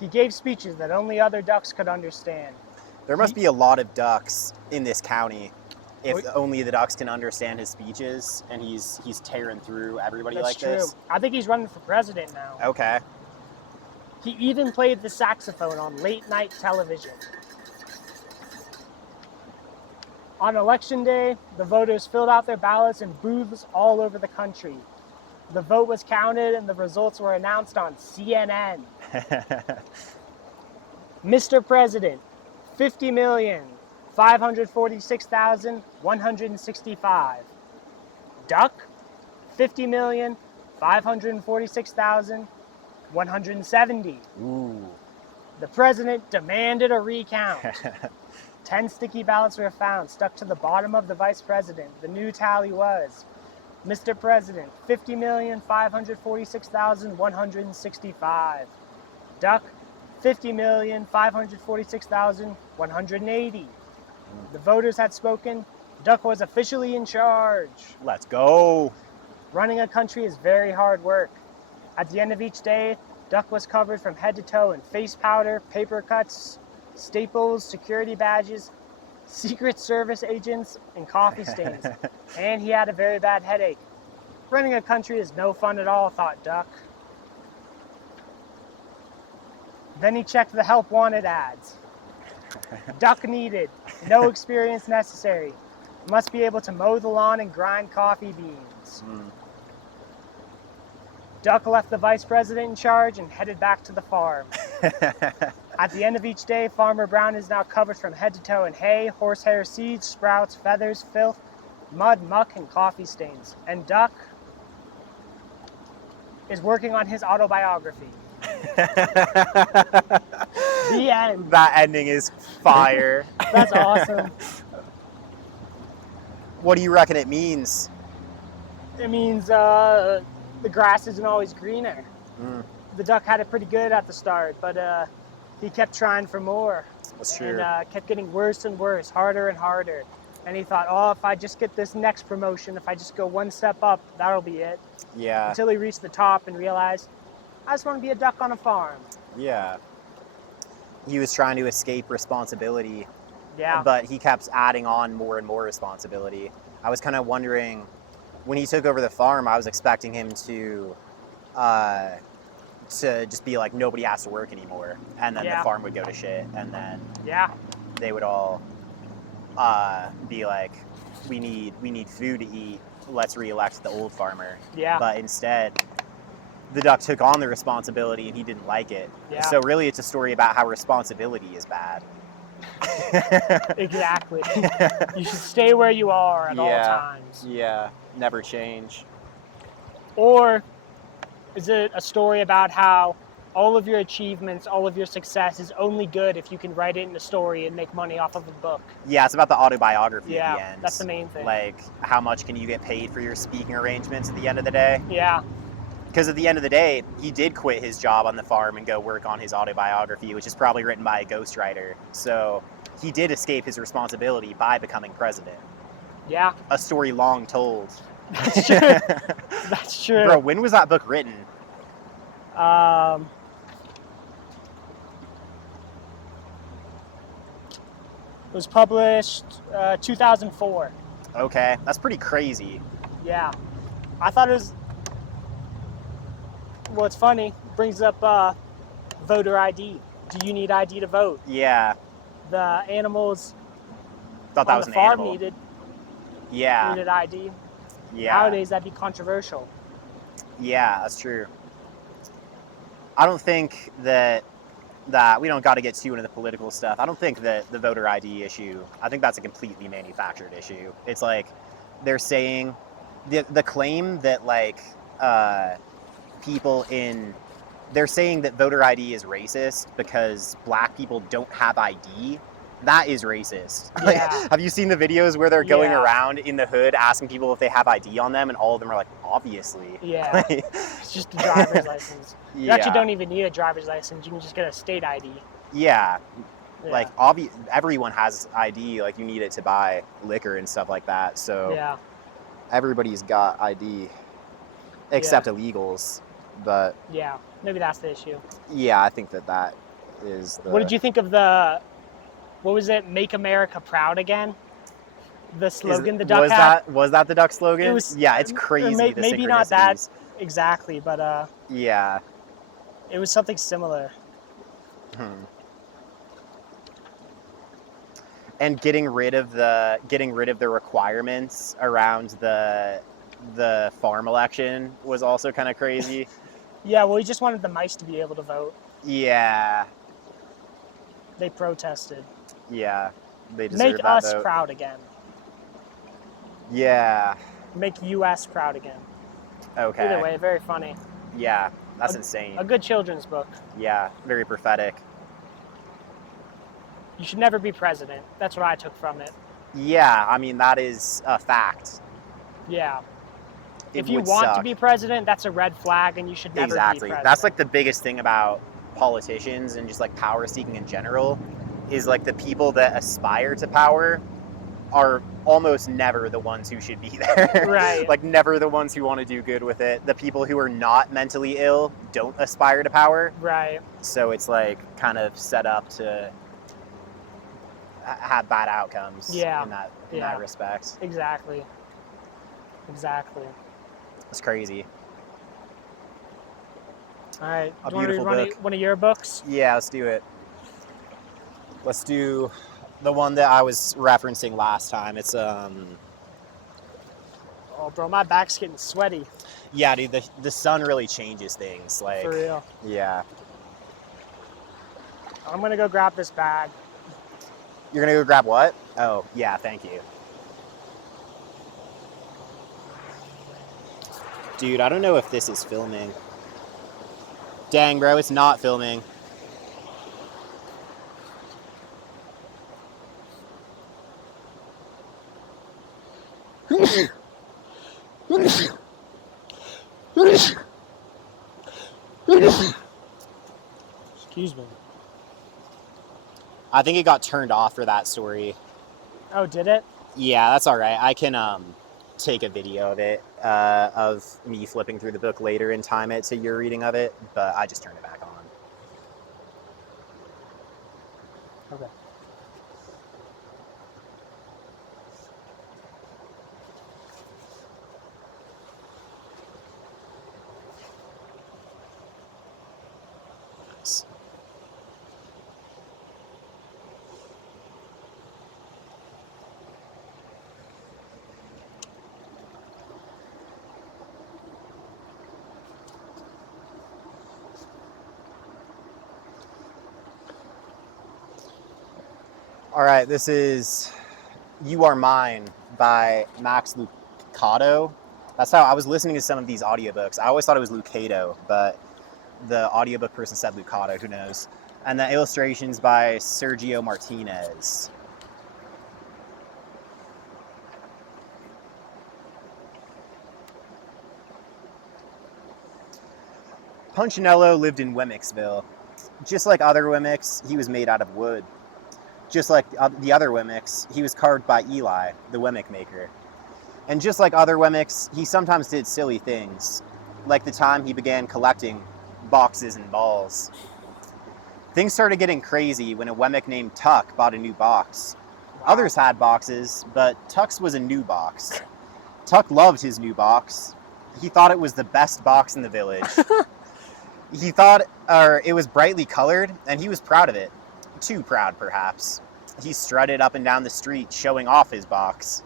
He gave speeches that only other ducks could understand. There must be a lot of ducks in this county if only the ducks can understand his speeches and he's tearing through everybody like That's true. this. I think he's running for president now. Okay. He even played the saxophone on late night television. On election day, the voters filled out their ballots in booths all over the country. The vote was counted and the results were announced on CNN. Mr. President, 50,546,165. Duck, 50,546,170. Ooh. The president demanded a recount. 10 sticky ballots were found stuck to the bottom of the vice president. The new tally was Mr. President, 50,546,165. Duck, 50,546,180. The voters had spoken. Duck was officially in charge. Let's go. Running a country is very hard work. At the end of each day, Duck was covered from head to toe in face powder, paper cuts, staples, security badges, Secret Service agents, and coffee stains. And he had a very bad headache. Running a country is no fun at all, thought Duck. Then he checked the help wanted ads. Duck needed, no experience necessary. Must be able to mow the lawn and grind coffee beans. Duck left the vice president in charge and headed back to the farm. At the end of each day, Farmer Brown is now covered from head to toe in hay, horsehair seeds, sprouts, feathers, filth, mud, muck, and coffee stains. And Duck is working on his autobiography. The end. That ending is fire. That's awesome. What do you reckon it means? It means the grass isn't always greener. The duck had it pretty good at the start, but he kept trying for more. That's true. And kept getting worse and worse, harder and harder. And he thought, oh, if I just get this next promotion, if I just go one step up, that'll be it. Yeah. Until he reached the top and realized, I just want to be a duck on a farm. Yeah. He was trying to escape responsibility. Yeah. But he kept adding on more and more responsibility. I was kind of wondering, when he took over the farm, I was expecting him to just be like, nobody has to work anymore. And then the farm would go to shit. And then they would all be like, we need food to eat. Let's reelect the old farmer. Yeah. But instead, the duck took on the responsibility and he didn't like it. Yeah. So really it's a story about how responsibility is bad. Exactly. You should stay where you are at all times. Yeah, never change. Or is it a story about how all of your achievements, all of your success is only good if you can write it in a story and make money off of a book? Yeah, it's about the autobiography at the end. Yeah, that's the main thing. Like, how much can you get paid for your speaking arrangements at the end of the day? Yeah. Because at the end of the day, he did quit his job on the farm and go work on his autobiography, which is probably written by a ghostwriter. So he did escape his responsibility by becoming president. Yeah. A story long told. That's true. That's true. Bro, when was that book written? It was published 2004. Okay, that's pretty crazy. Yeah. I thought it was... Well, it's funny. Brings up voter ID. Do you need ID to vote? Yeah. The animals Thought that on was the an farm animal. needed ID. Yeah. Nowadays, that'd be controversial. Yeah, that's true. I don't think that we don't got to get too into the political stuff. I don't think that the voter ID issue, I think that's a completely manufactured issue. It's like they're saying the claim that like they're saying that voter ID is racist because black people don't have ID. That is racist. Yeah. Like, have you seen the videos where they're going around in the hood asking people if they have ID on them, and all of them are like, obviously. Yeah. It's just a driver's license. You actually don't even need a driver's license. You can just get a state ID. Yeah. Like, everyone has ID. Like, you need it to buy liquor and stuff like that. So everybody's got ID, except illegals. But yeah, maybe that's the issue. Yeah, I think that is the... What did you think of what was it? Make America Proud Again? The slogan the duck had? Was that the duck slogan? It was, yeah, it's crazy. Maybe not that exactly, but yeah, it was something similar. And getting rid of the requirements around the farm election was also kind of crazy. Yeah, well, he just wanted the mice to be able to vote. Yeah. They protested. Yeah, they deserve Make that us vote. proud again. Yeah. Make U.S. proud again. Okay. Either way, very funny. Yeah, that's insane. A good children's book. Yeah, very prophetic. You should never be president. That's what I took from it. Yeah, I mean, that is a fact. Yeah. If you would want to suck. be president, that's a red flag, and you should never be Exactly. president. That's like the biggest thing about politicians and just like power seeking in general is like the people that aspire to power are almost never the ones who should be there. Right. Like never the ones who want to do good with it. The people who are not mentally ill don't aspire to power. Right. So it's like kind of set up to have bad outcomes Yeah. in that respect. Exactly. It's crazy. All right. A Do you want beautiful to read book. one of your books? Yeah, let's do it. Let's do the one that I was referencing last time. It's Oh, bro, my back's getting sweaty. yeah, dude, the sun really changes things. Like, For real. yeah. I'm gonna go grab this bag. You're gonna go grab what? Oh, yeah, thank you. Dude, I don't know if this is filming. Dang, bro, it's not filming. Excuse me. I think it got turned off for that story. Oh, did it? Yeah, that's all right. I can take a video of it, of me flipping through the book later and time it to your reading of it, but I just turned it back on. Okay. All right, this is You Are Mine by Max Lucado. That's how I was listening to some of these audiobooks. I always thought it was Lucado, but the audiobook person said Lucado, who knows. And the illustrations by Sergio Martinez. Punchinello lived in Wemmicksville. Just like other Wemmicks, he was made out of wood. Just like the other Wemmicks, he was carved by Eli, the Wemmick maker. And just like other Wemmicks, he sometimes did silly things, like the time he began collecting boxes and balls. Things started getting crazy when a Wemmick named Tuck bought a new box. Others had boxes, but Tuck's was a new box. Tuck loved his new box. He thought it was the best box in the village. He thought it was brightly colored, and he was proud of it. Too proud, perhaps. He strutted up and down the street, showing off his box.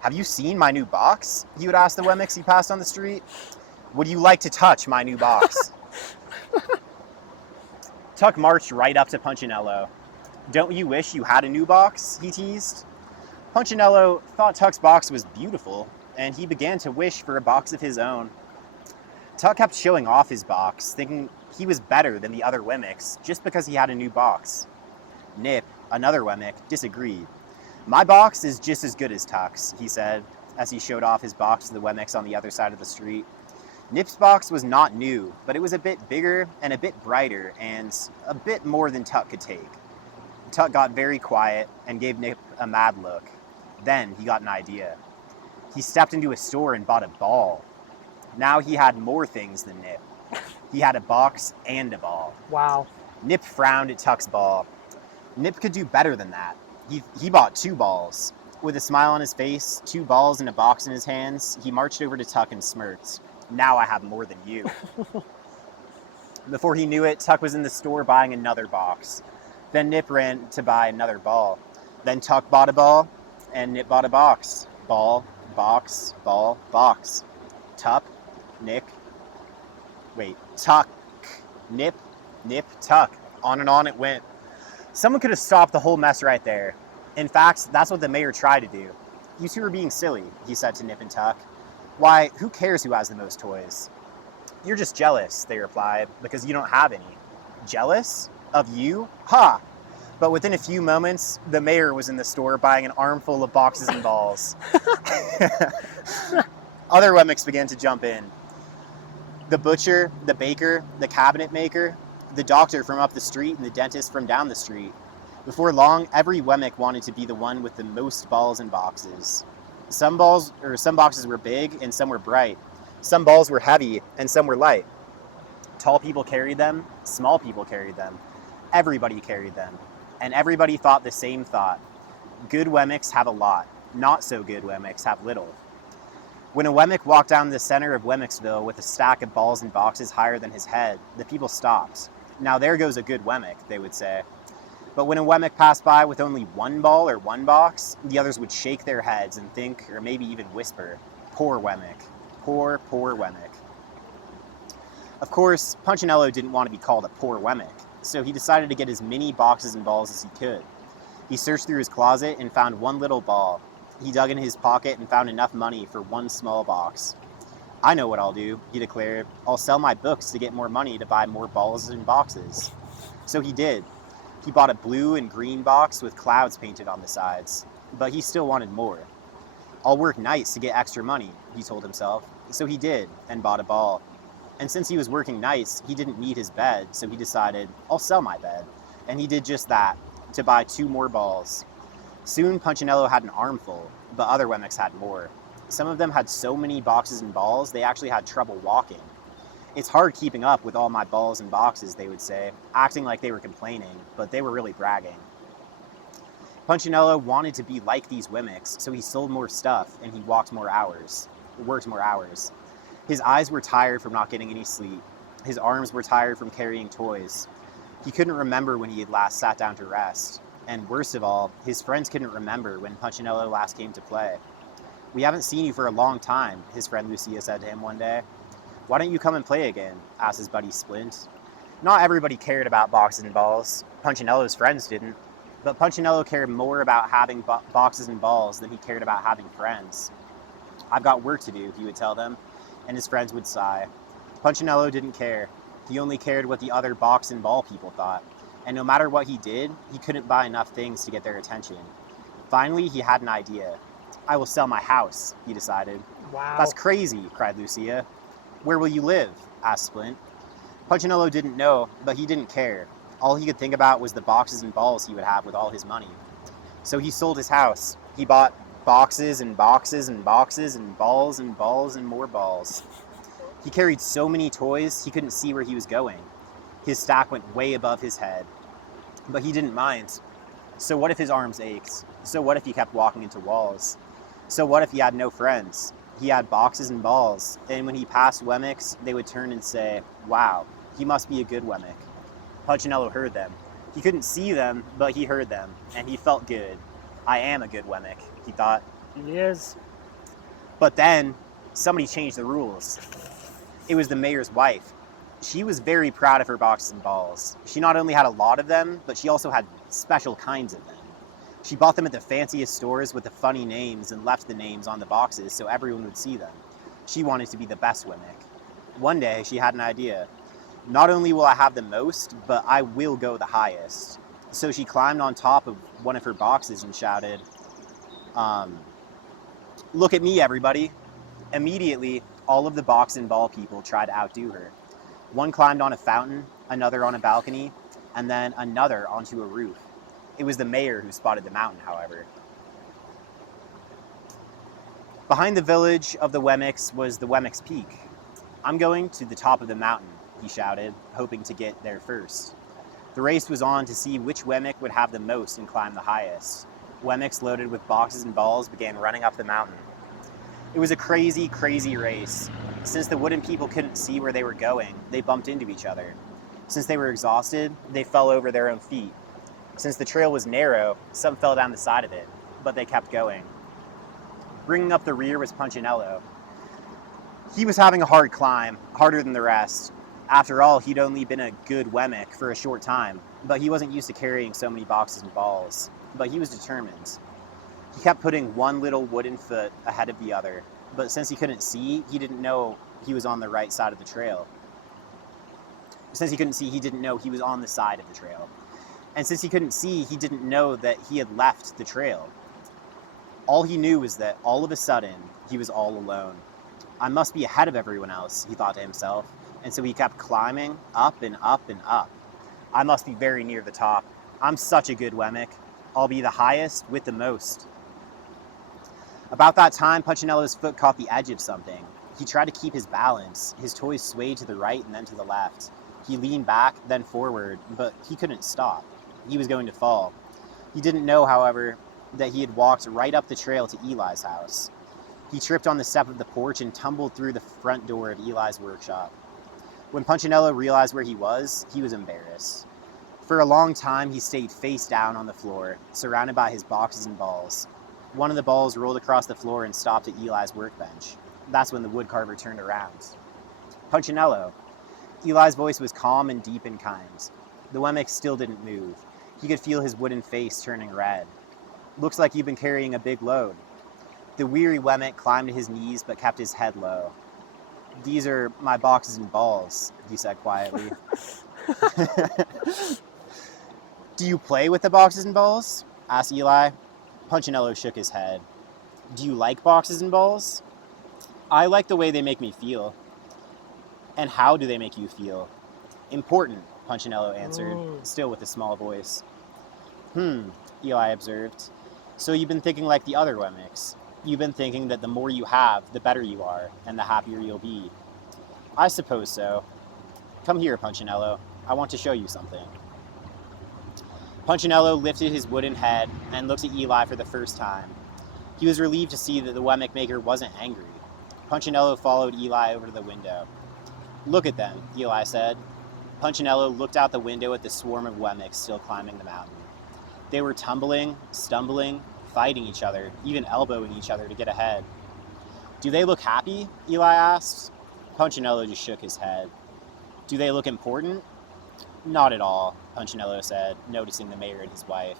"Have you seen my new box?" he would ask the Wemmicks he passed on the street. "Would you like to touch my new box?" Tuck marched right up to Punchinello. "Don't you wish you had a new box?" he teased. Punchinello thought Tuck's box was beautiful, and he began to wish for a box of his own. Tuck kept showing off his box, thinking he was better than the other Wemmicks just because he had a new box. Nip, another Wemmick, disagreed. "My box is just as good as Tuck's," he said, as he showed off his box to the Wemmicks on the other side of the street. Nip's box was not new, but it was a bit bigger and a bit brighter and a bit more than Tuck could take. Tuck got very quiet and gave Nip a mad look. Then he got an idea. He stepped into a store and bought a ball. Now he had more things than Nip. He had a box and a ball. Wow. Nip frowned at Tuck's ball. Nip could do better than that. He bought 2 balls. With a smile on his face, 2 balls and a box in his hands, he marched over to Tuck and smirked. "Now I have more than you." Before he knew it, Tuck was in the store buying another box. Then Nip ran to buy another ball. Then Tuck bought a ball, and Nip bought a box. Ball, box, ball, box. Tuck, Nick. Wait, Tuck, Nip, Nip, Tuck. On and on it went. Someone could have stopped the whole mess right there. In fact, that's what the mayor tried to do. "You two are being silly," he said to Nip and Tuck. "Why, who cares who has the most toys?" "You're just jealous," they replied, "because you don't have any." "Jealous? Of you? Ha!" But within a few moments, the mayor was in the store buying an armful of boxes and balls. Other Wemmicks began to jump in. The butcher, the baker, the cabinet maker, the doctor from up the street, and the dentist from down the street. Before long, every Wemmick wanted to be the one with the most balls and boxes. Some boxes were big and some were bright. Some balls were heavy and some were light. Tall people carried them, small people carried them. Everybody carried them. And everybody thought the same thought. Good Wemmicks have a lot. Not so good Wemmicks have little. When a Wemmick walked down the center of Wemmicksville with a stack of balls and boxes higher than his head, the people stopped. Now there goes a good Wemmick, they would say. But when a Wemmick passed by with only one ball or one box, the others would shake their heads and think, or maybe even whisper, poor Wemmick. Poor, poor Wemmick. Of course, Punchinello didn't want to be called a poor Wemmick, so he decided to get as many boxes and balls as he could. He searched through his closet and found one little ball. He dug in his pocket and found enough money for one small box. I know what I'll do, he declared. I'll sell my books to get more money to buy more balls and boxes. So he did. He bought a blue and green box with clouds painted on the sides, but he still wanted more. I'll work nights to get extra money, he told himself. So he did, and bought a ball. And since he was working nights, he didn't need his bed, so he decided, I'll sell my bed. And he did just that, to buy 2 more balls. Soon Punchinello had an armful, but other Wemmicks had more. Some of them had so many boxes and balls, they actually had trouble walking. It's hard keeping up with all my balls and boxes, they would say, acting like they were complaining, but they were really bragging. Punchinello wanted to be like these Wemmicks, so he sold more stuff and he worked more hours. His eyes were tired from not getting any sleep. His arms were tired from carrying toys. He couldn't remember when he had last sat down to rest. And worst of all, his friends couldn't remember when Punchinello last came to play. We haven't seen you for a long time, his friend Lucia said to him one day. Why don't you come and play again? Asked his buddy Splint. Not everybody cared about boxes and balls. Punchinello's friends didn't. But Punchinello cared more about having boxes and balls than he cared about having friends. I've got work to do, he would tell them, and his friends would sigh. Punchinello didn't care. He only cared what the other box and ball people thought. And no matter what he did, he couldn't buy enough things to get their attention. Finally, he had an idea. I will sell my house, he decided. Wow. That's crazy, cried Lucia. Where will you live? Asked Splint. Punchinello didn't know, but he didn't care. All he could think about was the boxes and balls he would have with all his money. So he sold his house. He bought boxes and boxes and boxes and balls and balls and more balls. He carried so many toys, he couldn't see where he was going. His stack went way above his head. But he didn't mind. So what if his arms ached? So what if he kept walking into walls? So what if he had no friends? He had boxes and balls, and when he passed Wemmicks, they would turn and say, wow, he must be a good Wemmick. Punchinello heard them. He couldn't see them, but he heard them, and he felt good. I am a good Wemmick, he thought. He is. But then, somebody changed the rules. It was the mayor's wife. She was very proud of her boxes and balls. She not only had a lot of them, but she also had special kinds of them. She bought them at the fanciest stores with the funny names and left the names on the boxes so everyone would see them. She wanted to be the best Wemmick. One day, she had an idea. Not only will I have the most, but I will go the highest. So she climbed on top of one of her boxes and shouted, look at me, everybody. Immediately, all of the box and ball people tried to outdo her. One climbed on a fountain, another on a balcony, and then another onto a roof. It was the mayor who spotted the mountain, however. Behind the village of the Wemmicks was the Wemmicks Peak. I'm going to the top of the mountain, he shouted, hoping to get there first. The race was on to see which Wemmick would have the most and climb the highest. Wemmicks loaded with boxes and balls began running up the mountain. It was a crazy, crazy race. Since the wooden people couldn't see where they were going, they bumped into each other. Since they were exhausted, they fell over their own feet. Since the trail was narrow, some fell down the side of it, but they kept going. Bringing up the rear was Punchinello. He was having a hard climb, harder than the rest. After all, he'd only been a good Wemmick for a short time, but he wasn't used to carrying so many boxes and balls. But he was determined. He kept putting one little wooden foot ahead of the other, but since he couldn't see, he didn't know he was on the right side of the trail. Since he couldn't see, he didn't know he was on the side of the trail. And since he couldn't see, he didn't know that he had left the trail. All he knew was that all of a sudden, he was all alone. I must be ahead of everyone else, he thought to himself, and so he kept climbing up and up and up. I must be very near the top. I'm such a good Wemmick. I'll be the highest with the most. About that time, Punchinello's foot caught the edge of something. He tried to keep his balance. His toys swayed to the right and then to the left. He leaned back, then forward, but he couldn't stop. He was going to fall. He didn't know, however, that he had walked right up the trail to Eli's house. He tripped on the step of the porch and tumbled through the front door of Eli's workshop. When Punchinello realized where he was embarrassed. For a long time, he stayed face down on the floor, surrounded by his boxes and balls. One of the balls rolled across the floor and stopped at Eli's workbench. That's when the woodcarver turned around. Punchinello. Eli's voice was calm and deep and kind. The Wemmick still didn't move. He could feel his wooden face turning red. Looks like you've been carrying a big load. The weary Wemmick climbed to his knees but kept his head low. These are my boxes and balls, he said quietly. Do you play with the boxes and balls? Asked Eli. Punchinello shook his head. Do you like boxes and balls? I like the way they make me feel. And how do they make you feel? Important, Punchinello answered, still with a small voice. Eli observed. So you've been thinking like the other Wemmicks. You've been thinking that the more you have, the better you are, and the happier you'll be. I suppose so. Come here, Punchinello. I want to show you something. Punchinello lifted his wooden head and looked at Eli for the first time. He was relieved to see that the Wemmick maker wasn't angry. Punchinello followed Eli over to the window. Look at them, Eli said. Punchinello looked out the window at the swarm of Wemmicks still climbing the mountain. They were tumbling, stumbling, fighting each other, even elbowing each other to get ahead. Do they look happy? Eli asked. Punchinello just shook his head. Do they look important? Not at all, Punchinello said, noticing the mayor and his wife.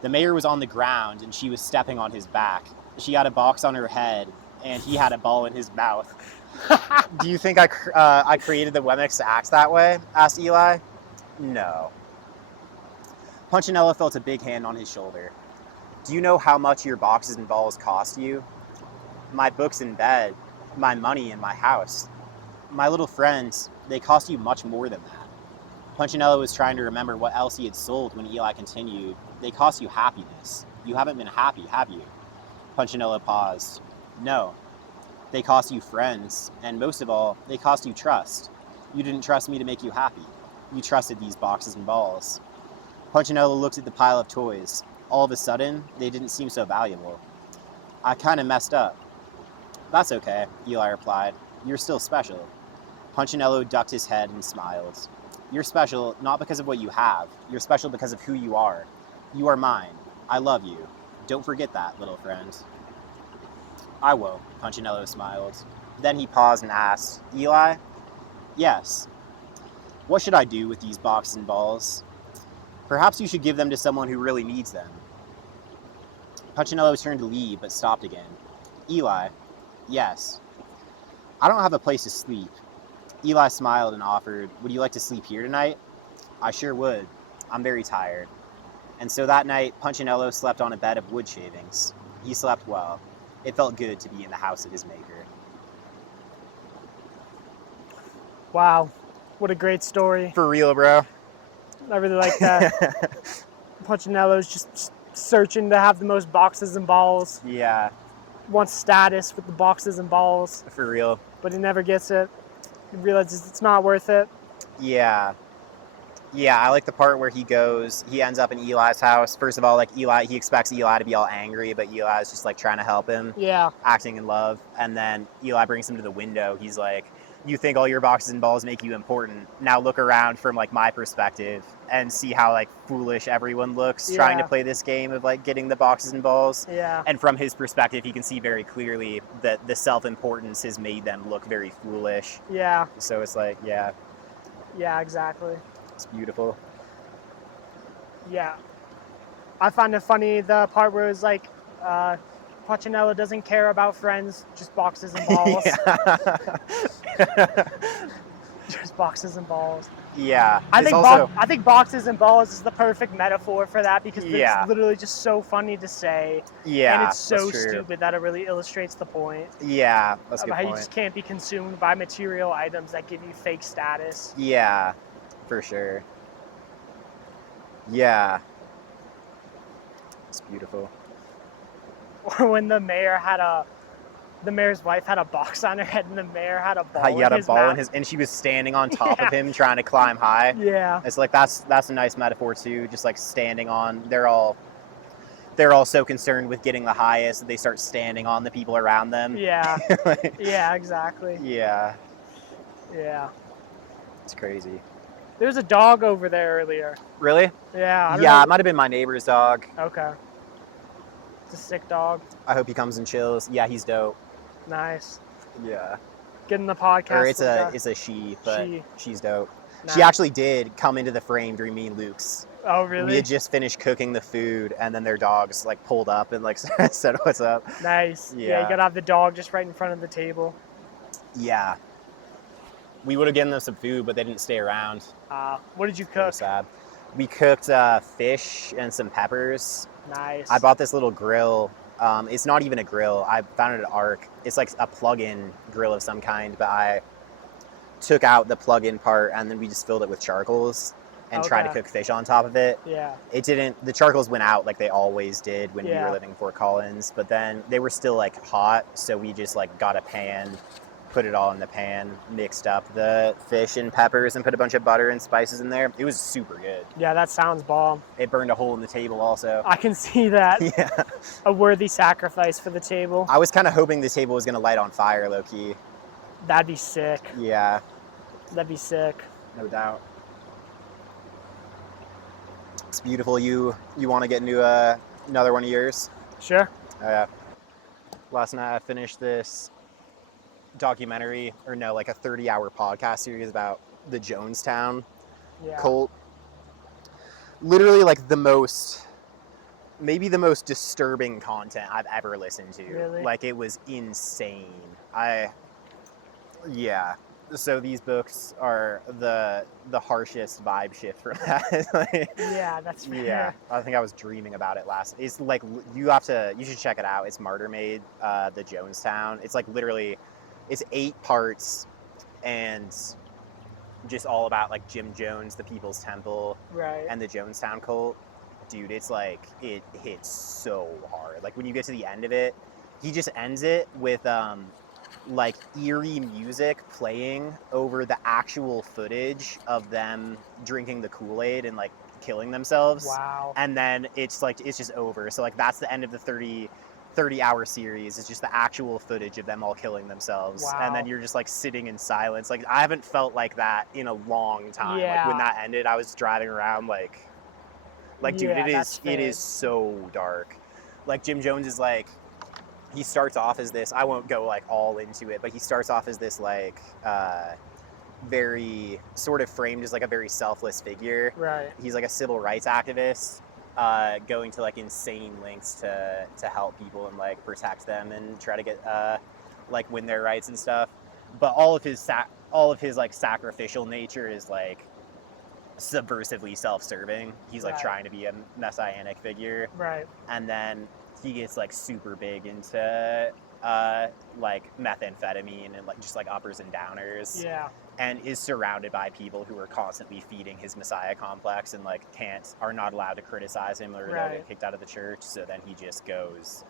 The mayor was on the ground and she was stepping on his back. She had a box on her head and he had a ball in his mouth. Do you think I created the Wemmicks to act that way? Asked Eli. No. Punchinello felt a big hand on his shoulder. Do you know how much your boxes and balls cost you? My books in bed, my money in my house. My little friends, they cost you much more than that. Punchinello was trying to remember what else he had sold when Eli continued. They cost you happiness. You haven't been happy, have you? Punchinello paused. No. They cost you friends, and most of all, they cost you trust. You didn't trust me to make you happy. You trusted these boxes and balls. Punchinello looked at the pile of toys. All of a sudden, they didn't seem so valuable. I kind of messed up. That's okay, Eli replied. You're still special. Punchinello ducked his head and smiled. You're special not because of what you have. You're special because of who you are. You are mine. I love you. Don't forget that, little friend. I won't, Punchinello smiled. Then he paused and asked, Eli? Yes. What should I do with these boxes and balls? Perhaps you should give them to someone who really needs them. Punchinello turned to leave, but stopped again. Eli? Yes. I don't have a place to sleep. Eli smiled and offered, would you like to sleep here tonight? I sure would. I'm very tired. And so that night, Punchinello slept on a bed of wood shavings. He slept well. It felt good to be in the house of his maker. Wow. What a great story. For real, bro. I really like that. Punchinello's just searching to have the most boxes and balls. Yeah. Wants status with the boxes and balls. For real. But he never gets it. He realizes it's not worth it. Yeah. Yeah, I like the part where he ends up in Eli's house. First of all, like he expects Eli to be all angry, but Eli's just like trying to help him. Yeah. Acting in love. And then Eli brings him to the window. He's like, you think all your boxes and balls make you important. Now look around from like my perspective and see how like foolish everyone looks trying to play this game of like getting the boxes and balls. Yeah. And from his perspective, he can see very clearly that the self-importance has made them look very foolish. Yeah. So it's like, yeah. Yeah, exactly. It's beautiful. Yeah. I find it funny the part where it was like, Punchinello doesn't care about friends, just boxes and balls. Just boxes and balls. Yeah. I It's think also, I think boxes and balls is the perfect metaphor for that because Yeah. it's literally just so funny to say, yeah, and it's so that's true. stupid that it really illustrates the point Yeah, that's a of good how you point. just can't be consumed by material items that give you fake status. Yeah, for sure. Yeah. It's beautiful. Or when the mayor's wife had a box on her head and the mayor had a ball How you had in a his ball mouth. in his, and she was standing on top Yeah. of him trying to climb high. Yeah. It's like that's a nice metaphor too. Just like standing on, they're all so concerned with getting the highest that they start standing on the people around them. Yeah. Yeah, exactly. Yeah, Yeah. it's crazy. There's a dog over there earlier. Really? Yeah. I don't Yeah, know. it might have been my neighbor's dog. Okay. It's a sick dog. I hope he comes and chills. Yeah, he's dope. Nice. Yeah. Get in the podcast. Or with the- it's a she, but she's dope. Nice. She actually did come into the frame during me and Luke's. Oh, We really? had just finished cooking the food, and then their dogs like pulled up and like said, "What's up?" Nice. Yeah, Yeah. you gotta have the dog just right in front of the table. Yeah. We would have given them some food, but they didn't stay around. What did you Very cook? sad. We cooked fish and some peppers. Nice. I bought this little grill. It's not even a grill. I found it at Arc. It's like a plug-in grill of some kind, but I took out the plug-in part and then we just filled it with charcoals and tried to Okay. cook fish on top of it. Yeah. It didn't, the charcoals went out like they always did when we Yeah. were living in Fort Collins, but then they were still like hot, so we just like got a pan, put it all in the pan, mixed up the fish and peppers and put a bunch of butter and spices in there. It was super good. Yeah, that sounds bomb. It burned a hole in the table also. I can see that. Yeah. A worthy sacrifice for the table. I was kind of hoping the table was going to light on fire, low-key. That'd be sick. Yeah, That'd be sick. no doubt. It's beautiful. You want to get into another one of yours? Sure. Oh, yeah. Last night I finished this documentary, or no, like a 30-hour podcast series about the Jonestown Yeah. cult. Literally like maybe the most disturbing content I've ever listened to. Really? Like it was insane. Yeah. So these books are the harshest vibe shift from that. Like, Yeah, that's fair. yeah, I think I was dreaming about it last. It's like you should check it out. It's Martyr Made, the Jonestown. It's like literally, it's 8 parts, and just all about like Jim Jones, the People's Temple, Right. and the Jonestown cult. Dude, it's like it hits so hard. Like when you get to the end of it, he just ends it with like eerie music playing over the actual footage of them drinking the Kool-Aid and like killing themselves. Wow. And then it's just over. So like that's the end of the 30-hour series. It's just the actual footage of them all killing themselves. Wow. And then you're just like sitting in silence. Like I haven't felt like that in a long time. Yeah. Like when that ended, I was driving around like dude, Yeah, it that's is so dark. Like Jim Jones is like, he starts off as this, I won't go like all into it, but he starts off as this like very sort of framed as like a very selfless figure. Right. He's like a civil rights activist, going to like insane lengths to help people and like protect them and try to get like win their rights and stuff. But all of his like sacrificial nature is like subversively self-serving. He's like Right. trying to be a messianic figure. Right. And then he gets like super big into like methamphetamine and like just like uppers and downers, Yeah. and is surrounded by people who are constantly feeding his messiah complex and like are not allowed to criticize him or they'll Right. get kicked out of the church. So then he just goes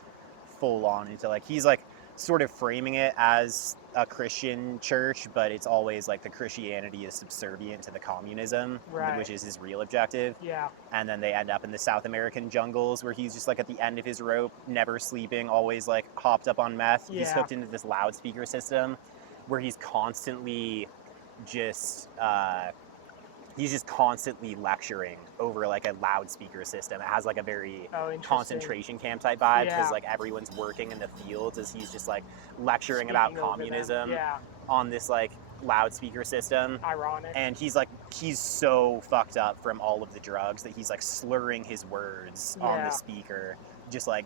full on into like, he's like sort of framing it as a Christian church, but it's always like the Christianity is subservient to the communism, Right. which is his real objective. Yeah. And then they end up in the South American jungles where he's just like at the end of his rope, never sleeping, always like hopped up on meth. He's Yeah. hooked into this loudspeaker system where he's constantly just lecturing over like a loudspeaker system. It has like a very Oh, interesting. concentration camp type vibe because Yeah. like everyone's working in the fields as he's just like lecturing Speaking about over them. communism Yeah. on this like loudspeaker system. Ironic. And he's so fucked up from all of the drugs that he's like slurring his words on Yeah. the speaker just like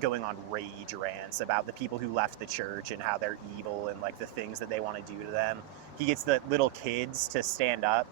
going on rage rants about the people who left the church and how they're evil and like the things that they want to do to them. He gets the little kids to stand up,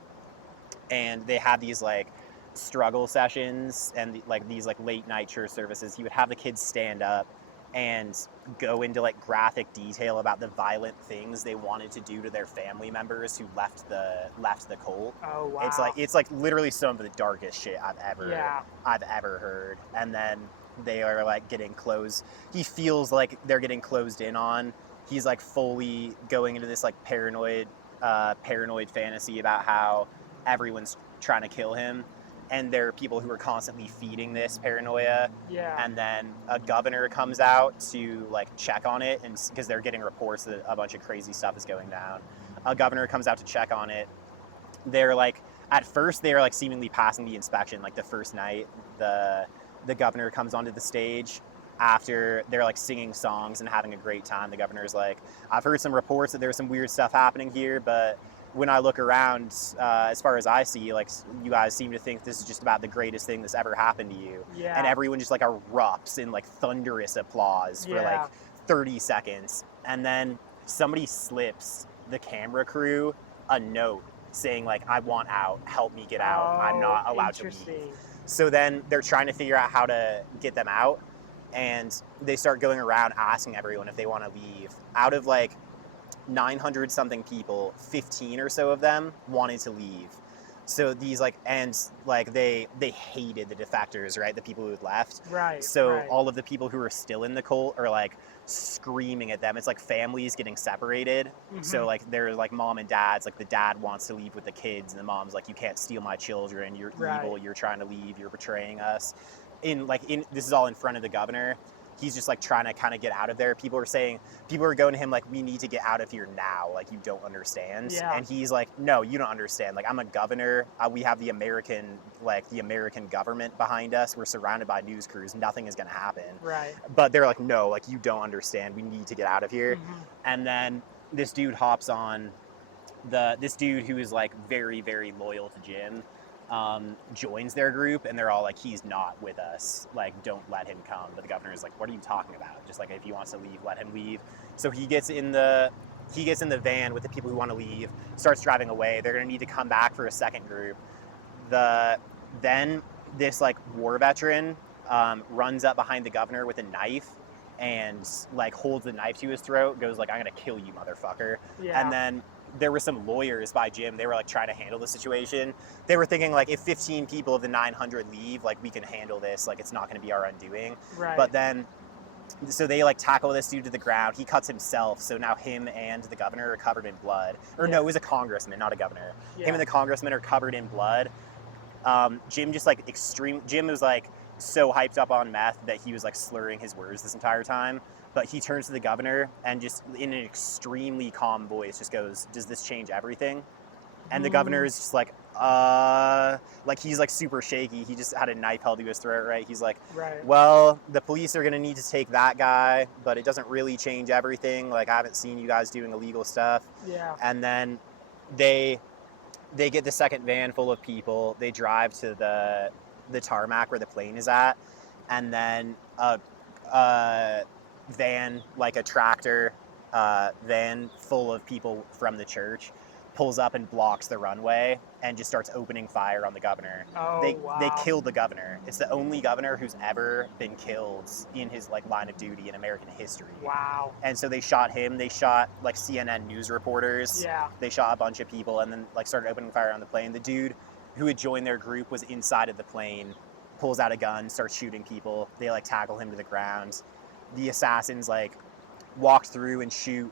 and they have these like struggle sessions and like these like late night church services. He would have the kids stand up and go into like graphic detail about the violent things they wanted to do to their family members who left the cult. Oh wow. It's like literally some of the darkest shit I've ever heard. And then they are like getting closed. He feels like they're getting closed in on. He's like fully going into this like paranoid fantasy about how everyone's trying to kill him, and there are people who are constantly feeding this paranoia. Yeah. And then a governor comes out to like check on it, and because they're getting reports that a bunch of crazy stuff is going down. A governor comes out to check on it. They're like, at first they're like seemingly passing the inspection. Like the first night, the governor comes onto the stage after they're like singing songs and having a great time. The governor's like, I've heard some reports that there's some weird stuff happening here, but when I look around, as far as I see, like, you guys seem to think this is just about the greatest thing that's ever happened to you. Yeah. And everyone just like erupts in like thunderous applause for like 30 seconds. And then somebody slips the camera crew a note saying like, I want out, help me get out. I'm not allowed to leave. So then they're trying to figure out how to get them out. And they start going around asking everyone if they want to leave. Out of like 900 something people, 15 or so of them wanted to leave. So these like, and like they hated the defectors, right? The people who had left. Right. So all of the people who are still in the cult are like screaming at them. It's like families getting separated. Mm-hmm. So like they're like mom and dad's, like the dad wants to leave with the kids, and the mom's like, you can't steal my children, you're evil, you're trying to leave, you're betraying us. This is all in front of the governor. He's just like trying to kind of get out of there. People are going to him like, we need to get out of here now. Like, you don't understand. Yeah. And he's like, no, you don't understand. Like, I'm a governor. We have the American government behind us. We're surrounded by news crews. Nothing is going to happen. Right. But they're like, no, like, you don't understand. We need to get out of here. Mm-hmm. And then this dude hops on this dude who is like very, very loyal to Jim. Joins their group, and they're all like, he's not with us, like, don't let him come. But the governor is like, what are you talking about? Just like, if he wants to leave, let him leave. So he gets in the van with the people who want to leave, starts driving away. They're gonna need to come back for a second group. Then this like war veteran runs up behind the governor with a knife and like holds the knife to his throat, goes like, I'm gonna kill you, motherfucker. Yeah. And then there were some lawyers by Jim. They were like trying to handle the situation. They were thinking like, if 15 people of the 900 leave, like, we can handle this. Like, it's not going to be our undoing. Right. But then, so they like tackle this dude to the ground. He cuts himself. So now him and the governor are covered in blood. Or no, it was a congressman, not a governor. Yeah. Him and the congressman are covered in blood. Jim just like Jim was like so hyped up on meth that he was like slurring his words this entire time. But he turns to the governor and just in an extremely calm voice just goes, does this change everything? And the governor is just like he's like super shaky. He just had a knife held to his throat, right? He's like, well, the police are going to need to take that guy, but it doesn't really change everything. Like, I haven't seen you guys doing illegal stuff. Yeah. And then they get the second van full of people. They drive to the tarmac where the plane is at. And then van, like a tractor van full of people from the church, pulls up and blocks the runway and just starts opening fire on the governor. They killed the governor. It's the only governor who's ever been killed in his like line of duty in American history. Wow. And so they shot him. They shot like CNN news reporters. Yeah. They shot a bunch of people and then like started opening fire on the plane. The dude who had joined their group was inside of the plane, pulls out a gun, starts shooting people. They like tackle him to the ground. The assassins like walk through and shoot,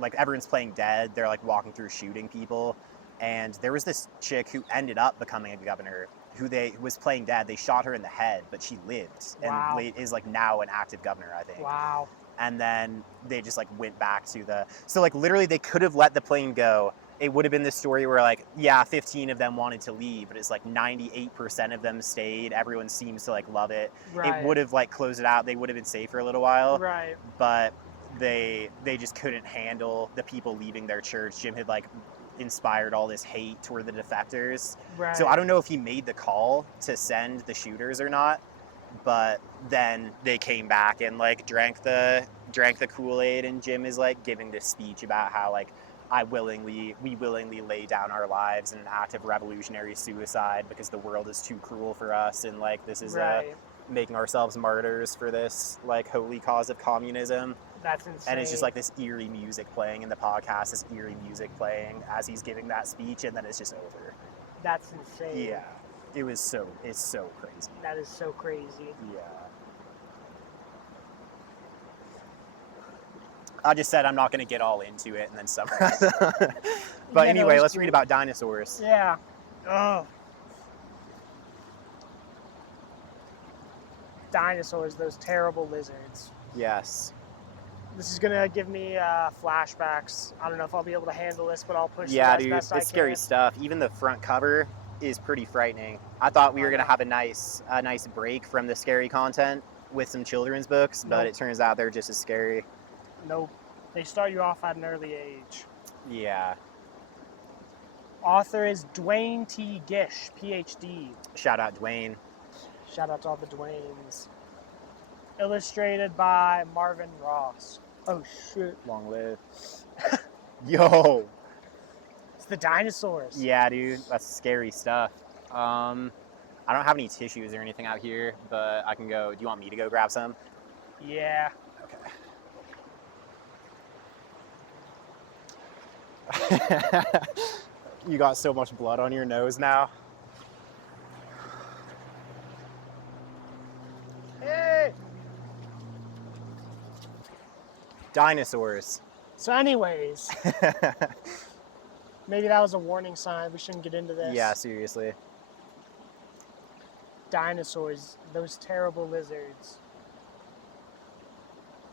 like everyone's playing dead. They're like walking through shooting people. And there was this chick who ended up becoming a governor who was playing dead. They shot her in the head, but she lived and is like now an active governor, I think. Wow. And then they just like went back to so like literally they could have let the plane go. It would have been this story where like, yeah, 15 of them wanted to leave, but it's like 98% of them stayed. Everyone seems to like love it. Right. It would have like closed it out. They would have been safe for a little while. Right. But they just couldn't handle the people leaving their church. Jim had like inspired all this hate toward the defectors. Right. So I don't know if he made the call to send the shooters or not, but then they came back and like drank the Kool-Aid, and Jim is like giving this speech about how like we willingly lay down our lives in an act of revolutionary suicide because the world is too cruel for us, and like this is Right. making ourselves martyrs for this like holy cause of communism. That's insane. And it's just like this eerie music playing in the podcast, this eerie music playing as he's giving that speech, and then it's just over. That's insane. Yeah, it's so crazy. That is so crazy. Yeah. I just said I'm not going to get all into it and then summarize. But Yeah, anyway, no, let's cool. read about dinosaurs. Yeah. Oh. Dinosaurs, those terrible lizards. Yes. This is gonna give me flashbacks. I don't know if I'll be able to handle this, but I'll push Yeah, through dude, as best I it's can. scary stuff. Even the front cover is pretty frightening. I thought we were going to have a nice break from the scary content with some children's books, but Nope. it turns out they're just as scary. Nope. They start you off at an early age. Yeah. Author is Dwayne T. Gish, PhD. Shout out Dwayne. Shout out to all the Dwaynes. Illustrated by Marvin Ross. Oh shit. Long live. Yo. It's the dinosaurs. Yeah, dude, that's scary stuff. I don't have any tissues or anything out here, but I can go. Do you want me to go grab some? Yeah. Okay. You got so much blood on your nose now. Hey. Dinosaurs. So anyways, maybe that was a warning sign. We shouldn't get into this. Yeah, seriously. Dinosaurs, those terrible lizards.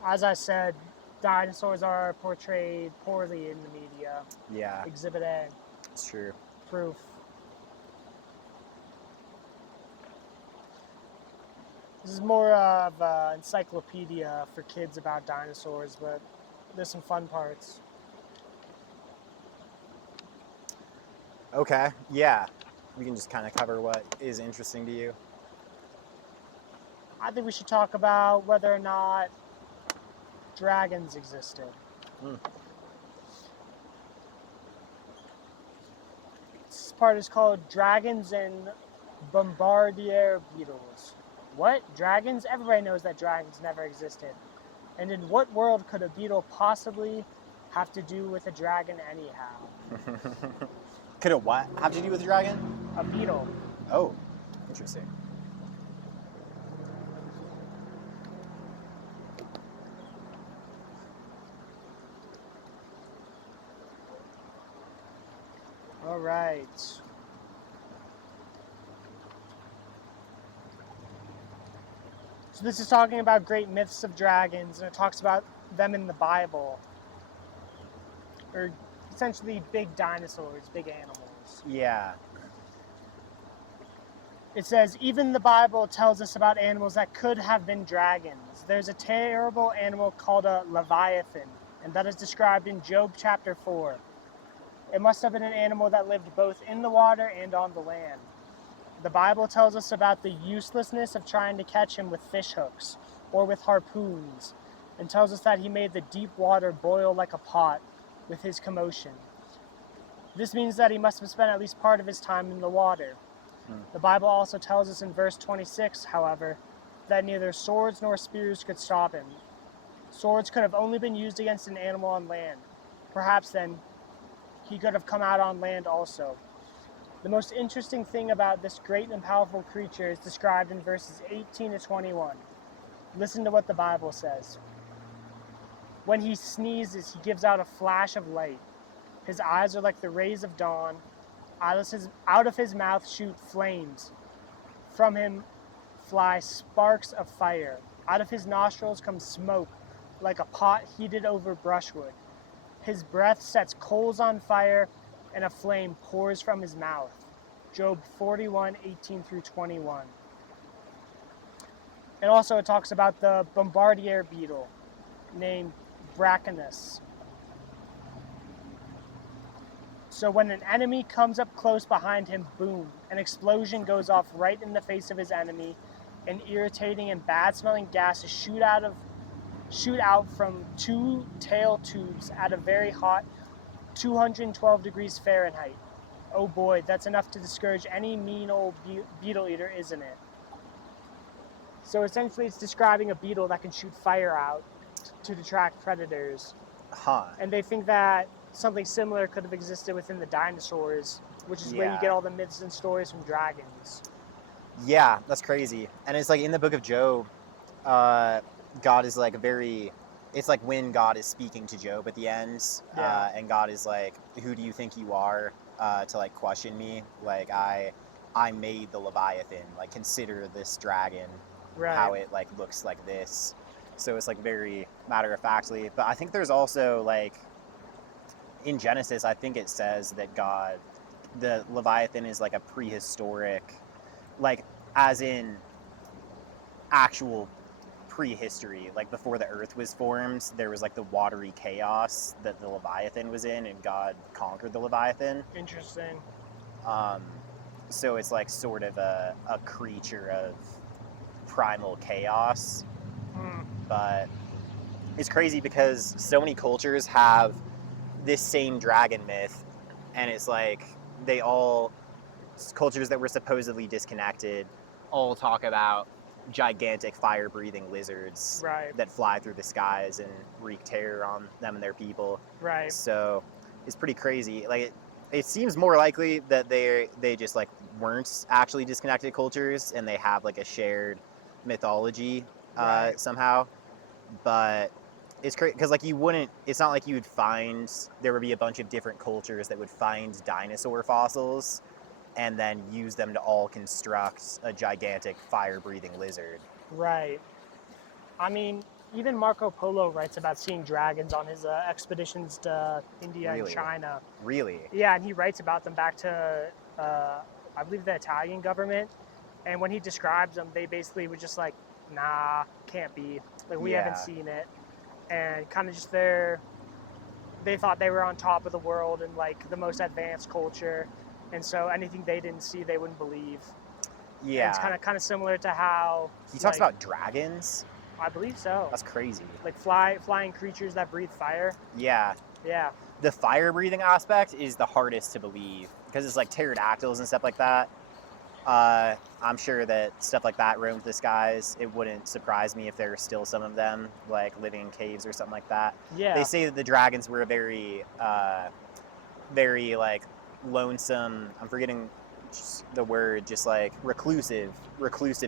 As I said, dinosaurs are portrayed poorly in the media. Yeah, Exhibit A, it's true. proof. This is more of an encyclopedia for kids about dinosaurs, but there's some fun parts. Okay, yeah. We can just kind of cover what is interesting to you. I think we should talk about whether or not dragons existed. This part is called Dragons and Bombardier Beetles. What? Dragons? Everybody knows that dragons never existed. And in what world could a beetle possibly have to do with a dragon anyhow? Could a what have to do with a dragon? A beetle. Oh, interesting. All right. So this is talking about great myths of dragons, and it talks about them in the Bible. Or essentially big dinosaurs, big animals. Yeah. It says, even the Bible tells us about animals that could have been dragons. There's a terrible animal called a Leviathan, and that is described in Job chapter 4. It must have been an animal that lived both in the water and on the land. The Bible tells us about the uselessness of trying to catch him with fish hooks or with harpoons, and tells us that he made the deep water boil like a pot with his commotion. This means that he must have spent at least part of his time in the water. The Bible also tells us in verse 26, however, that neither swords nor spears could stop him. Swords could have only been used against an animal on land. Perhaps then, he could have come out on land also. The most interesting thing about this great and powerful creature is described in verses 18 to 21. Listen to what the Bible says. When he sneezes, he gives out a flash of light. His eyes are like the rays of dawn. Out of his mouth shoot flames. From him fly sparks of fire. Out of his nostrils comes smoke like a pot heated over brushwood. His breath sets coals on fire, and a flame pours from his mouth. Job 41:18 through 21. And also it talks about the bombardier beetle named Brachinus. So when an enemy comes up close behind him, boom, an explosion goes off right in the face of his enemy, and irritating and bad-smelling gases shoot out from 2 tail tubes at a very hot 212 degrees Fahrenheit. Oh boy, that's enough to discourage any mean old beetle eater, isn't it? So essentially it's describing a beetle that can shoot fire out to detract predators. Huh. And they think that something similar could have existed within the dinosaurs, which is where you get all the myths and stories from dragons. Yeah, that's crazy. And it's like in the book of Job, God is like it's like when God is speaking to Job at the end, and God is like, who do you think you are to like question me? Like I made the Leviathan, like consider this dragon, how it like looks like this. So it's like very matter of factly. But I think there's also like in Genesis, I think it says that the Leviathan is like a prehistoric, like as in actual prehistory, like before the earth was formed, there was like the watery chaos that the Leviathan was in, and God conquered the Leviathan. Interesting. So it's like sort of a creature of primal chaos. But it's crazy because so many cultures have this same dragon myth, and it's like cultures that were supposedly disconnected all talk about gigantic fire-breathing lizards that fly through the skies and wreak terror on them and their people. Right. So it's pretty crazy. Like it seems more likely that they just like weren't actually disconnected cultures and they have like a shared mythology somehow. But it's crazy because like it's not like there would be a bunch of different cultures that would find dinosaur fossils and then use them to all construct a gigantic fire-breathing lizard. Right. I mean, even Marco Polo writes about seeing dragons on his expeditions to India and China. Really? Yeah, and he writes about them back to, I believe, the Italian government. And when he describes them, they basically were just like, nah, can't be. Like, we haven't seen it. And kind of just they thought they were on top of the world and, like, the most advanced culture. And so anything they didn't see, they wouldn't believe. Yeah. And it's kind of similar to how he talks about dragons. I believe so. That's crazy. Like flying creatures that breathe fire. Yeah. Yeah. The fire breathing aspect is the hardest to believe because it's like pterodactyls and stuff like that. I'm sure that stuff like that roams the skies. It wouldn't surprise me if there are still some of them like living in caves or something like that. Yeah. They say that the dragons were a very like lonesome, I'm forgetting the word, just like reclusive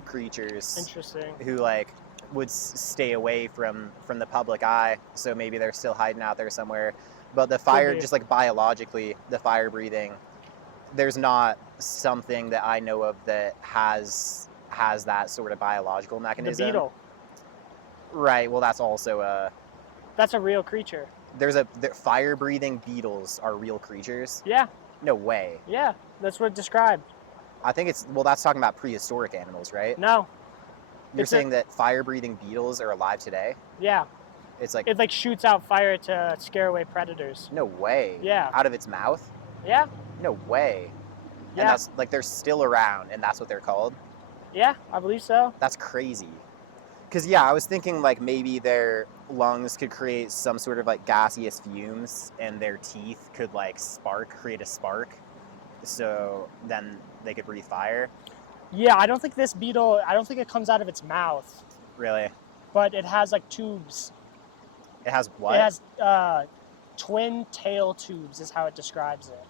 creatures. Interesting. Who like would stay away from the public eye, so maybe they're still hiding out there somewhere. But the fire, just like biologically, the fire breathing, there's not something that I know of that has that sort of biological mechanism. The beetle. Right, well that's also that's a real creature. The fire breathing beetles are real creatures? Yeah. No way. Yeah, that's what it described. I think that's talking about prehistoric animals, right? No. You're saying that fire-breathing beetles are alive today? Yeah. It's like... It like shoots out fire to scare away predators. No way. Yeah. Out of its mouth? Yeah. No way. Yeah. And that's like they're still around and that's what they're called? Yeah, I believe so. That's crazy. Because, yeah, I was thinking like maybe their lungs could create some sort of like gaseous fumes and their teeth could like create a spark. So then they could breathe fire. Yeah, I don't think this beetle, it comes out of its mouth. Really? But it has like tubes. It has what? It has twin tail tubes is how it describes it.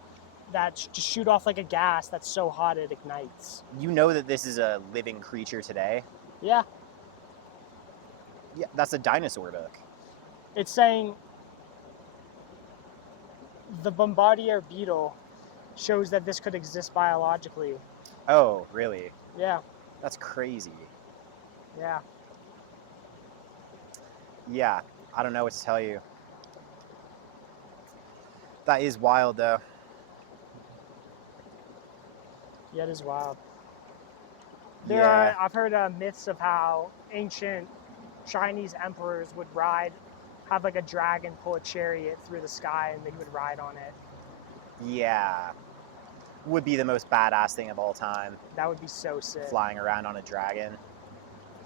That just shoot off like a gas that's so hot it ignites. You know that this is a living creature today? Yeah. Yeah, that's a dinosaur book. It's saying the bombardier beetle shows that this could exist biologically. Oh, really? Yeah. That's crazy. Yeah. Yeah, I don't know what to tell you. That is wild, though. Yeah, it is wild. I've heard myths of how ancient Chinese emperors would have like a dragon pull a chariot through the sky and they would ride on it. Yeah. Would be the most badass thing of all time. That would be so sick. Flying around on a dragon.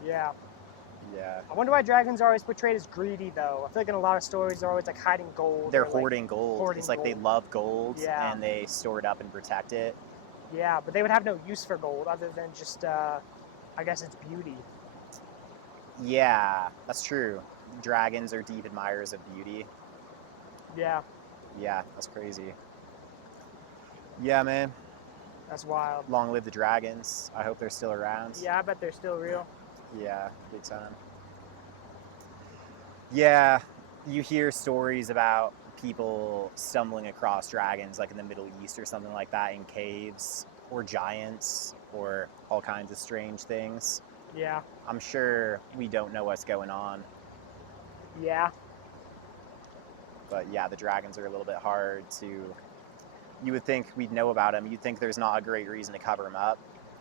Yeah. Yeah. I wonder why dragons are always portrayed as greedy, though. I feel like in a lot of stories they're always like hiding gold. They're or, like, hoarding gold. hoarding It's like they gold. love gold Yeah. and they store it up and protect it. Yeah, but they would have no use for gold other than just, I guess it's beauty. Yeah, that's true. Dragons are deep admirers of beauty. Yeah, Yeah, that's crazy. Yeah, man. that's wild. Long live the dragons. I hope they're still around. Yeah, I bet they're still real. Yeah, big time. Yeah, you hear stories about people stumbling across dragons like in the Middle East or something like that in caves, or giants, or all kinds of strange things. Yeah. I'm sure we don't know what's going on, Yeah. but yeah, the dragons are a little bit hard to... You would think we'd know about them. You'd think there's not a great reason to cover them up,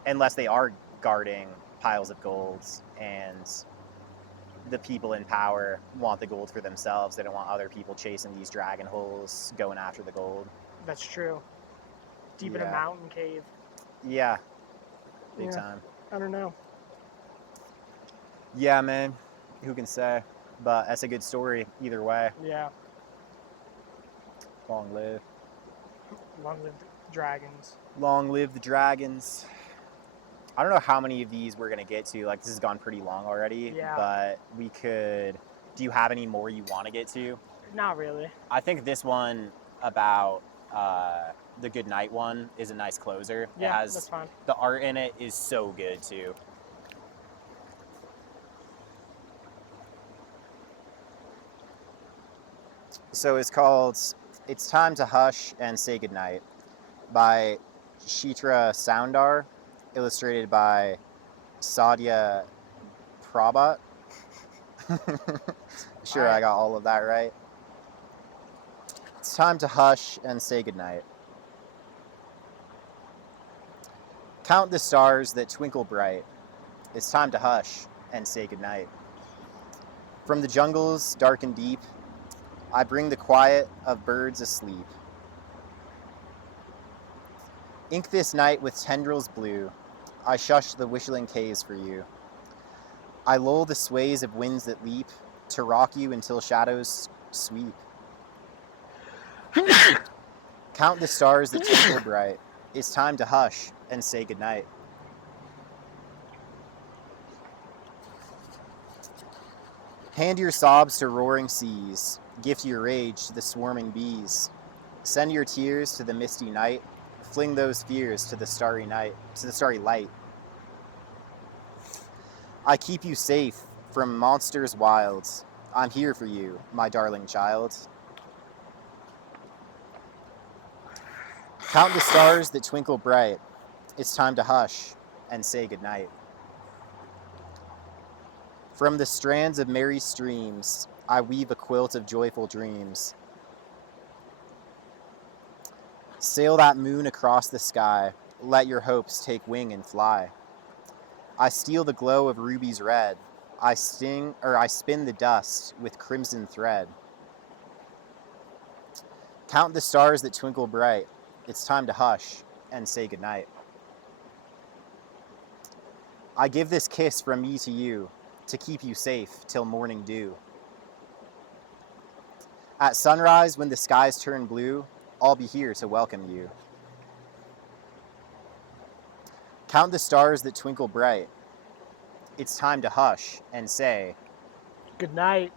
unless they are guarding piles of gold and the people in power want the gold for themselves. They don't want other people chasing these dragon holes, going after the gold. That's true. Deep in a Yeah. mountain cave. Yeah, big Yeah. time. I don't know. Yeah, man, who can say? But that's a good story either way. Yeah. Long live. Long live dragons. Long live the dragons. I don't know how many of these we're gonna get to. Like, this has gone pretty long already. Yeah. But we could... Do you have any more you want to get to? Not really. I think this one about the Goodnight one is a nice closer. Yeah, It has... that's fine. The art in it is so good too. So it's called It's Time to Hush and Say Goodnight by Shitra Soundar, illustrated by Sadia Prabhat. Sure, I got all of that right. It's time to hush and say goodnight. Count the stars that twinkle bright. It's time to hush and say goodnight. From the jungles dark and deep, I bring the quiet of birds asleep. Ink this night with tendrils blue. I shush the whistling caves for you. I lull the sways of winds that leap to rock you until shadows sweep. Count the stars that twinkle bright. It's time to hush and say goodnight. Hand your sobs to roaring seas. Gift your rage to the swarming bees. Send your tears to the misty night. Fling those fears to the starry night, to the starry light. I keep you safe from monsters wild. I'm here for you, my darling child. Count the stars that twinkle bright. It's time to hush and say goodnight. From the strands of merry streams, I weave a quilt of joyful dreams. Sail that moon across the sky. Let your hopes take wing and fly. I steal the glow of rubies red. I spin the dust with crimson thread. Count the stars that twinkle bright. It's time to hush and say goodnight. I give this kiss from me to you to keep you safe till morning dew. At sunrise, when the skies turn blue, I'll be here to welcome you. Count the stars that twinkle bright. It's time to hush and say Good night.